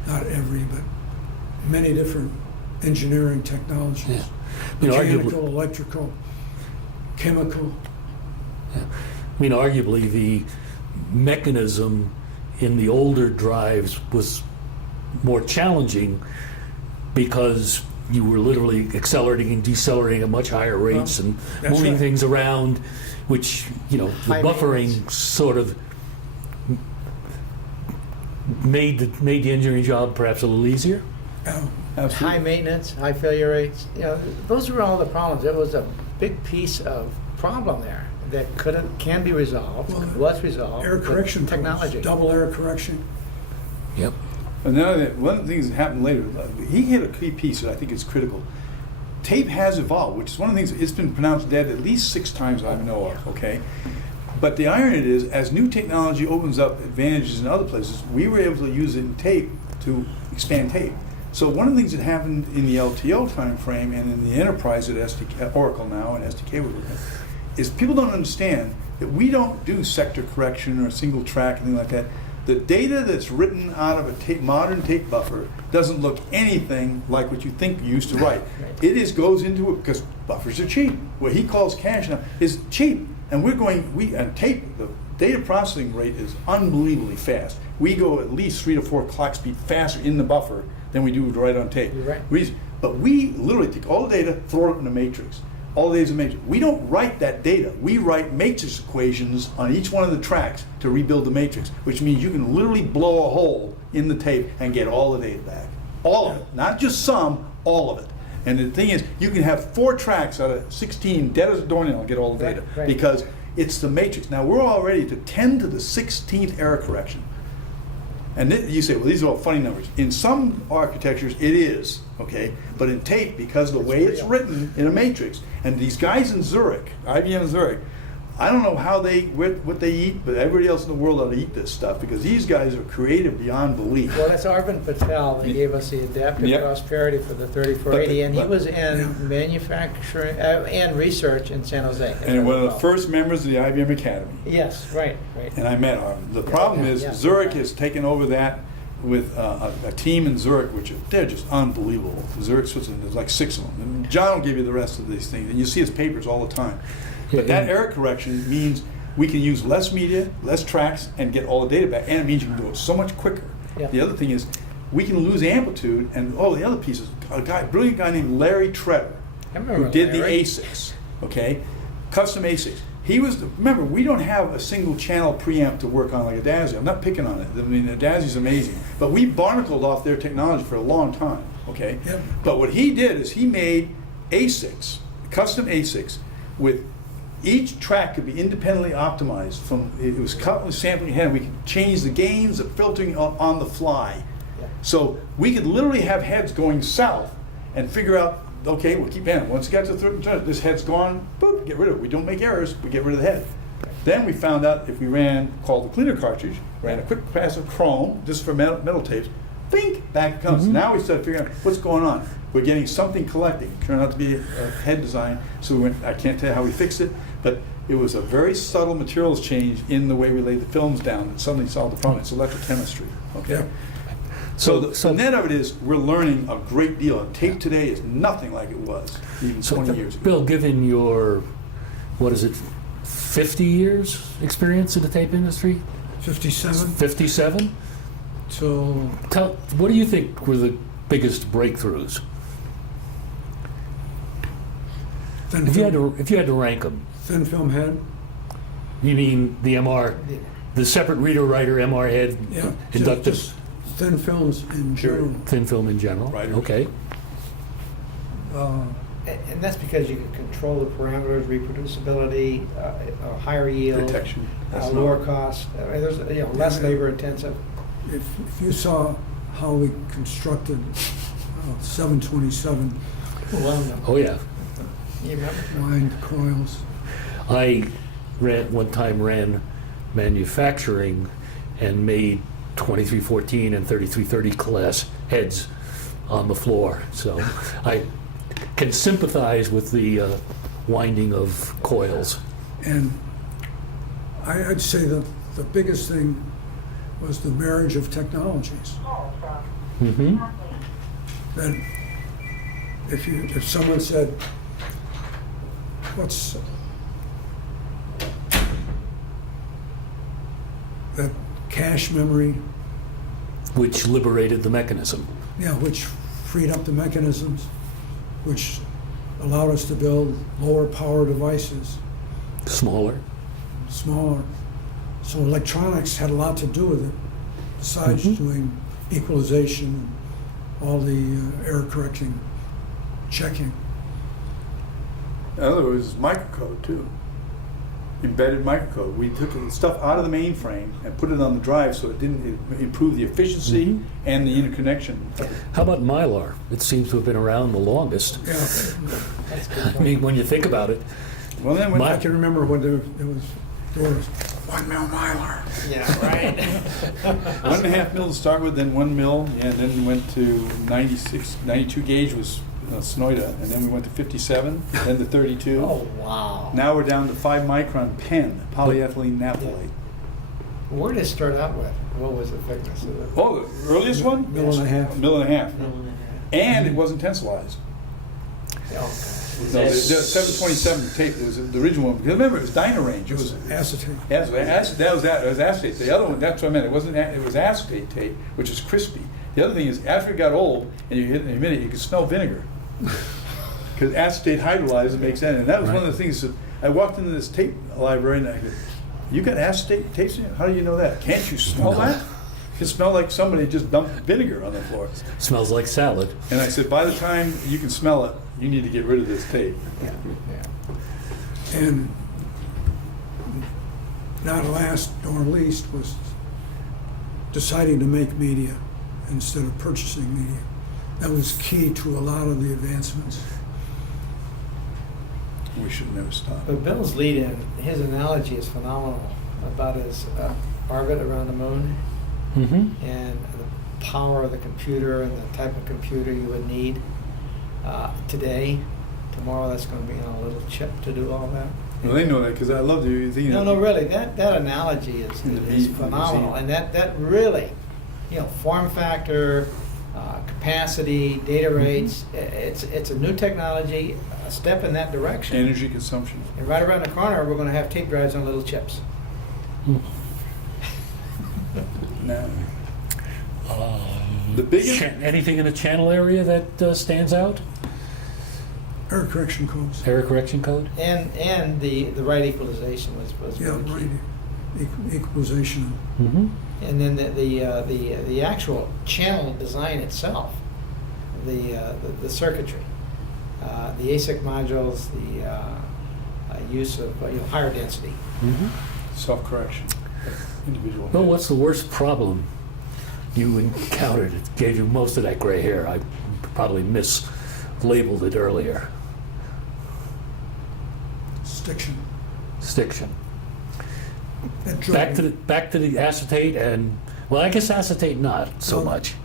not every, but many different engineering technologies. Yeah. You know, Mechanical, electrical, chemical. I mean, arguably the mechanism in the older drives was more challenging because you were literally accelerating and decelerating at much higher rates and that's moving right. things around, which, you know, the High buffering maintenance. sort of made the engineering job perhaps a little easier. High maintenance, high failure rates, those were all the problems. It was a big piece of problem there. that can be resolved, Well, was resolved. Air with correction technology. codes, double air correction. Yep. Another thing, one of the things that happened later, he hit a key piece that I think is critical. Tape has evolved, which is one of the things, it's been pronounced dead at least 6 times I know of, okay? But the irony is, as new technology opens up advantages in other places, we were able to use it in tape to expand tape. So one of the things that happened in the LTO time frame and in the enterprise at Oracle now and SDK we're working with, is people don't understand that we don't do sector correction or single track, anything like that. The data that's written out of a modern tape buffer doesn't look anything like what you think you used to write. It goes into it because buffers are cheap. What he calls cache now is cheap. And and tape, the data processing rate is unbelievably fast. We go at least 3 to 4 clock speed faster in the buffer than we do to write on tape. You're right. But we literally take all the data, throw it in a matrix. All the data is a matrix. We don't write that data. We write matrix equations on each one of the tracks to rebuild the matrix, which means you can literally blow a hole in the tape and get all the data back. All of it. Not just some, all of it. And the thing is, you can have 4 tracks out of 16 dead as a doornail and get all the data. Right. Because it's the matrix. Now we're already to 10 to the 16th error correction. And you say, well, these are all funny numbers. In some architectures, it is, okay? But in tape, because of the way it's written in a matrix, and these guys in Zurich, IBM and Zurich, I don't know what they eat, but everybody else in the world ought to eat this stuff because these guys are creative beyond belief. Well, that's Arvind Patel. He gave us the adaptive Yep. prosperity for the 3480, and he but- was in manufacturing and research in San Jose. And one of the first members of the IBM Academy. Yes, right. And I met Arvind. The problem is yeah. Zurich has taken over that with a team in Zurich, they're just unbelievable. Zurich, Switzerland, there's like 6 of them. And John will give you the rest of these things, and you see his papers all the time. But that error correction means we can use less media, less tracks, and get all the data back. And it means you can do it so much quicker. Yeah. The other thing is we can lose amplitude, and the other piece is brilliant guy named Larry Tretter, I remember who did Larry. the ASICs, okay? Custom ASICs. Remember, we don't have a single channel preamp to work on like a DASI. I'm not picking on it. I mean, the DASI's amazing. But we barnacled off their technology for a long time, okay? Yep. But what he did is he made ASICs, custom ASICs, with each track could be independently optimized. It was cut with sampling ahead. We could change the gains, the filtering on the fly. Yeah. So we could literally have heads going south and figure out, okay, we'll keep in. Once it got to this head's gone, boop, get rid of it. We don't make errors, we get rid of the head. Then we found out if we called the cleaner cartridge, ran a quick pass of chrome, just for metal tapes, bink, back it comes. Now we started figuring out what's going on. We're getting something collecting. It turned out to be a head design, so I can't tell you how we fixed it, but it was a very subtle materials change in the way we laid the films down that suddenly solved the problem. It's electrochemistry, okay? Yeah. So the net of it is we're learning a great deal. Tape today is nothing like it was even 20 years ago. Bill, given your, 50 years experience in the tape industry? 57. 57? So What do you think were the biggest breakthroughs? thin If film, you had to rank them, thin film head. you mean the MR, the separate reader-writer MR head, Yeah. inductive, Just thin films in general. thin film in general? Right. Okay. And that's because you can control the parameters, reproducibility, higher yield, Detection. That's lower not- cost. I mean, there's less labor intensive. If you saw how we constructed 727 Oh, yeah. You remember? wind coils, I one time ran manufacturing and made 2314 and 3330 class heads on the floor. So I can sympathize with the winding of coils. and I'd say the biggest thing was the marriage of technologies. Mm-hmm. That if someone said, what's that cache memory, Which liberated the mechanism. which freed up the mechanisms, which allowed us to build lower power devices, Smaller. smaller. So electronics had a lot to do with it, besides doing equalization, all the error correcting, checking. In other words, microcode too. embedded microcode. We took the stuff out of the mainframe and put it on the drive so it didn't improve the efficiency and the interconnection. How about Mylar? It seems to have been around the longest. Yeah. I mean, when you think about it. Well, then when I can remember when there was 1 mil Mylar. Yeah, right. 1.5 mil to start with, then 1 mil, and then went to 92 gauge was Sonoida, and then we went to 57, then to 32. Oh, wow. Now we're down to 5 micron pen, polyethylene naphthalate. Where did it start out with? What was the thickness of it? Oh, the earliest one? 1.5 mil. 1.5 mil. And it wasn't tensilized. No, the 727 tape was the original one. Because remember, it was Dynarange. It was Acetate. That was acetate. The other one, that's what I meant. It wasn't. It was acetate tape, which is crispy. The other thing is, after it got old and you hit it in a minute, you could smell vinegar because acetate hydrolyzes and makes that. And that was one of the things that I walked into this tape library and I go, "You got acetate tapes in here? How do you know that? Can't you smell that? It smelled like somebody just dumped vinegar on the floor." Smells like salad. And I said, "By the time you can smell it, you need to get rid of this tape." And not last nor least was deciding to make media instead of purchasing media. That was key to a lot of the advancements. We should never stop. But Bill's lead-in, his analogy is phenomenal about his orbit around the moon Mm-hmm. and the power of the computer and the type of computer you would need today. Tomorrow that's going to be on a little chip to do all that. Well, they know that because I love the thing. No, really, that analogy is phenomenal, and that really, form factor, capacity, data rates, it's a new technology, a step in that direction. Energy consumption. And right around the corner, we're going to have tape drives on little chips. Now, the biggest. Anything in the channel area that stands out? Error correction codes. Error correction code? And the right equalization was Yeah, really key. right. Equalization. Mm-hmm. And then the actual channel design itself, the circuitry, the ASIC modules, the use of higher density. Mm-hmm. Self-correction. Individual. Well, what's the worst problem you encountered? It gave you most of that gray hair. I probably mislabeled it earlier. Stiction. Stiction. That drove Back to the acetate and, well, I guess acetate not so Well, much.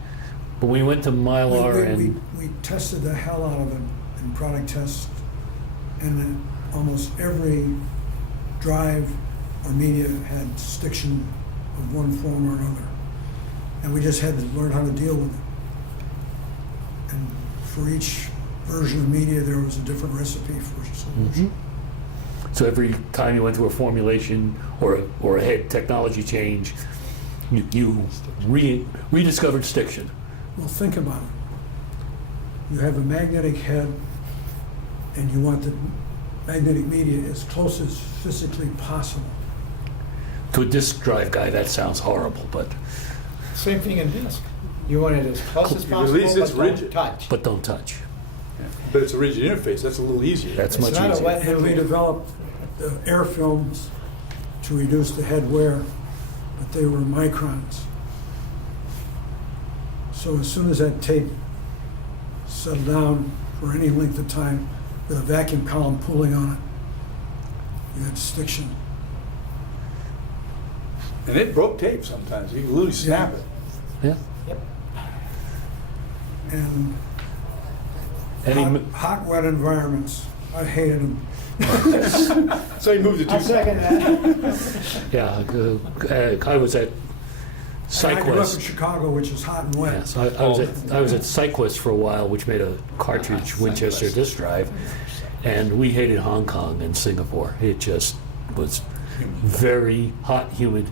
But we went to Mylar and we tested the hell out of it in product tests, and then almost every drive or media had stiction of one form or another. And we just had to learn how to deal with it. And for each version of media, there was a different recipe for solution. so every time you went through a formulation or a head technology change, you rediscovered stiction. Well, think about it. You have a magnetic head, and you want the magnetic media as close as physically possible. To a disk drive guy, that sounds horrible, but Same thing in disk. You want it as close as At possible, least it's but don't rigid. touch. don't touch. But it's a rigid interface. That's a little easier. That's It's much not a easier. wet- And we developed the air films to reduce the head wear, but they were microns. So as soon as that tape settled down for any length of time with a vacuum column pulling on it, you had stiction. And it broke tape sometimes. You could literally snap it. Yeah. Yep. And Any, hot, wet environments, I hated them. So you moved to I'll Tucson. second that. yeah, I was at I grew up in SyQuest. Chicago, which is hot and wet. Yes, I was at SyQuest for a while, which made a cartridge Winchester disk drive, and we hated Hong Kong and Singapore. It just was very hot, humid,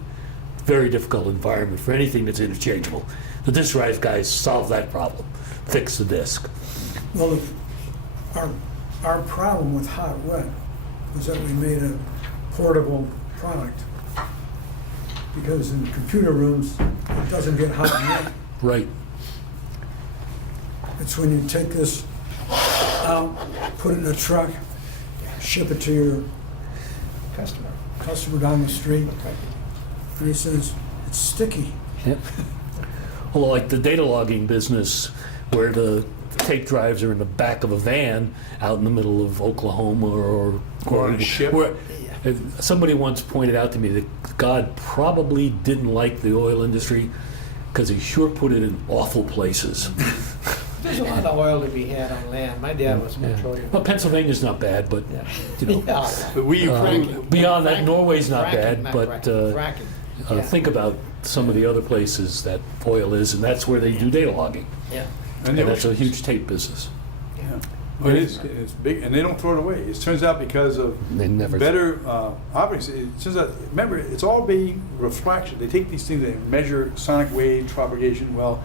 very difficult environment for anything that's interchangeable. The disk drive guys solved that problem, fixed the disk. Well, our problem with hot wet was that we made a portable product. Because in computer rooms, it doesn't get hot and wet. Right. It's when you take this out, put it in a truck, ship it to your Customer. customer down the street, and he says, "It's sticky." Yep. Well, like the data logging business, where the tape drives are in the back of a van out in the middle of Oklahoma or Or on a ship. Somebody once pointed out to me that God probably didn't like the oil industry because he sure put it in awful places. There's a lot of oil to be had on land. My dad was a petroleum. Well, Pennsylvania's not bad, but Yeah. you know, Yeah. But we, beyond that, Norway's not Fracking, bad. not But fracking. Yeah. think about some of the other places that oil is, and that's where they do data logging, Yeah. and and that's a oceans. huge tape business. But it's big, and they don't throw it away. It turns out because of They never better optics. It turns out, remember, it's all being refraction. They take these things, they measure sonic wave propagation. Well,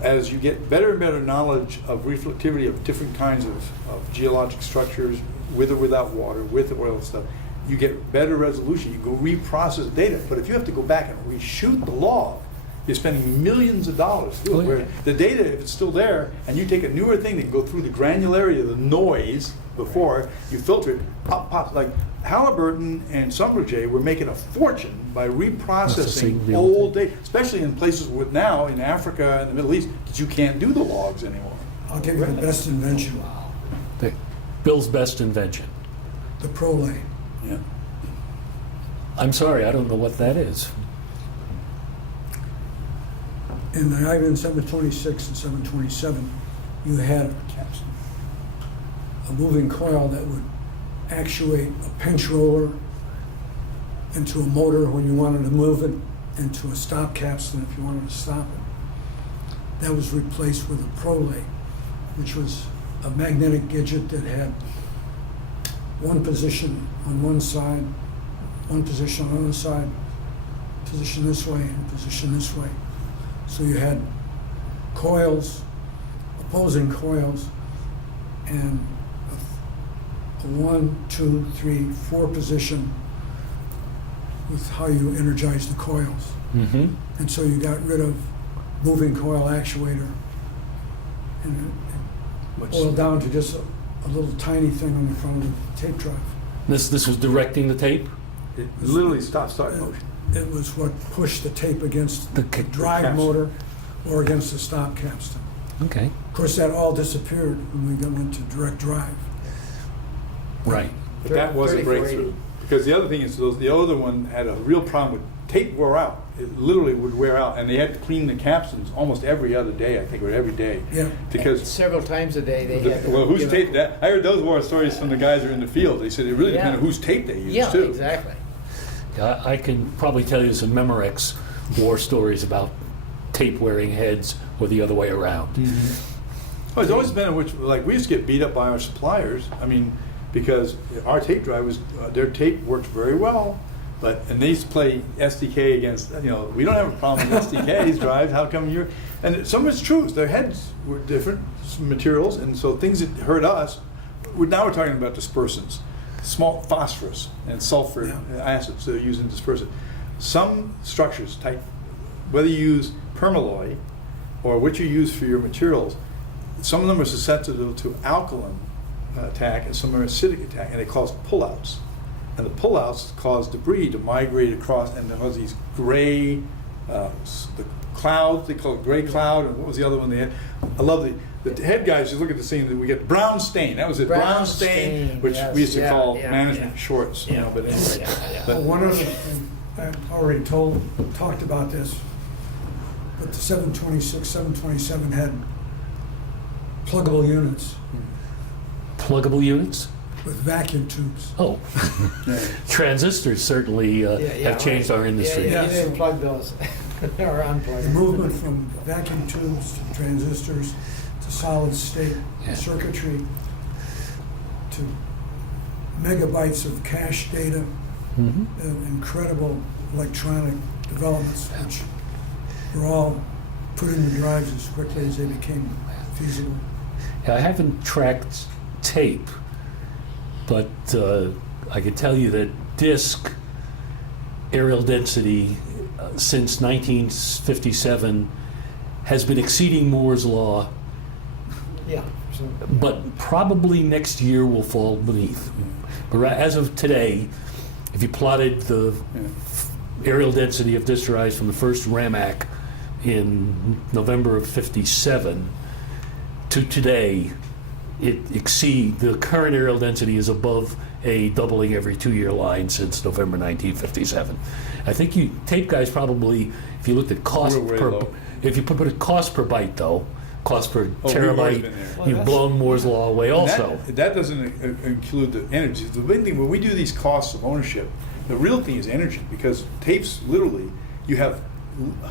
as you get better and better knowledge of reflectivity of different kinds of geologic structures, with or without water, with oil and stuff, you get better resolution. You go reprocess data. But if you have to go back and reshoot the log, you're spending millions of dollars to do it. Oh, yeah. Where the data, if it's still there, and you take a newer thing that can go through the granularity of the noise before you filter it, pop. Like Halliburton and Schlumberger were making a fortune by Processing reprocessing the old old data, especially in places with now in Africa and the Middle East that you can't do the logs anymore. I'll give you the best invention, Bill's best invention. the prolay. Yeah. I'm sorry, I don't know what that is. In the IBM 726 and 727, you had a moving coil that would actuate a pinch roller into a motor when you wanted to move it, into a stop capstan if you wanted to stop it. That was replaced with a prolay, which was a magnetic gadget that had one position on one side, one position on the other side, position this way and position this way. So you had coils, opposing coils, and a 1, 2, 3, 4 position with how you energize the coils. Mm-hmm. And so you got rid of moving coil actuator and it boiled down to just a little tiny thing on the front of the tape drive. This was directing the tape? It literally start motion. It was what pushed the tape against The the drive capstan. motor or against the stop capstan. Okay. Of course, that all disappeared when we went to direct drive. Right. But that was a 3480. breakthrough. Because the other thing is, the other one had a real problem with tape wore out. It literally would wear out, and they had to clean the capstans almost every other day, I think, or every day. Yeah. Because, Several times a day they had to. well, whose give tape it- that? I heard those war stories from the guys who are in the field. They said it really Yeah. depended on whose tape they used, Yeah, too. exactly. I can probably tell you some Memorex war stories about tape wearing heads or the other way around. Well, it's always been in which, like, we used to get beat up by our suppliers. I mean, because our tape drive was, their tape worked very well, and they used to play SDK against, we don't have a problem with SDK's drives, how come you're, and some of it's true, their heads were different materials, and so things that hurt us, now we're talking about dispersants, small phosphorus and sulfur acids that are used in dispersant. Some structures, whether you use permalloy or what you use for your materials, some of them are susceptible to alkaline attack and some are acidic attack, and it causes pullouts. And the pullouts cause debris to migrate across, and there was these gray, the clouds, they call it gray cloud, and what was the other one they had? I love the head guys, you look at the scene, that we get brown stain, that was it, brown stain, which yes, we used to yeah, call yeah, management yeah. shorts, but anyway. Yeah. Well, one other thing, I've already talked about this, but the 726, 727 had pluggable units Pluggable units? with vacuum tubes. Oh, transistors certainly have changed our industry. Yeah, Yes. you didn't plug those. Or unplug. The movement from vacuum tubes to transistors to solid state Yeah. circuitry to megabytes of cache data, Mhm. incredible electronic developments, which were all put in the drives as quickly as they became feasible. I haven't tracked tape, but I can tell you that disk areal density since 1957 has been exceeding Moore's law, Yeah. So, but probably next year will fall beneath. But as of today, if you plotted the aerial density of disk drives from the first RAMAC in November of '57 to today, the current aerial density is above a doubling every 2-year line since November 1957. I think you tape guys probably, if you looked at cost We're way per, low. if you put a cost per byte though, cost per Oh, we've always terabyte, been there. Well, you've that's- blown Moore's law away And also. that doesn't include the energy. The big thing, when we do these costs of ownership, the real thing is energy, because tapes, literally, you have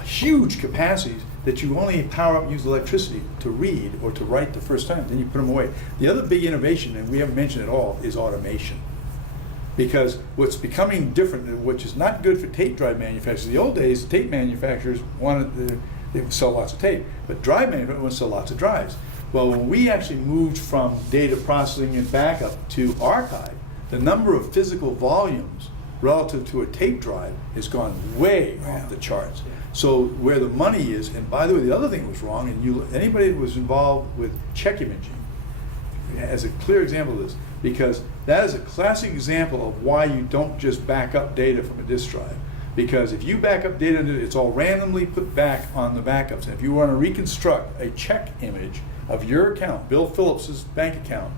huge capacities that you only power up and use electricity to read or to write the first time, then you put them away. The other big innovation, and we haven't mentioned at all, is automation. Because what's becoming different, which is not good for tape drive manufacturers. In the old days, tape manufacturers wanted they would sell lots of tape, but drive manufacturers would sell lots of drives. Well, when we actually moved from data processing and backup to archive, the number of physical volumes relative to a tape drive has gone way off the charts. So where the money is, and by the way, the other thing was wrong, and anybody that was involved with check imaging has a clear example of this, because that is a classic example of why you don't just back up data from a disk drive. Because if you back up data, it's all randomly put back on the backups. And if you want to reconstruct a check image of your account, Bill Phillips's bank account,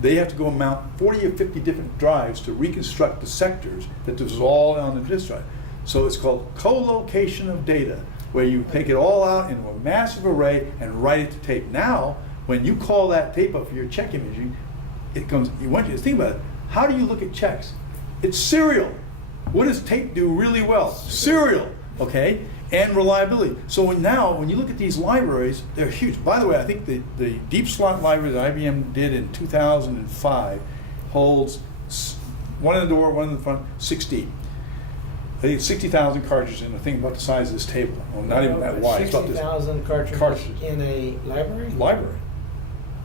they have to go mount 40 or 50 different drives to reconstruct the sectors that this is all on the disk drive. So it's called co-location of data, where you take it all out into a massive array and write it to tape. Now, when you call that tape up for your check imaging, it comes, you want you to think about it. How do you look at checks? It's serial. What does tape do really well? Serial, okay? And reliability. So when you look at these libraries, they're huge. By the way, I think the deep slot library that IBM did in 2005 holds one in the door, one in the front, 6 deep. I think it's 60,000 cartridges in a thing about the size of this table. Well, not even that wide. It's about this 60,000 cartridges in a library? library.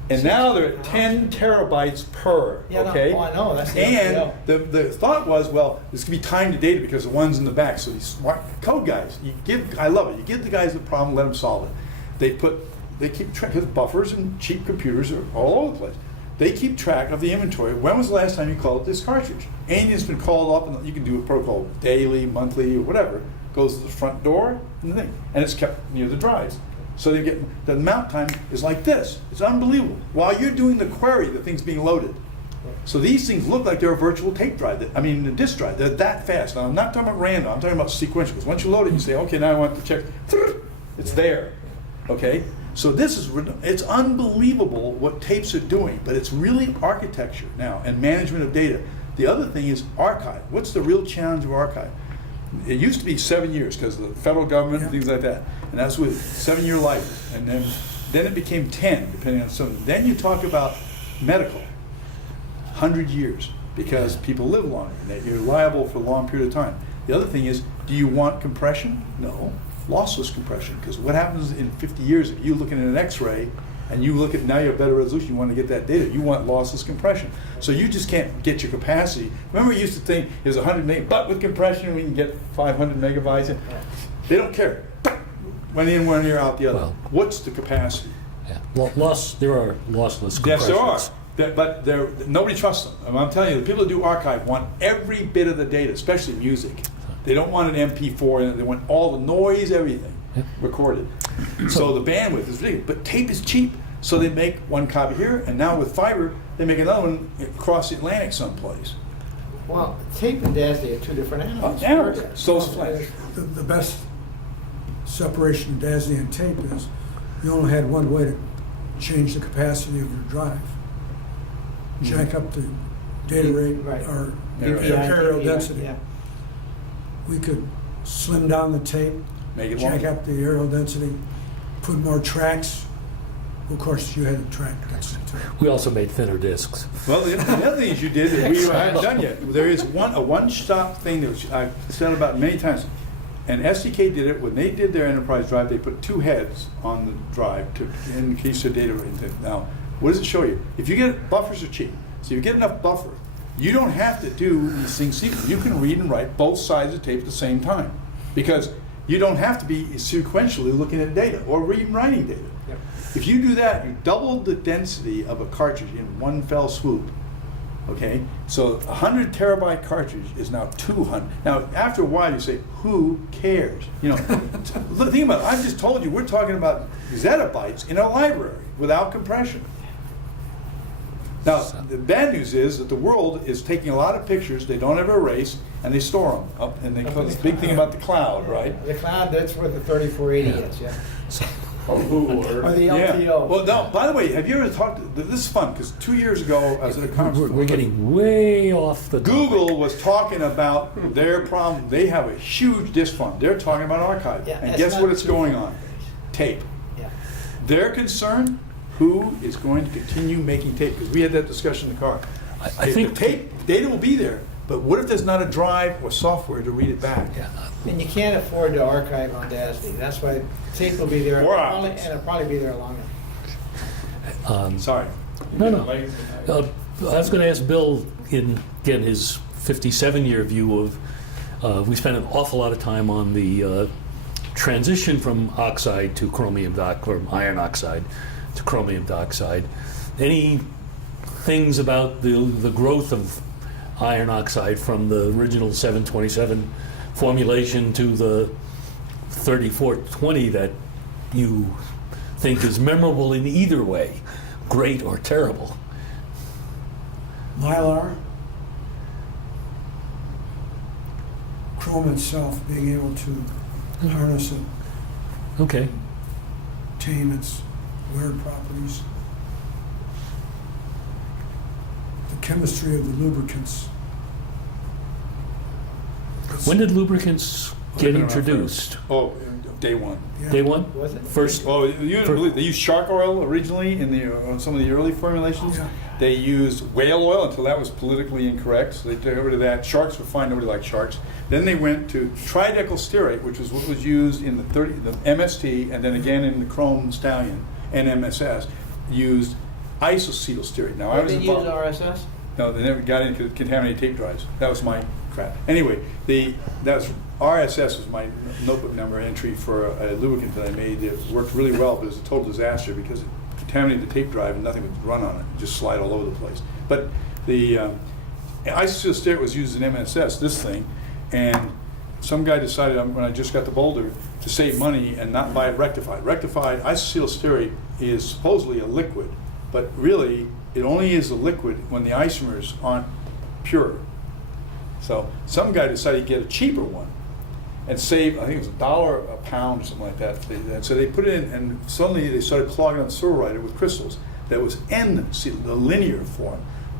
And now they're at 10 terabytes per, Yeah, no, okay? oh, I know, that's the And LTL. the thought was, well, this could be timed to data because the one's in the back. So these smart code guys, I love it. You give the guys the problem, let them solve it. They keep track, because buffers and cheap computers are all over the place. They keep track of the inventory. When was the last time you called this cartridge? And it's been called up, and you can do a protocol daily, monthly, or whatever. Goes to the front door and the thing, and it's kept near the drives. So they get the mount time is like this. It's unbelievable. While you're doing the query, the thing's being loaded. So these things look like they're a virtual tape drive. A disk drive. They're that fast. Now I'm not talking about random. I'm talking about sequential. Because once you load it, you say, okay, now I want to check. It's there. Okay. So it's unbelievable what tapes are doing, but it's really architecture now and management of data. The other thing is archive. What's the real challenge of archive? It used to be 7 years because of the federal government and things like that. And that's with 7-year life. And then it became 10, depending on something. Then you talk about medical, 100 years, because people live longer and that you're liable for a long period of time. The other thing is, do you want compression? No. Lossless compression, because what happens in 50 years if you looking at an X-ray and you look at, now you have better resolution, you want to get that data, you want lossless compression. So you just can't get your capacity. Remember we used to think it was 100 meg, but with compression we can get 500 megabytes. They don't care. One in, one ear out the other. Well, what's the capacity? Yeah. There are lossless Yes, there are. compressions. But nobody trusts them. And I'm telling you, the people that do archive want every bit of the data, especially music. They don't want an MP4, they want all the noise, everything recorded. So the bandwidth is big, but tape is cheap. So they make one copy here, and now with fiber, they make another one across the Atlantic someplace. Well, tape and DASD are two different animals. Animals, so is flash. The best separation of DASD and tape is you only had one way to change the capacity of your drive. Jack up the data rate Right. or DPI, aerial density. Yeah. We could slim down the tape, Make it jack longer. up the aerial density, put more tracks. Of course, you had a track density too. We also made thinner discs. Well, the other thing is you did that we haven't done yet. There is a one-stop thing that I've said about many times. And SDK did it when they did their enterprise drive. They put 2 heads on the drive in case the data rate. Now, what does it show you? If you get buffers are cheap, so you get enough buffer. You don't have to do these things sequentially. You can read and write both sides of the tape at the same time, because you don't have to be sequentially looking at data or reading and writing data. Yep. If you do that, you double the density of a cartridge in one fell swoop. Okay, so a 100 terabyte cartridge is now 200. Now, after a while, you say, who cares? You know, think about it. I've just told you we're talking about zettabytes in a library without compression. Now, the bad news is that the world is taking a lot of pictures they don't ever erase, and they store them up, and they call this big thing about the cloud, right? The cloud, that's where the 3480 is, yeah. Or the Yeah. LTO. Well, no, by the way, have you ever talked, this is fun, because 2 years ago, I was at a conference. We're getting way off the topic. Google was talking about their problem. They have a huge disk farm. They're talking about archive. Yeah, and that's guess not what it's true. going on? Tape. Yeah. They're concerned who is going to continue making tape, because we had that discussion in the car. I think the tape data will be there, but what if there's not a drive or software to read it back? Yeah. And you can't afford to archive on DASD. That's why tape will be there, Or and optics. it'll probably be there longer. Sorry. No. I was going to ask Bill, in again his 57-year view of, we spent an awful lot of time on the transition from oxide to chromium or iron oxide to chromium dioxide. Any things about the growth of iron oxide from the original 727 formulation to the 3420 that you think is memorable in either way, great or terrible? Mylar, chrome itself, being able to harness it, Okay. tame its weird properties. The chemistry of the lubricants. When did lubricants get introduced? Oh, day one. Yeah. Day one? Was it? First? Oh, you didn't believe they used shark oil originally in on some of the early formulations. Yeah. They used whale oil until that was politically incorrect, so they got rid of that. Sharks were fine; nobody liked sharks. Then they went to tridecyl stearate, which was what was used in the MST, and then again in the Chrome Stallion and MSS, used isocetyl stearate. Now I was Did they use involved. RSS? No, they never got into contaminated tape drives. That was my crap. Anyway, that was RSS was my notebook number entry for a lubricant that I made. It worked really well, but it was a total disaster because it contaminated the tape drive and nothing would run on it. It just slide all over the place. But the isocetyl stearate was used in MSS, this thing, and some guy decided when I just got the Boulder to save money and not buy it rectified. Rectified isocetyl stearate is supposedly a liquid, but really it only is a liquid when the isomers aren't pure. So some guy decided to get a cheaper one and save, I think it was $1 a pound or something like that. And so they put it in, and suddenly they started clogging up the silver writer with crystals. That was N-cetyl, the linear form.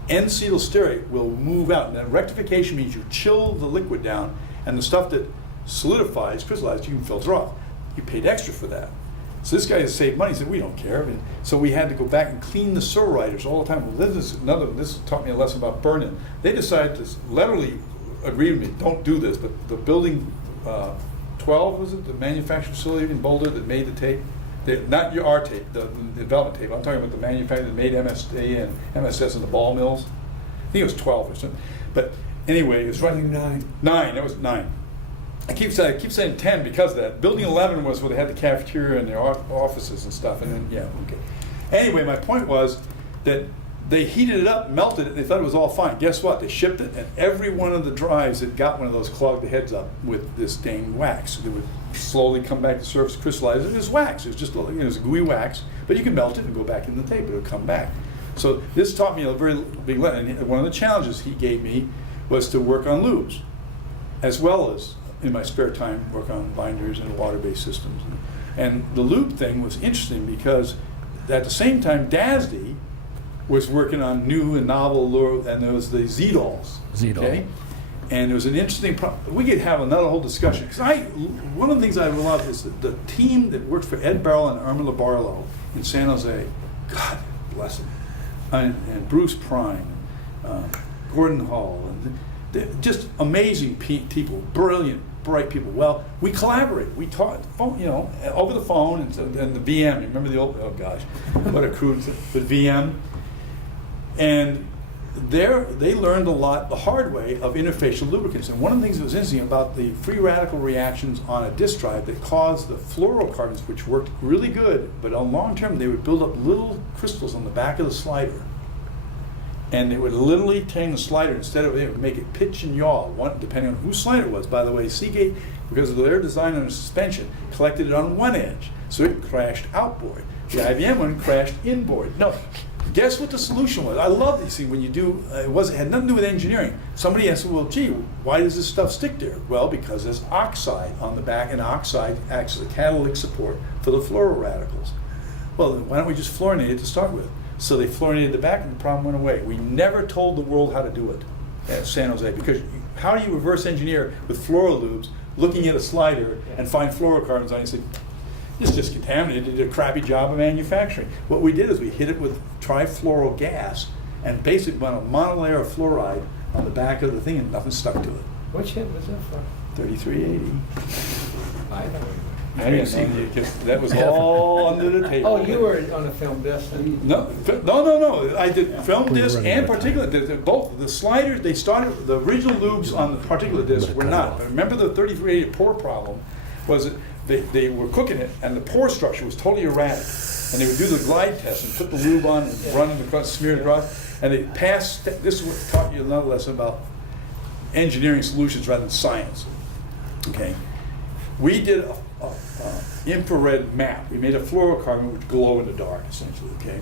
N-cetyl stearate will move out. And then rectification means you chill the liquid down, and the stuff that solidifies, crystallizes, you can filter off. You paid extra for that. So this guy has saved money. He said, we don't care. And so we had to go back and clean the silver writers all the time. Well, this taught me a lesson about burn-in. They decided to literally agree with me, don't do this, but the building 12, was it, the manufacturing facility in Boulder that made the tape? Not our tape, the development tape. I'm talking about the manufacturer that made MSA and MSS and the ball mills. I think it was 12 or something. But anyway, it was Running running 9. 9. That was 9. I keep saying 10 because of that. Building 11 was where they had the cafeteria and their offices and stuff. And then, yeah, okay. Anyway, my point was that they heated it up, melted it, they thought it was all fine. Guess what? They shipped it, and every one of the drives that got one of those clogged the heads up with this dang wax. They would slowly come back to surface, crystallize it. It was wax. It was just it was a gooey wax, but you can melt it and go back in the tape. It would come back. So this taught me a very big lesson. And one of the challenges he gave me was to work on lubes, as well as in my spare time work on binders and water-based systems. And the lube thing was interesting because at the same time, DASD was working on new and novel lure, and there was the Z-dolls. Z-doll. Okay? And there was an interesting we could have another whole discussion. Because one of the things I love is the team that worked for Ed Barrell and Irma LaBarlow in San Jose, God bless them, and Bruce Prime, Gordon Hall, and they're just amazing people, brilliant, bright people. Well, we collaborate. We talk, over the phone and the VM. Remember the old? Oh gosh, what a crude. But VM, and they learned a lot the hard way of interfacial lubricants. And one of the things that was interesting about the free radical reactions on a disk drive that caused the fluorocarbons, which worked really good, but on long term they would build up little crystals on the back of the slider. And they would literally turn the slider, instead of, they would make it pitch and yaw, one, depending on whose slider it was. By the way, Seagate, because of their design on the suspension, collected it on one edge, so it crashed outboard. The IBM one crashed inboard. No, guess what the solution was? I love these things when you do, it had nothing to do with engineering. Somebody asked, well, gee, why does this stuff stick there? Well, because there's oxide on the back, and oxide acts as a catalytic support for the fluororadicals. Well, then why don't we just fluorinate it to start with? So they fluorinated the back and the problem went away. We never told the world how to do it at San Jose, because how do you reverse engineer with fluorolubes, looking at a slider and find fluorocarbons on it and say, it's just contaminated, they did a crappy job of manufacturing. What we did is we hit it with trifluoro gas and basically put a monolayer of fluoride on the back of the thing and nothing stuck to it. Which hit was that for? 3380. I don't know. I didn't see it, 'cause that was all under the table. Oh, you were on a film disc. No. I did film disc and particulate disc. Both the sliders. They started the original lubes on the particulate disc were not. But remember, the 3380 pore problem was that they were cooking it, and the pore structure was totally erratic. And they would do the glide test and put the lube on and run it across, smear it across, and they passed. This is what taught you another lesson about engineering solutions rather than science. Okay, we did a infrared map. We made a fluorocarbon which glow in the dark, essentially, okay?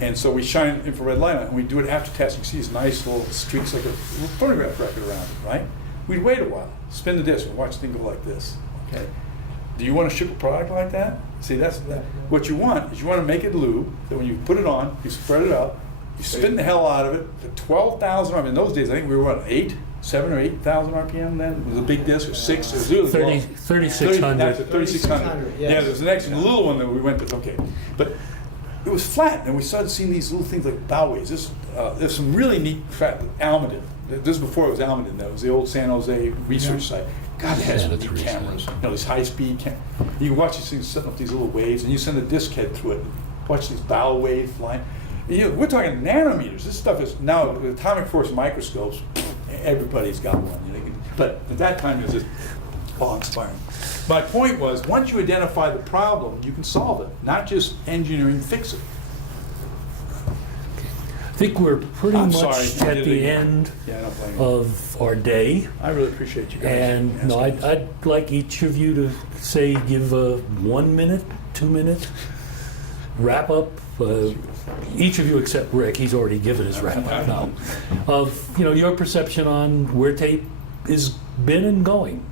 And so we shine infrared light on it, and we do it after testing. You see these nice little streaks like a phonograph record around it, right? We'd wait a while, spin the disc, and watch the thing go like this, okay? Do you want to ship a product like that? See, that's what you want, is you want to make it lube, that when you put it on, you spread it out, you spin the hell out of it, to 12,000 RPM. In those days, I think we were, what, 7 or 8,000 RPM then? It was a big disc, or 6, it was really 3,600. That's it, 3,600. Yes. Yeah, there's the next little one that we went to, okay. But it was flat, and we started seeing these little things like bow waves. There's some really neat crap, Almaden. This is before it was Almaden, that was the old San Jose research site. God, it has some neat cameras. You know, these high-speed cameras. You can watch these things setting up these little waves, and you send a disc head through it, and watch these bow wave flying. You know, we're talking nanometers. This stuff is now, with atomic force microscopes, everybody's got one. You know, but at that time, it was just awe-inspiring. My point was, once you identify the problem, you can solve it, not just engineering fix it. I think we're pretty I'm much sorry, I at did it the again. end Yeah, I don't blame you. of our day. I really appreciate you guys. And no, asking. I'd like each of you to say, give a 1 minute, 2 minute wrap up. Each of you except Rick, he's already given his wrap up now. Of your perception on where tape is been and going.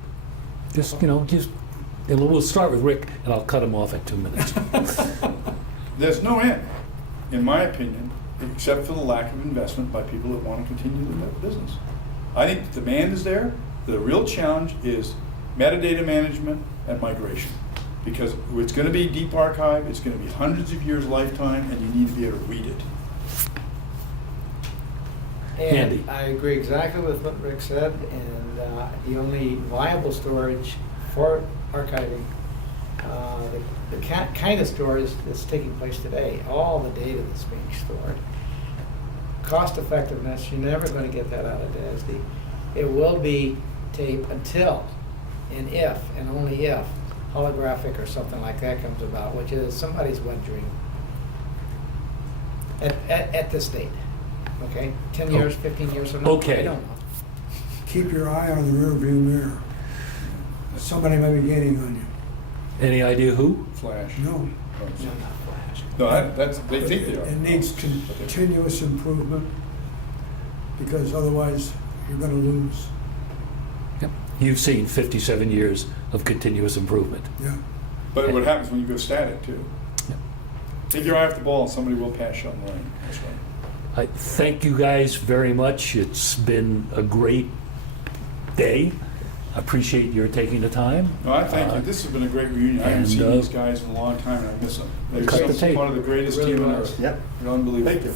Just and we'll start with Rick, and I'll cut him off at 2 minutes. There's no end, in my opinion, except for the lack of investment by people that want to continue the business. I think the demand is there. The real challenge is metadata management and migration. Because it's going to be deep archive, it's going to be hundreds of years lifetime, and you need to be able to read it. And Andy. I agree exactly with what Rick said, and the only viable storage for archiving, the kind of storage that's taking place today, all the data that's being stored, cost effectiveness, you're never going to get that out of DASD. It will be tape until, and if, and only if, holographic or something like that comes about, which is somebody's wet dream at this date. Okay, 10 years, 15 years from now, Okay. I don't know. Keep your eye on the rearview mirror. Somebody may be gaining on you. Any idea who? Flash. No. No, not flash. No, that's, they think they are. It needs continuous improvement, because otherwise you're going to lose. Yep. You've seen 57 years of continuous improvement. Yeah. But what happens when you go static, too? Yep. Take your eye off the ball and somebody will pass you on the lane. That's right. I thank you guys very much. It's been a great day. I appreciate your taking the time. No, I thank you. This has been a great reunion. I haven't and, seen these guys in a long time, and I miss them. cut the They're tape. one of the greatest Really team on was. earth. Yep. They're unbelievable. Thank you.